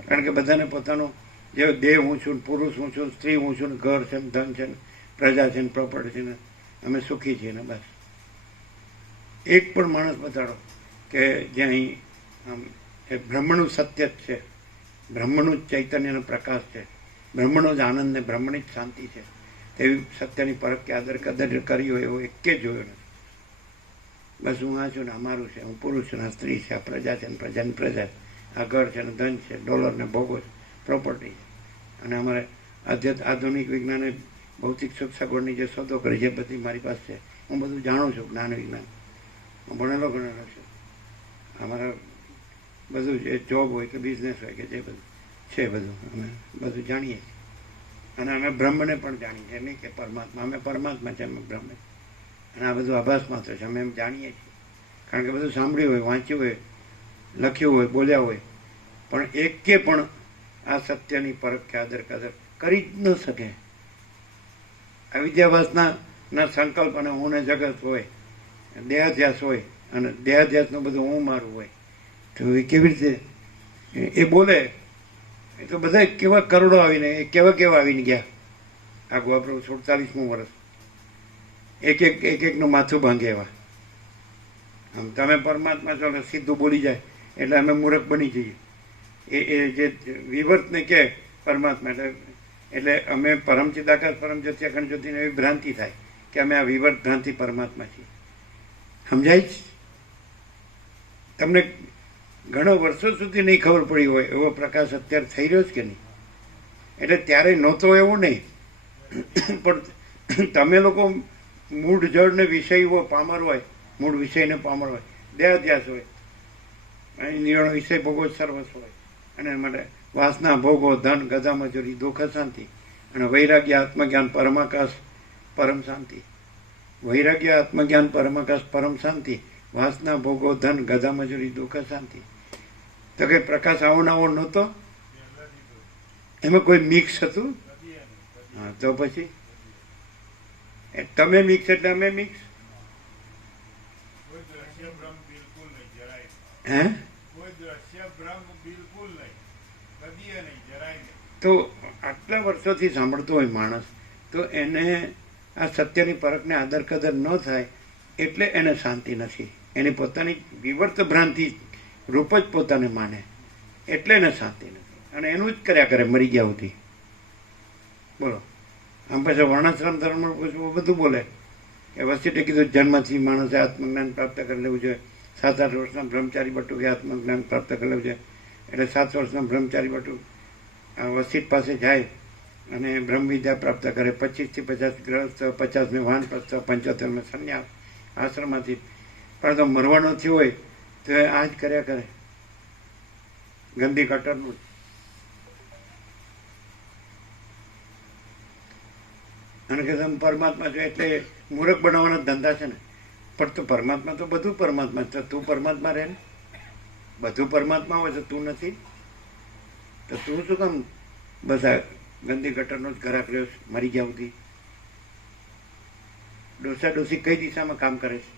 કારણ કે બધાને પોતાનો જે દેહ હું છું, પુરુષ હું છું, સ્ત્રી હું છું, ઘર છે, ધન છે, પ્રજા છે ને પ્રોપર્ટી છે ને અમે સુખી છીએ ને બસ. એક પણ માણસ બતાડો કે જ્યાં અહીં આમ એ બ્રહ્મનું સત્ય જ છે, બ્રહ્મનું જ ચૈતન્યનો પ્રકાશ છે, બ્રહ્મનો જ આનંદ ને બ્રહ્મની જ શાંતિ છે, તેવી સત્યની પરખ કે આદર કદર કરી હોય એવો એકે જોયો નથી. બસ હું આ છું ને અમારું છે, હું પુરુષ છું ને આ સ્ત્રી છે, આ પ્રજા છે ને પ્રજાની પ્રજા, આ ઘર છે ને ધન છે, ડોલર ને ભોગો છે, પ્રોપર્ટી છે. અને અમારે આધુનિક વિજ્ઞાને ભૌતિક સુખ સગવડની જે શોધો કરી છે બધી મારી પાસે છે. હું બધું જાણું છું, જ્ઞાન વિજ્ઞાન હું ભણેલો છું. અમારા બધું જે જોબ હોય કે બિઝનેસ હોય કે જે બધું છે બધું અમે બધું જાણીએ છીએ. અને અમે બ્રહ્મને પણ જાણીએ છીએ, નહીં કે પરમાત્મા. અમે પરમાત્મા છે, અમે બ્રહ્મ. અને આ બધું આભાસ માત્ર છે, અમે એમ જાણીએ છીએ. કારણ કે બધું સાંભળ્યું હોય, વાંચ્યું હોય, લખ્યું હોય, બોલ્યા હોય, પણ એકે પણ આ સત્યની પરખ કે આદર કદર કરી જ ન શકે. અવિદ્યાવાસના સંકલ્પ અને હું ને જગત હોય, દેહાધ્યાસ હોય, અને દેહાધ્યાસનું બધું હું મારું હોય, તો એ કેવી રીતે એ બોલે? એ તો બધા કેવા કરોડો આવીને કેવા આવીને ગયા. આગું આપણું 47મું વર્ષ એકનું માથું ભાંગે એવા. આમ તમે પરમાત્મા છો સીધું બોલી જાય એટલે અમે મૂર્ખ બની જઈએ. એ જે વિવર્તને કે પરમાત્મા એટલે અમે પરમ ચિદાકાશ પરમ જ્યોતિ અખંડ જ્યોતિને એવી ભ્રાંતિ થાય કે અમે આ વિવર્ત ભ્રાંતિ પરમાત્મા છીએ. સમજાય જ? તમને ઘણા વર્ષો સુધી નહીં ખબર પડી હોય એવો પ્રકાશ અત્યારે થઈ રહ્યો છે કે નહીં? એટલે ત્યારે નહોતો એવું નહીં, પણ તમે લોકો મૂળ જળ ને વિષય પામર હોય, મૂળ વિષયને પામર હોય, દેહાધ્યાસ હોય, નિર્ણય વિષય ભોગો સર્વસ્વ હોય, અને એના માટે વાસના ભોગો ધન ગધા મજૂરી દુઃખ શાંતિ, અને વૈરાગ્ય આત્મજ્ઞાન પરમાકાશ પરમ શાંતિ. વૈરાગ્ય આત્મજ્ઞાન પરમાકાશ પરમ શાંતિ, વાસના ભોગો ધન ગધા મજૂરી દુઃખ શાંતિ. તો કે પ્રકાશ આવો નવો નહોતો? એમાં કોઈ મિક્સ હતું? હા, તો પછી તમે મિક્સ એટલે અમે મિક્સ. હે? તો આટલા વર્ષોથી સાંભળતો હોય માણસ, તો એને આ સત્યની પરખને આદર કદર ન થાય એટલે એને શાંતિ નથી. એની પોતાની વિવર્ત ભ્રાંતિ રૂપ જ પોતાને માને એટલે એને શાંતિ નથી. અને એનું જ કર્યા કરે મરી ગયા સુધી. બોલો. આમ પછી વર્ણાશ્રમ ધર્મ બધું બોલે કે વસ્તી કીધું જન્મથી માણસે આત્મજ્ઞાન પ્રાપ્ત કરી લેવું જોઈએ. 7-8 વર્ષના બ્રહ્મચારી બટુકે આત્મજ્ઞાન પ્રાપ્ત કરી લેવું જોઈએ. એટલે 7 વર્ષના બ્રહ્મચારી બટુ વસિત પાસે જાય અને બ્રહ્મ વિદ્યા પ્રાપ્ત કરે. 25 થી 50 ગ્રસ્ત, 50 વાનપ્રસ્થ, 75 સંન્યાસ આશ્રમમાંથી. પણ તો મરવાનો થયો હોય તો આ જ કર્યા કરે, ગંદી કટરનું જ. અને કે તમે પરમાત્મા છો એટલે મૂર્ખ બનાવવાના ધંધા છે ને. પણ તો પરમાત્મા તો બધું પરમાત્મા છે. તું પરમાત્મા રહે ને, બધું પરમાત્મા હોય તો તું નથી. તો તું શું કામ બધા ગંદી ગટરનો જ ઘરાક રહ્યો મરી ગયા સુધી? ડોસા ડોસી કઈ દિશામાં કામ કરે છે?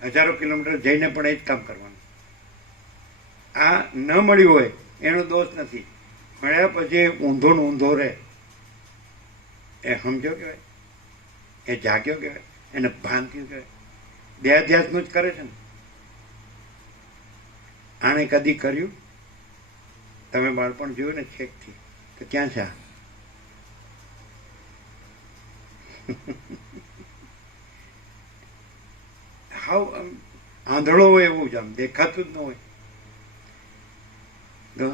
1000 કિલોમીટર જઈને પણ એ જ કામ કરવાનું. આ ન મળ્યું હોય એનો દોષ નથી, મળ્યા પછી ઊંધો ને ઊંધો રહે. એ સમજો કહેવાય, એ જાગ્યો કહેવાય, એને ભાન થયું કહેવાય. દેહાધ્યાસનું જ કરે છે ને. આણે કદી કર્યું? તમે બાળપણ જોયું ને છેકથી, તો ક્યાં છે આ? હાવ આંધળો હોય એવું જ, આમ દેખાતું જ ન હોય. તો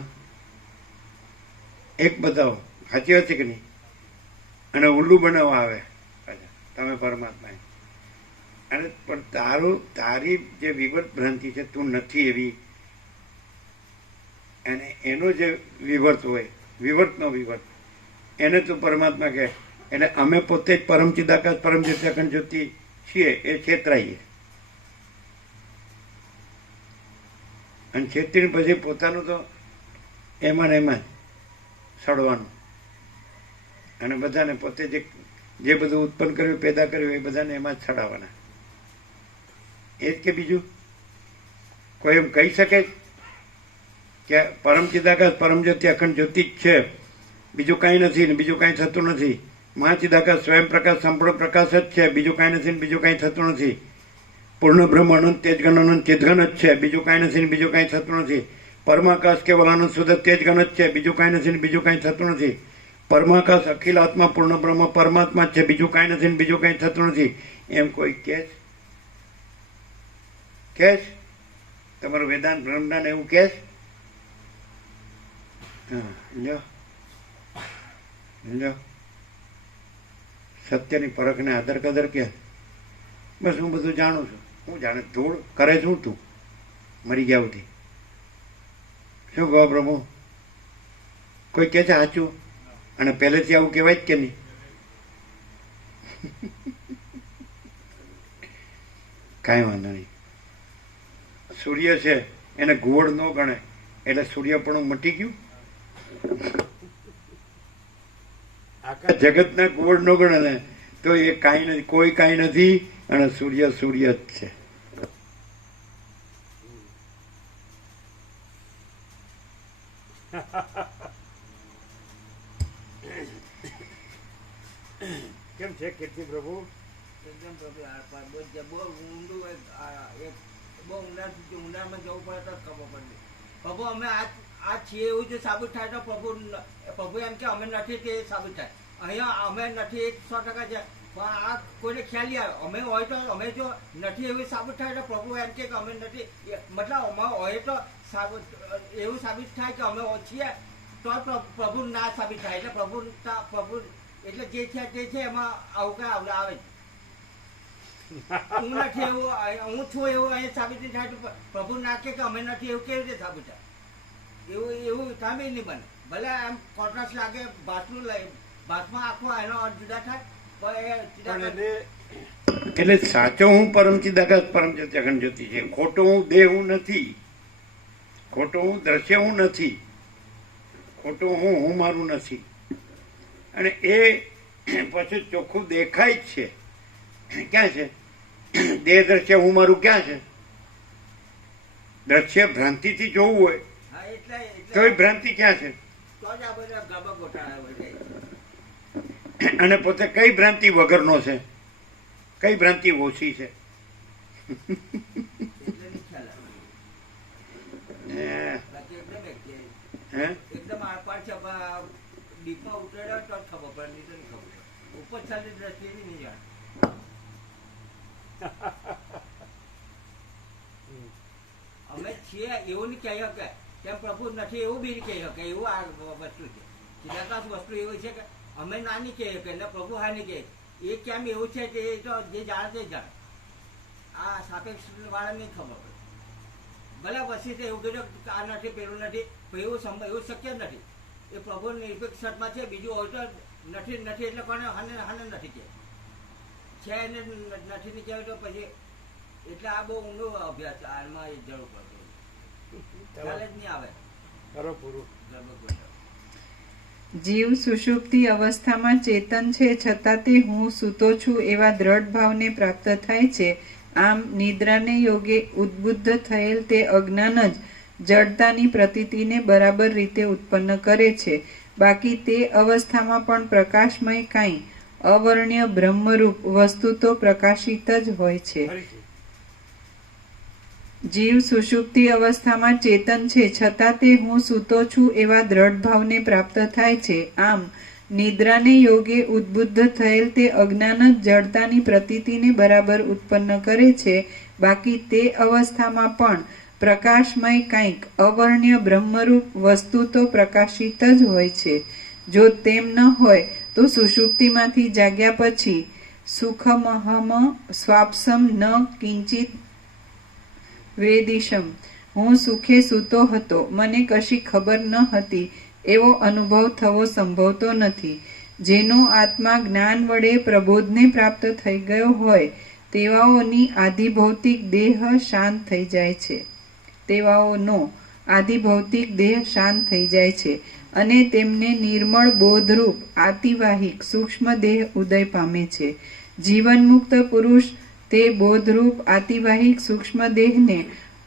એક બતાવો, સાચી વાત છે કે નહીં? અને ઉલ્લું બનાવવા આવે તમે પરમાત્મા. અને પણ તારી જે વિવર્ત ભ્રાંતિ છે, તું નથી એવી, અને એનો જે વિવર્ત હોય, વિવર્તનો વિવર્ત, એને તું પરમાત્મા કહે. એટલે અમે પોતે જ પરમ ચિદાકાશ પરમ જ્યોતિ અખંડ જ્યોતિ છીએ એ છેતરાઈએ. અને છેતરીને પછી પોતાનું તો એમાં ને એમાં જ સડવાનું. અને બધાને પોતે જે બધું ઉત્પન્ન કર્યું, પેદા કર્યું, એ બધાને એમાં જ સડાવવાના. એ જ કે બીજું કોઈ એમ કહી શકે કે પરમ ચિદાકાશ પરમ જ્યોતિ અખંડ જ્યોતિ જ છે બીજું કાંઈ નથી ને બીજું કાંઈ થતું નથી. મહાચિદાકાશ સ્વયં પ્રકાશ સંપૂર્ણ પ્રકાશ જ છે, બીજું કાંઈ નથી ને બીજું કાંઈ થતું નથી. પૂર્ણ બ્રહ્મ અનંત તેજગન અનંત ચેતગન જ છે, બીજું કાંઈ નથી ને બીજું કાંઈ થતું નથી. પરમાકાશ કેવલ આનંદ શુદ્ધ તેજગન જ છે, બીજું કાંઈ નથી ને બીજું કાંઈ થતું નથી. પરમાકાશ અખિલ આત્મા પૂર્ણ બ્રહ્મ પરમાત્મા જ છે, બીજું કાંઈ નથી ને બીજું કાંઈ થતું નથી. એમ કોઈ કે તમારું વેદાંત બ્રહ્મદાન એવું કે સત્યની પરખને આદર કદર કે બસ હું બધું જાણું છું. હું જાણે ધૂળ કરે છું તું મરી ગયા સુધી. શું કહો પ્રભુ? કોઈ કે છે સાચું? અને પહેલેથી આવું કહેવાય જ કે નહીં? કાંઈ વાંધો નહીં. સૂર્ય છે એને ઘુવડ ન ગણે એટલે સૂર્યપણું મટી ગયું. આખા જગતના ઘુવડ ન ગણે ને તો એ કાંઈ નથી, કોઈ કાંઈ નથી અને સૂર્ય સૂર્ય જ છે. કેમ છે કીર્તિ પ્રભુ? એકદમ પ્રભુ બહુ ઊંડું બહુ ઊંડાણમાં જવું પડે તો ખબર પડે. પ્રભુ અમે આ છીએ એવું જો સાબિત થાય તો પ્રભુ એમ કે અમે નથી તે સાબિત થાય. અહીંયા અમે નથી 100% છે પણ આ કોઈને ખ્યાલ આવે અમે હોય તો અમે જો નથી એવું સાબિત થાય તો પ્રભુ એમ કે અમે નથી, મતલબ અમે હોય તો એવું સાબિત થાય કે અમે છીએ તો પ્રભુ ના સાબિત થાય. એટલે પ્રભુ એટલે જે છે તે છે એમાં આવું કઈ આવે છે. હું નથી એવું, હું છું એવું અહીંયા સાબિત નહીં થાય તો પ્રભુ ના કે અમે નથી એવું કેવી રીતે સાબિત થાય? એવું કામ નહીં બને. ભલે એમ કોન્ટ્રાસ્ટ લાગે ભાતનું લઈ ભાતમાં આખો એનો અર્થ જુદા થાય એટલે સાચો હું પરમચિદાકાશ પરમ જગન જ્યોતિ છે. ખોટો હું દેહ હું નથી, ખોટો હું દ્રશ્ય હું નથી, ખોટો હું મારું નથી. અને એ પછી ચોખ્ખું દેખાય જ છે. ક્યાં છે દેહ દ્રશ્ય હું મારું? ક્યાં છે? દ્રશ્ય ભ્રાંતિથી જોવું હોય તો એ ભ્રાંતિ ક્યાં છે? અને પોતે કઈ ભ્રાંતિ વગરનો છે? કઈ ભ્રાંતિ ઓછી છે? એકદમ આરપાર છે ડીપમાં ઉતર્યા તો ખબર પડે, નહીં તો નહીં ખબર પડે. ઉપર ચાલી દ્રષ્ટિએ નહીં જાણ. અમે છીએ એવું નહીં કહી શકે કેમ પ્રભુ નથી એવું બી નહીં કહી શકે. એવું આ વસ્તુ છે. ચિદાકાશ વસ્તુ એવું છે કે અમે ના નહીં કહી શકે ને પ્રભુ હા નહીં કહે. એ કેમ એવું છે તે તો જે જાણે તે જાણે. આ સાપેક્ષ વાળા નહીં ખબર પડે. ભલે વસી છે એવું કીધું આ નથી પેલું નથી એવું શક્ય જ નથી. એ પ્રભુ નિરપેક્ષમાં છે. બીજું હોય તો નથી એટલે કોને હાને નથી કે છે એને નથી નહીં કહેવાય તો પછી એટલે આ બહુ ઊંડો અભ્યાસ આમાં જરૂર પડતો ખ્યાલ જ નહીં આવે. કરો પૂરું. જીવ સુષુપ્તિ અવસ્થામાં ચેતન છે છતાં તે હું સૂતો છું એવા દ્રઢ ભાવને પ્રાપ્ત થાય છે. આમ નિદ્રાને યોગે ઉદ્બુદ્ધ થયેલ તે અજ્ઞાન જ જડતાની પ્રતીતિને બરાબર રીતે ઉત્પન્ન કરે છે. બાકી તે અવસ્થામાં પણ પ્રકાશમય કાંઈ અવર્ણ્ય બ્રહ્મરૂપ વસ્તુ તો પ્રકાશિત જ હોય છે. જીવ સુષુપ્તિ અવસ્થામાં ચેતન છે છતાં તે હું સૂતો છું એવા દ્રઢ ભાવને પ્રાપ્ત થાય છે. આમ નિદ્રાને યોગે ઉદ્બુદ્ધ થયેલ તે અજ્ઞાન જ જડતાની પ્રતીતિને બરાબર ઉત્પન્ન કરે છે. બાકી તે અવસ્થામાં પણ પ્રકાશમય કંઈક અવર્ણ્ય બ્રહ્મરૂપ વસ્તુ તો પ્રકાશિત જ હોય છે. જો તેમ ન હોય તો સુષુપ્તિમાંથી જાગ્યા પછી સુખમહમ સ્વાપસમ ન કિંચિત વેદિશમ હું સુખે સૂતો હતો, મને કશી ખબર ન હતી એવો અનુભવ થવો સંભવતો નથી. જેનો આત્મા જ્ઞાન વડે પ્રબોધને પ્રાપ્ત થઈ ગયો હોય તેવાઓની આધિભૌતિક દેહ શાંત થઈ જાય છે. તેવાઓનો આધિભૌતિક દેહ શાંત થઈ જાય છે અને તેમને નિર્મળ બોધરૂપ આતિવાહિક સૂક્ષ્મ દેહ ઉદય પામે છે. જીવન મુક્ત પુરુષ તે બોધરૂપ આતિવાહિક સૂક્ષ્મ દેહને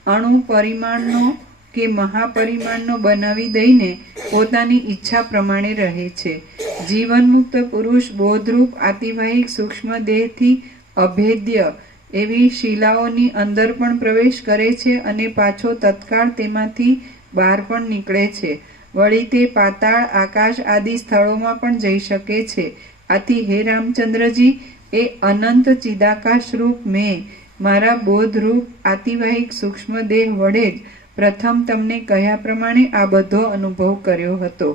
અણુ પરિમાણનો કે મહાપરિમાણનો બનાવી દઈને પોતાની ઈચ્છા પ્રમાણે રહે છે. જીવનમુક્ત પુરુષ બોધરૂપ આતિવાહિક સૂક્ષ્મ દેહથી અભેદ્ય એવી શિલાઓની અંદર પણ પ્રવેશ કરે છે અને પાછો તત્કાળ તેમાંથી બહાર પણ નીકળે છે. વળી તે પાતાળ, આકાશ આદિ સ્થળોમાં પણ જઈ શકે છે. આથી હે રામચંદ્રજી, એ અનંત ચિદાકાશ રૂપ મેં મારા બોધરૂપ આતિવાહિક સૂક્ષ્મ દેહ વડે જ પ્રથમ તમને કહ્યા પ્રમાણે આ બધો અનુભવ કર્યો હતો.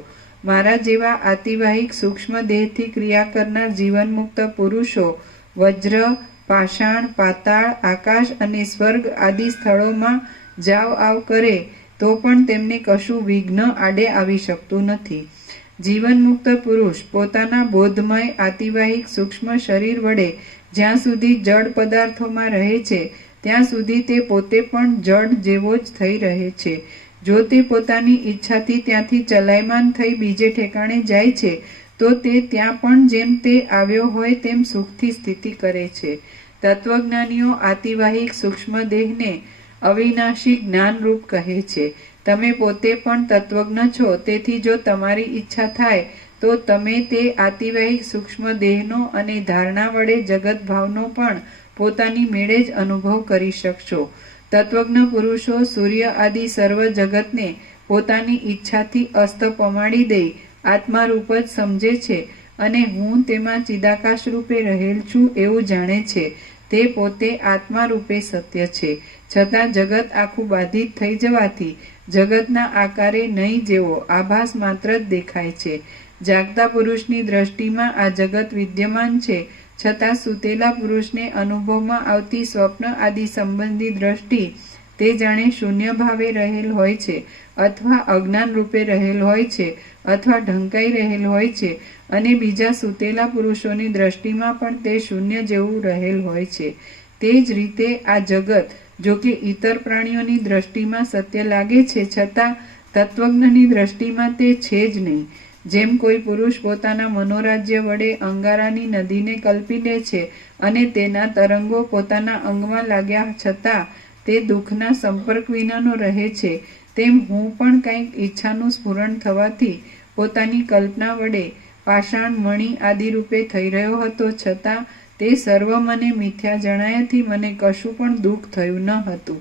મારા જેવા આતિવાહિક સૂક્ષ્મ દેહથી ક્રિયા કરનાર જીવનમુક્ત પુરુષો વજ્ર, પાષાણ, પાતાળ, આકાશ અને સ્વર્ગ આદિ સ્થળોમાં જાવ આવ કરે તો પણ તેમને કશું વિઘ્ન આડે આવી શકતું નથી. જીવનમુક્ત પુરુષ પોતાના બોધમય આતિવાહિક સૂક્ષ્મ શરીર વડે જ્યાં સુધી જડ પદાર્થોમાં રહે છે ત્યાં સુધી તે પોતે પણ જડ જેવો જ થઈ રહે છે. જો તે પોતાની ઈચ્છાથી ત્યાંથી ચલાયમાન થઈ બીજે ઠેકાણે જાય છે તો તે ત્યાં પણ જેમ તે આવ્યો હોય તેમ સુખથી સ્થિતિ કરે છે. તત્વજ્ઞાનીઓ આતિવાહિક સૂક્ષ્મ દેહને અવિનાશી જ્ઞાનરૂપ કહે છે. તમે પોતે પણ તત્વજ્ઞ છો, તેથી જો તમારી ઈચ્છા થાય તો તમે તે આતિવાહિક સૂક્ષ્મ દેહનો અને ધારણા વડે જગત ભાવનો પણ પોતાની મેળે જ અનુભવ કરી શકશો. તત્વજ્ઞ પુરુષો સૂર્ય આદિ સર્વ જગતને પોતાની ઈચ્છાથી અસ્ત પમાડી દઈ આત્મારૂપ જ સમજે છે અને હું તેમાં ચિદાકાશ રૂપે રહેલ છું એવું જાણે છે. તે પોતે આત્મા રૂપે સત્ય છે, છતાં જગત આખું બાધિત થઈ જવાથી જગતના આકારે નહીં જેવો આભાસ માત્ર જ દેખાય છે. જાગતા પુરુષની દ્રષ્ટિમાં આ જગત વિદ્યમાન છે, છતાં સૂતેલા પુરુષને અનુભવમાં આવતી સ્વપ્ન આદિ સંબંધી દ્રષ્ટિ તે જાણે શૂન્ય ભાવે રહેલ હોય છે, અથવા અજ્ઞાન રૂપે રહેલ હોય છે, અથવા ઢંકાઈ રહેલ હોય છે, અને બીજા સૂતેલા પુરુષોની દ્રષ્ટિમાં પણ તે શૂન્ય જેવું રહેલ હોય છે. તે જ રીતે આ જગત જો કે ઇતર પ્રાણીઓની દ્રષ્ટિમાં સત્ય લાગે છે, છતાં તત્વજ્ઞની દ્રષ્ટિમાં તે છે જ નહીં. જેમ કોઈ પુરુષ પોતાના મનોરાજ્ય વડે અંગારાની નદીને કલ્પી લે છે અને તેના તરંગો પોતાના અંગમાં લાગ્યા છતાં તે દુઃખના સંપર્ક વિનાનો રહે છે, તેમ હું પણ કંઈક ઈચ્છાનું સ્ફુરણ થવાથી પોતાની કલ્પના વડે પાષાણ, મણિ આદિ રૂપે થઈ રહ્યો હતો, છતાં તે સર્વ મને મિથ્યા જણાયાથી મને કશું પણ દુઃખ થયું ન હતું.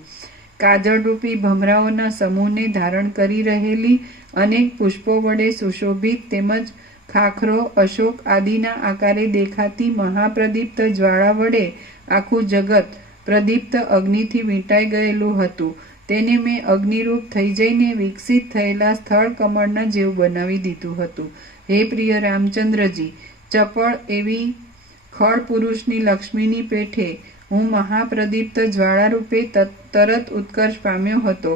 કાજળરૂપી ભમરાઓના સમૂહને ધારણ કરી રહેલી અનેક પુષ્પો વડે સુશોભિત તેમજ ખાખરો, અશોક આદિના આકારે દેખાતી મહાપ્રદીપ્ત જ્વાળા વડે આખું જગત પ્રદીપ્ત અગ્નિથી વીંટાઈ ગયેલું હતું. તેને મેં અગ્નિરૂપ થઈ જઈને વિકસિત થયેલા સ્થળ કમળના જેવું બનાવી દીધું હતું. હે પ્રિય રામચંદ્રજી, ચપળ એવી ખળ પુરુષની લક્ષ્મીની પેઠે હું મહાપ્રદીપ્ત જ્વાળા રૂપે તરત ઉત્કર્ષ પામ્યો હતો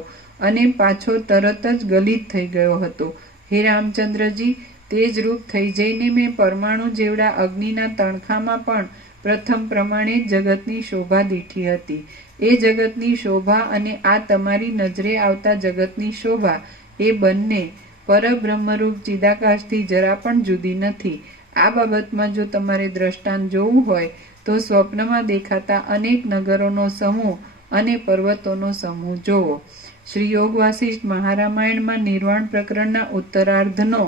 અને પાછો તરત જ ગલિત થઈ ગયો હતો. હે રામચંદ્રજી, તે જ રૂપ થઈ જઈને મેં પરમાણુ જેવડા અગ્નિના તણખામાં પણ પ્રથમ પ્રમાણે જગતની શોભા દીઠી હતી. એ જગતની શોભા અને આ તમારી નજરે આવતા જગતની શોભા એ બંને પરબ્રહ્મરૂપ ચિદાકાશથી જરા પણ જુદી નથી. આ બાબતમાં જો તમારે દ્રષ્ટાંત જોવું હોય તો સ્વપ્નમાં દેખાતા અનેક નગરોનો સમૂહ અને પર્વતોનો સમૂહ જોવો. શ્રી યોગ વાસિષ્ઠ મહારામાયણમાં નિર્વાણ પ્રકરણના ઉત્તરાર્ધનો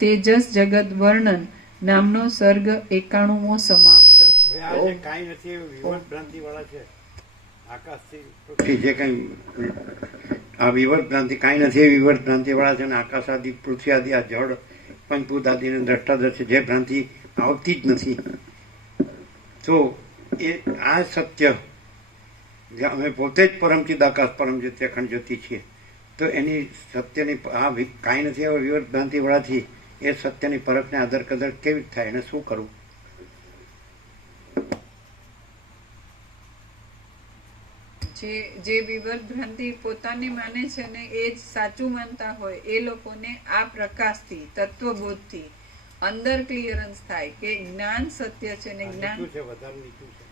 તેજસ જગત વર્ણન નામનો સર્ગ 91મો સમાપ્ત. હવે આ જે કાંઈ નથી એવું વિવર્ત ભ્રાંતિ વાળા છે આકાશથી જે કંઈ આ વિવર્ત ભ્રાંતિ કાંઈ નથી એ વિવર્ત ભ્રાંતિ વાળા છે ને આકાશ આદિ, પૃથ્વી આદિ, આ જળ પંચભૂત આદિને દ્રષ્ટાદર્શી જે ભ્રાંતિ આવતી જ નથી. તો એ આ સત્ય અમે પોતે જ પરમચિદ આકાશ પરમ જ્યોતિ અખંડ જ્યોતિ છીએ, તો એની સત્યની આ કાંઈ નથી એવા વિવર્ત ભ્રાંતિ વાળાથી એ સત્યની પરખને આદર કદર કેવી થાય, એને શું કરવું? જે વિવર્ત ભ્રાંતિ પોતાને માને છે ને એ જ સાચું માનતા હોય એ લોકોને આ પ્રકાશથી, તત્વબોધથી અંદર ક્લિયરન્સ થાય કે જ્ઞાન સત્ય છે ને જ્ઞાન છે વધારે નીચું છે.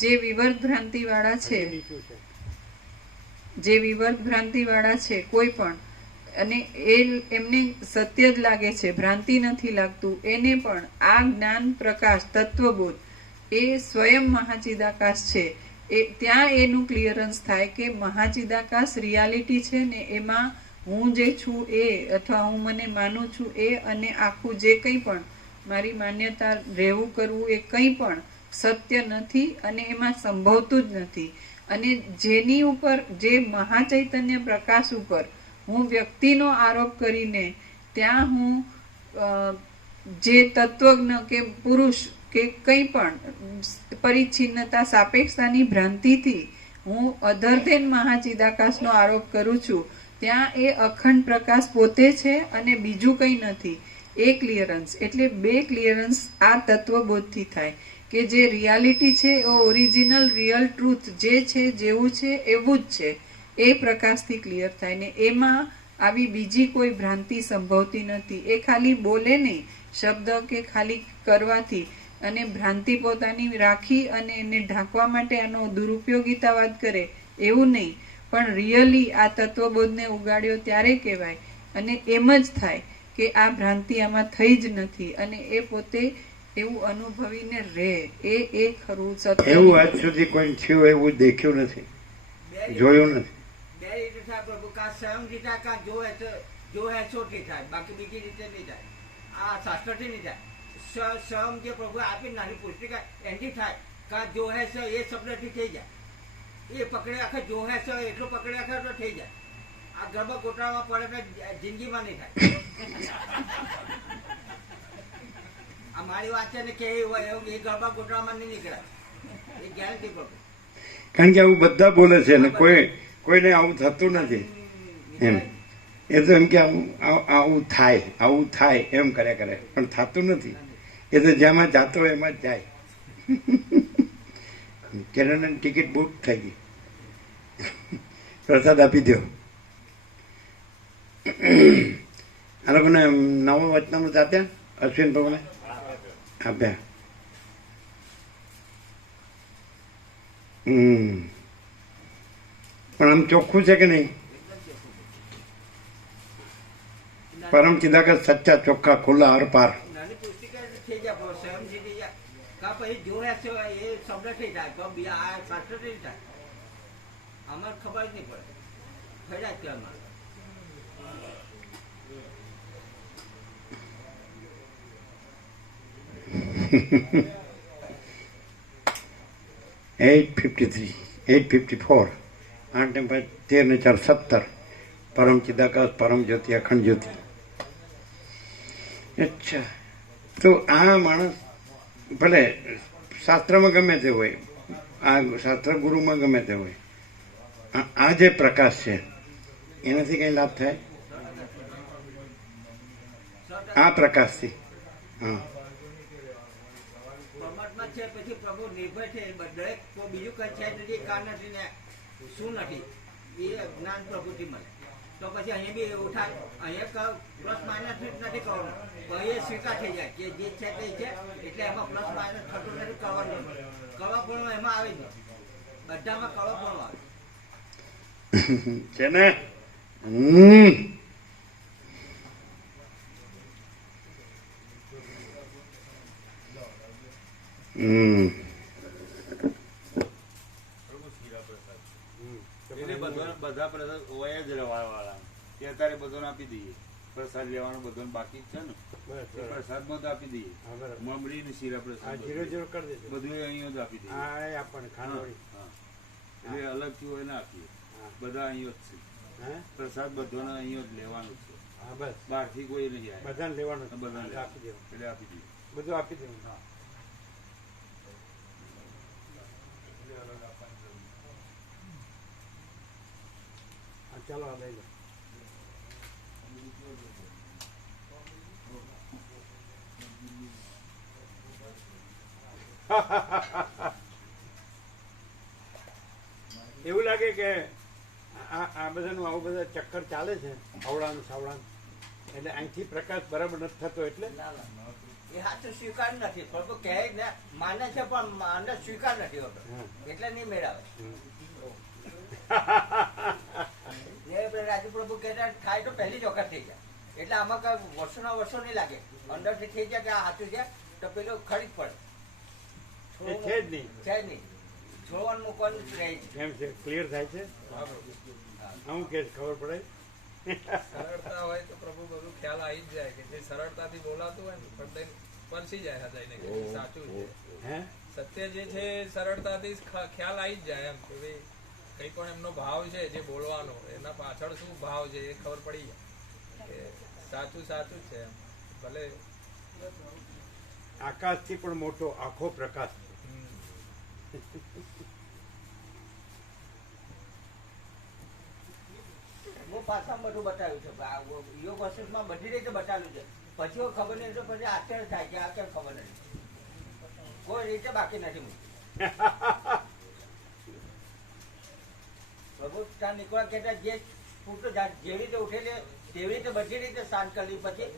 જે વિવર્ત ભ્રાંતિ વાળા છે, જે વિવર્ત ભ્રાંતિ વાળા છે કોઈ પણ, અને એમને સત્ય જ લાગે છે, ભ્રાંતિ નથી લાગતું, એને પણ આ જ્ઞાન પ્રકાશ તત્વબોધ એ સ્વયં મહાચિદાકાશ છે ત્યાં એનું ક્લિયરન્સ થાય કે મહાચિદાકાશ રિયાલિટી છે ને એમાં હું જે છું એ અથવા હું મને માનું છું એ અને આખું જે કંઈ પણ મારી માન્યતા રહેવું કરવું એ કંઈ પણ સત્ય નથી અને એમાં સંભવતું જ નથી. અને જેની ઉપર જે મહાચૈતન્ય પ્રકાશ ઉપર હું વ્યક્તિનો આરોપ કરીને ત્યાં હું જે તત્વજ્ઞ કે પુરુષ કે કંઈ પણ પરિચ્છિન્નતા સાપેક્ષતાની ભ્રાંતિથી હું અધર ધેન મહાચિદાકાશનો આરોપ કરું છું, ત્યાં એ અખંડ પ્રકાશ પોતે છે અને બીજું કંઈ નથી. એ ક્લિયરન્સ એટલે બે ક્લિયરન્સ આ તત્વબોધથી થાય કે જે રિયાલિટી છે એ ઓરિજિનલ રિયલ ટ્રુથ જે છે જેવું છે એવું જ છે, એ પ્રકાશથી ક્લિયર થાય ને એમાં આવી બીજી કોઈ ભ્રાંતિ સંભવતી નથી. એ ખાલી બોલે નહીં શબ્દ કે ખાલી કરવાથી અને ભ્રાંતિ પોતાની રાખી અને એને ઢાંકવા માટે આનો દુરુપયોગિતાવાદ કરે એવું નહીં, પણ રિયલી આ તત્વબોધને ઉગાડ્યો ત્યારે કહેવાય અને એમ જ થાય કે આ ભ્રાંતિ આમાં થઈ જ નથી અને એ પોતે એવું અનુભવીને રહે. એ ખરું સત્ય. એવું આજ સુધી કોઈ થયું એવું દેખ્યું નથી, જોયું નથી. બે રીતે થાય પ્રભુ, કા સ્વયંથી થાય, કા જો હેસોથી થાય, બાકી બીજી રીતે નહીં થાય. આ શાસ્ત્રથી નહીં થાય. સ્વયં જે પ્રભુ આપી નાની પુસ્તિકા એનથી થાય, કા જો હેસ એ શબ્દથી થઈ જાય. એ પકડે આખે જો હેસ એટલું પકડે આખે તો થઈ જાય. આ ગરબા ગોટાળામાં પડે તો જિંદગીમાં નહીં થાય. આ મારી વાત છે ને કે એ ગરબા ગોટાળામાં નહીં નીકળે, એ ગેરંટી પ્રભુ. કારણ કે આવું બધા બોલે છે ને કોઈને આવું થતું નથી એમ. એ તો એમ કે આવું થાય એમ કર્યા કરે પણ થતું નથી. એ તો જેમાં જાતો હોય એમાં જ જાય. કિરણની ટિકિટ બુક થઈ ગઈ, પ્રસાદ આપી દો. આ લોકોને નવા વચનામૃત આપ્યા, અશ્વિન પ્રભુને આપ્યા. પણ આમ ચોખ્ખું છે કે નહીં? પરમ ચિદાકાશ સચ્ચા ચોખ્ખા ખુલ્લા હર પાર. નાની પુસ્તિકા થઈ જાય, સ્વયંથી થઈ જાય, કા પછી જો હેસ એ શબ્દ થઈ જાય, તો આ શાસ્ત્ર થઈ જાય. અમારે ખબર જ નહીં પડે, ફર્યા જ કે અમારે. 853, 854, 8 ને 13 ને 4 17. પરમ ચિદાકાશ, પરમ જ્યોતિ, અખંડ જ્યોતિ. અચ્છા, તો આ માણસ ભલે શાસ્ત્રમાં ગમે તે હોય, આ શાસ્ત્ર ગુરુમાં ગમે તે હોય, આ જે પ્રકાશ છે એનાથી કઈ લાભ થાય? આ પ્રકાશથી પરમાત્મા છે, પછી પ્રભુ નિર્ભય છે, દરેક બીજું કઈ છે નથી, કાર નથી ને શું નથી, એ જ્ઞાન પ્રભુથી મળે. તો પછી અહીંયા બી એવું થાય, અહીંયા પ્લસ માઇનસ નથી કરવાનું, એ સ્વીકાર થઈ જાય કે જે છે તે છે, એટલે એમાં પ્લસ માઇનસ થતું નથી, કરવાનું કળવાપણું એમાં આવે જ નહીં, બધામાં કળવાપણું આવે છે ને. બધા પ્રસાદ હોય જ રવાવાળા તે અત્યારે બધાને આપી દઈએ. પ્રસાદ લેવાનું બધું બાકી જ છે ને, પ્રસાદમાં તો આપી દઈએ. મમરી ને શીરા પ્રસાદ બધું અહીંયા જ આપી દઈએ. એટલે અલગથી હોય ને આપીએ, બધા અહીંયા જ છે. પ્રસાદ બધાને અહીંયા જ લેવાનું છે, બહારથી કોઈ નહીં આવે, બધાને લેવાનું, બધાને આપી દે એટલે આપી દઈએ, બધું આપી દેવું. ચાલો લઈ લો. એવું લાગે કે આ બધાનું આવું બધા ચક્કર ચાલે છે, આવડાનું સાવડાનું, એટલે અહીંથી પ્રકાશ બરાબર નથી થતો. એટલે એ સાચું સ્વીકાર નથી, પ્રભુ કહે ને માને છે પણ અંદર સ્વીકાર નથી હોતો, એટલે નહીં મેળવે. રાજુ પ્રભુ કહે થાય તો પહેલી જ વખત થઈ જાય, એટલે આમાં કઈ વર્ષોના વર્ષો નહીં લાગે, અંદરથી થઈ જાય કે આ સાચું છે તો પેલું ખરી જ પડે, છે જ નહીં. છે જ નહીં. છોડવાનું મૂકવાનું જ રહે છે. કેમ છે? ક્લિયર થાય છે? હું કે ખબર પડે? સરળતા હોય તો પ્રભુ બધું ખ્યાલ આવી જ જાય કે જે સરળતાથી બોલાતું હોય ને હૃદય પરસી જાય હૃદયને કે સાચું છે. હે સત્ય જે છે એ સરળતાથી ખ્યાલ આવી જ જાય એમ કે ભાઈ કંઈ પણ એમનો ભાવ છે જે બોલવાનો એના પાછળ શું ભાવ છે એ ખબર પડી જાય કે સાચું સાચું જ છે એમ. ભલે આકાશથી પણ મોટો આખો પ્રકાશ. બહુ પાછામાં બધું બતાવ્યું છે. યોગ વશિષ્ઠમાં બધી રીતે બતાવ્યું છે. પછી ખબર નહીં તો પછી આશ્ચર્ય થાય કે આ કેમ ખબર નથી. કોઈ રીતે બાકી નથી મૂકી. પ્રભુ ત્યાં નીકળવા કહેતા જે ફૂટો જેવી રીતે ઉઠેલી તેવી રીતે બધી રીતે શાંત કરી. પછી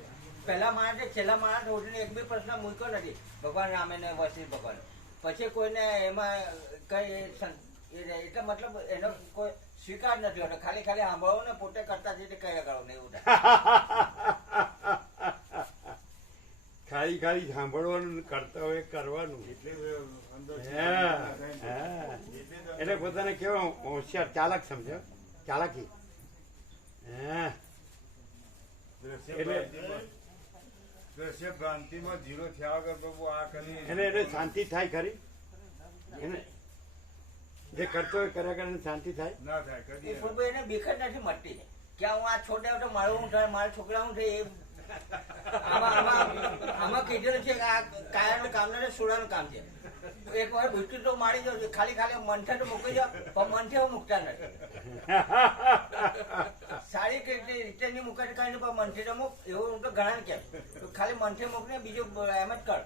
પહેલા માણસે છેલ્લા માણસ ઉઠીને એક બી પ્રશ્ન મૂક્યો નથી ભગવાન રામે ને વશિષ્ઠ ભગવાન. પછી કોઈને એમાં કઈ એટલે મતલબ એનો કોઈ સ્વીકાર નથી હોતો. ખાલી ખાલી સાંભળો ને પોતે કરતા જઈને કયા કરો ને એવું ખાલી ખાલી સાંભળવાનું કરતા હોય કરવાનું. એટલે પોતાને કેવા હોશિયાર ચાલાક સમજો. ચાલાકી. હા દ્રશ્ય ભ્રાંતિમાં જીરો થયા વગર પ્રભુ આ કરી એને શાંતિ થાય ખરી. એને જે કરતો હોય કર્યા કરે શાંતિ થાય ના થાય કદી. પ્રભુ એને બીક જ નથી મળતી કે હું આ છોડે તો મારું શું થાય મારા છોકરા શું થાય. આમાં કીધેલું છે કે આ કાયાનું કામ નથી સુડાનું કામ છે. એક વાર ભૂચી તો મારી જાવ ખાલી ખાલી મંથે તો મૂકી જાવ પણ મંથે મૂકતા નથી. સારી રીતે નહીં મૂકે કઈ નહીં પણ મંથે તો મૂક એવું હું તો ઘણા કેમ ખાલી મંથે મૂક ને બીજું એમ જ કર.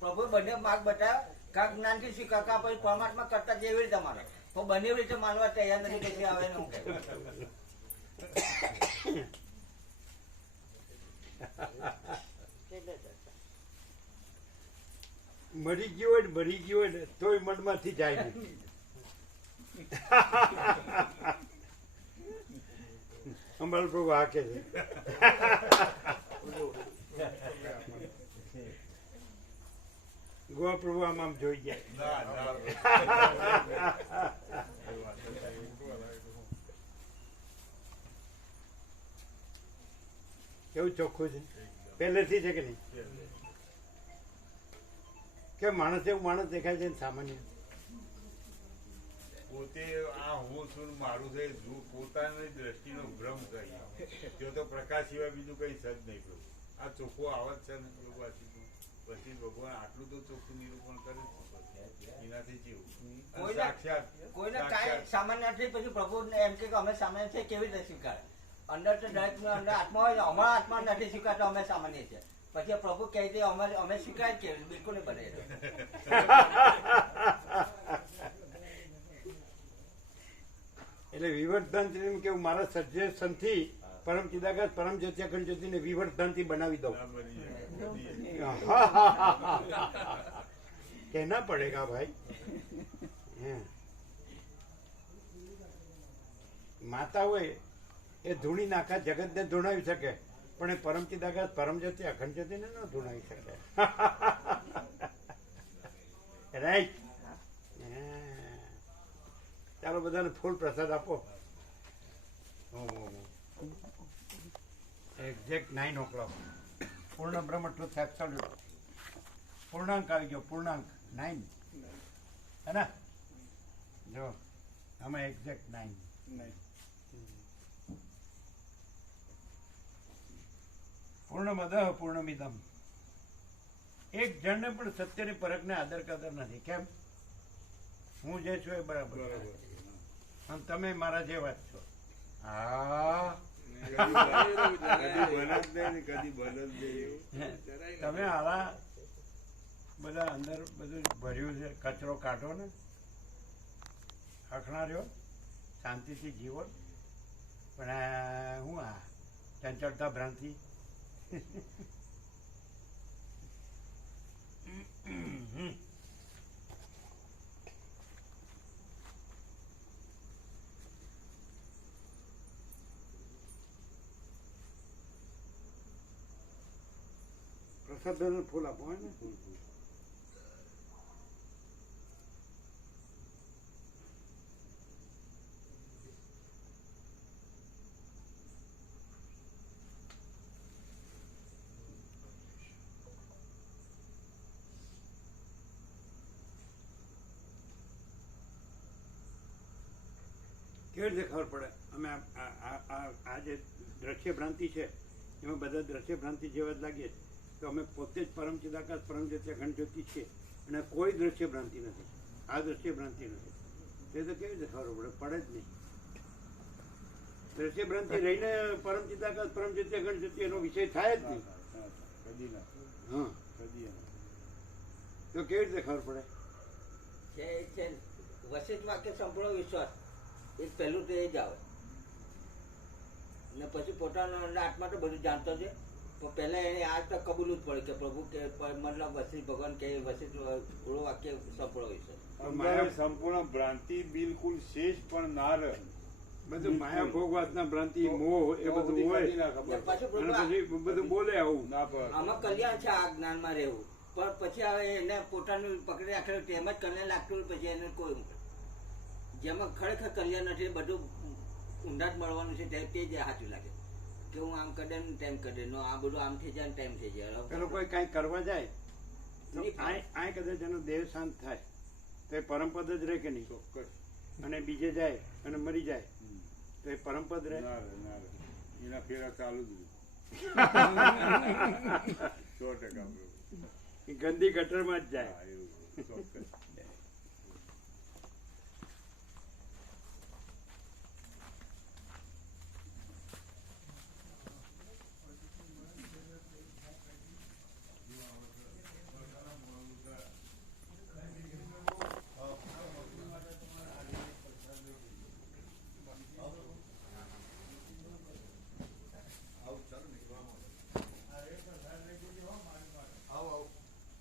પ્રભુ બંને માર્ગ બતાવ્યો કાંક જ્ઞાનથી શીખા કા પછી પરમાત્મા કરતા જેવી રીતે માનો પણ બંને રીતે માનવા તૈયાર નથી કે આવે ને હું કે મરી ગયો હોય ને મરી ગયો હોય ને તોય મનમાંથી જાય નહીં. અમારો પ્રભુ આ કે છે ગોવા પ્રભુ આમ આમ જોઈ જાય. કેવું ચોખ્ખું છે પહેલેથી છે કે નહીં? કે માણસ એવું માણસ દેખાય છે સામાન્ય પોતે આ હું છું મારું છે પોતાની દ્રષ્ટિનો ભ્રમ થાય. જો તો પ્રકાશ સિવાય બીજું કઈ સજ નહીં પ્રભુ. આ ચોખ્ખો આવત છે ને પછી ભગવાન આટલું તો ચોખ્ખું નિરૂપણ કરે છે એનાથી જીવું સાક્ષાત કોઈને કાંઈ સામાન્ય નથી. પછી પ્રભુ એમ કે અમે સામાન્ય છે કેવી રીતે સ્વીકારે? અંદર તો દરેક અંદર આત્મા હોય અમારા આત્મા નથી સ્વીકારતો અમે સામાન્ય છે. પછી પ્રભુ કહે છે અમે સ્વીકાર કેવી બિલકુલ નહીં બને. એટલે વિવર્ધન કેવું મારા સજેશનથી પરમ ચિદાકાશ પરમ જ્યોતિ અખંડ જ્યોતિને વિવર્ધનથી બનાવી દઉં. कहना पड़ेगा भाई. માતા હોય એ ધૂણી નાખા જગત ને ધૂણાવી શકે પણ એ પરમ ચિદાકાશ પરમ જ્યોતિ અખંડ જ્યોતિને ન ધૂણાવી શકે. રાઈટ. ચાલો બધાને ફૂલ પ્રસાદ આપો. Exact 9 o'clock. પૂર્ણ બ્રહ્મ ટ્રુથ એબ્સોલ્યુટ. પૂર્ણાંક આવી ગયો. પૂર્ણાંક 9 હે ને? જો આમાં એક્ઝેક્ટ 9. પૂર્ણમદ પૂર્ણમિદમ. એક જણને પણ સત્યની પરખને આદર કદર નથી. કેમ? હું જે છું એ બરાબર અને તમે મારા જેવા જ છો. હા તમે આવા બધા અંદર બધું ભર્યું છે કચરો કાઢો ને હખણા રહ્યો શાંતિથી જીવો. પણ હું આ ચંચળતા ભ્રાંતિ પ્રસાદ ફૂલ આપો હોય ને. કેવી રીતે ખબર પડે? અમે આ જે દ્રશ્ય ભ્રાંતિ છે એમાં બધા દ્રશ્ય ભ્રાંતિ જેવા જ લાગીએ છીએ. તો અમે પોતે જ પરમ ચિદાકાશ પરમ જ્યોતિ અખંડ જ્યોતિ છીએ અને કોઈ દ્રશ્ય ભ્રાંતિ નથી. આ દ્રશ્ય ભ્રાંતિ નથી. તે તો કેવી રીતે ખબર પડે? પડે જ નહીં. દ્રશ્ય ભ્રાંતિ રહીને પરમ ચિદાકાશ પરમ જ્યોતિ અખંડ જ્યોતિ એનો વિષય થાય જ નહીં. કદી ના હા, કદી ના. તો કેવી રીતે ખબર પડે? છે વસિષ્ઠ વાક્ય સંપૂર્ણ વિશ્વાસ એક પહેલું તો એ જ આવે ને પછી પોતાનો આત્મા તો બધું જાણતો છે પણ પહેલા એને આ તો કબૂલવું જ પડે કે પ્રભુ કે મતલબ વસિષ્ઠ ભગવાન કે વસિષ્ઠ પૂરો વાક્ય સંપૂર્ણ વિશ્વાસ. અંદર સંપૂર્ણ ભ્રાંતિ બિલકુલ શેષ પણ ના રહે. બધું માયા ભોગ વાસના ભ્રાંતિ મોહ એ બધું હોય કદી ના ખબર ને પછી અને પ્રભુ પછી બધું બોલે આવું. ના પડે. આમાં કલ્યાણ છે આ જ્ઞાનમાં રહેવું પણ પછી હવે એને પોતાનું પકડી રાખેલું તેમ જ કલ્યાણ લાગતું હોય પછી એને કોઈ જેમાં ખરેખર કલ્યાણ નથી બધું ઊંડા જ મળવાનું છે તે જ સાચું લાગે કે હું આમ કરે ને તેમ કરે નો આ બધું આમ થઈ જાય ને તેમ થઈ જાય. પેલો કોઈ કાંઈ કરવા જાય તો આ કદાચ એનો દેહ શાંત થાય તો એ પરમપદ જ રહે કે નહીં? ચોક્કસ અને બીજે જાય અને મરી જાય તો એ પરમપદ રહે? ના રહે, ના રહે. એના ફેરા ચાલુ જ રહે. 100% બરોબર. એ ગંદી ગટરમાં જ જાય. હા, એવું ચોક્કસ.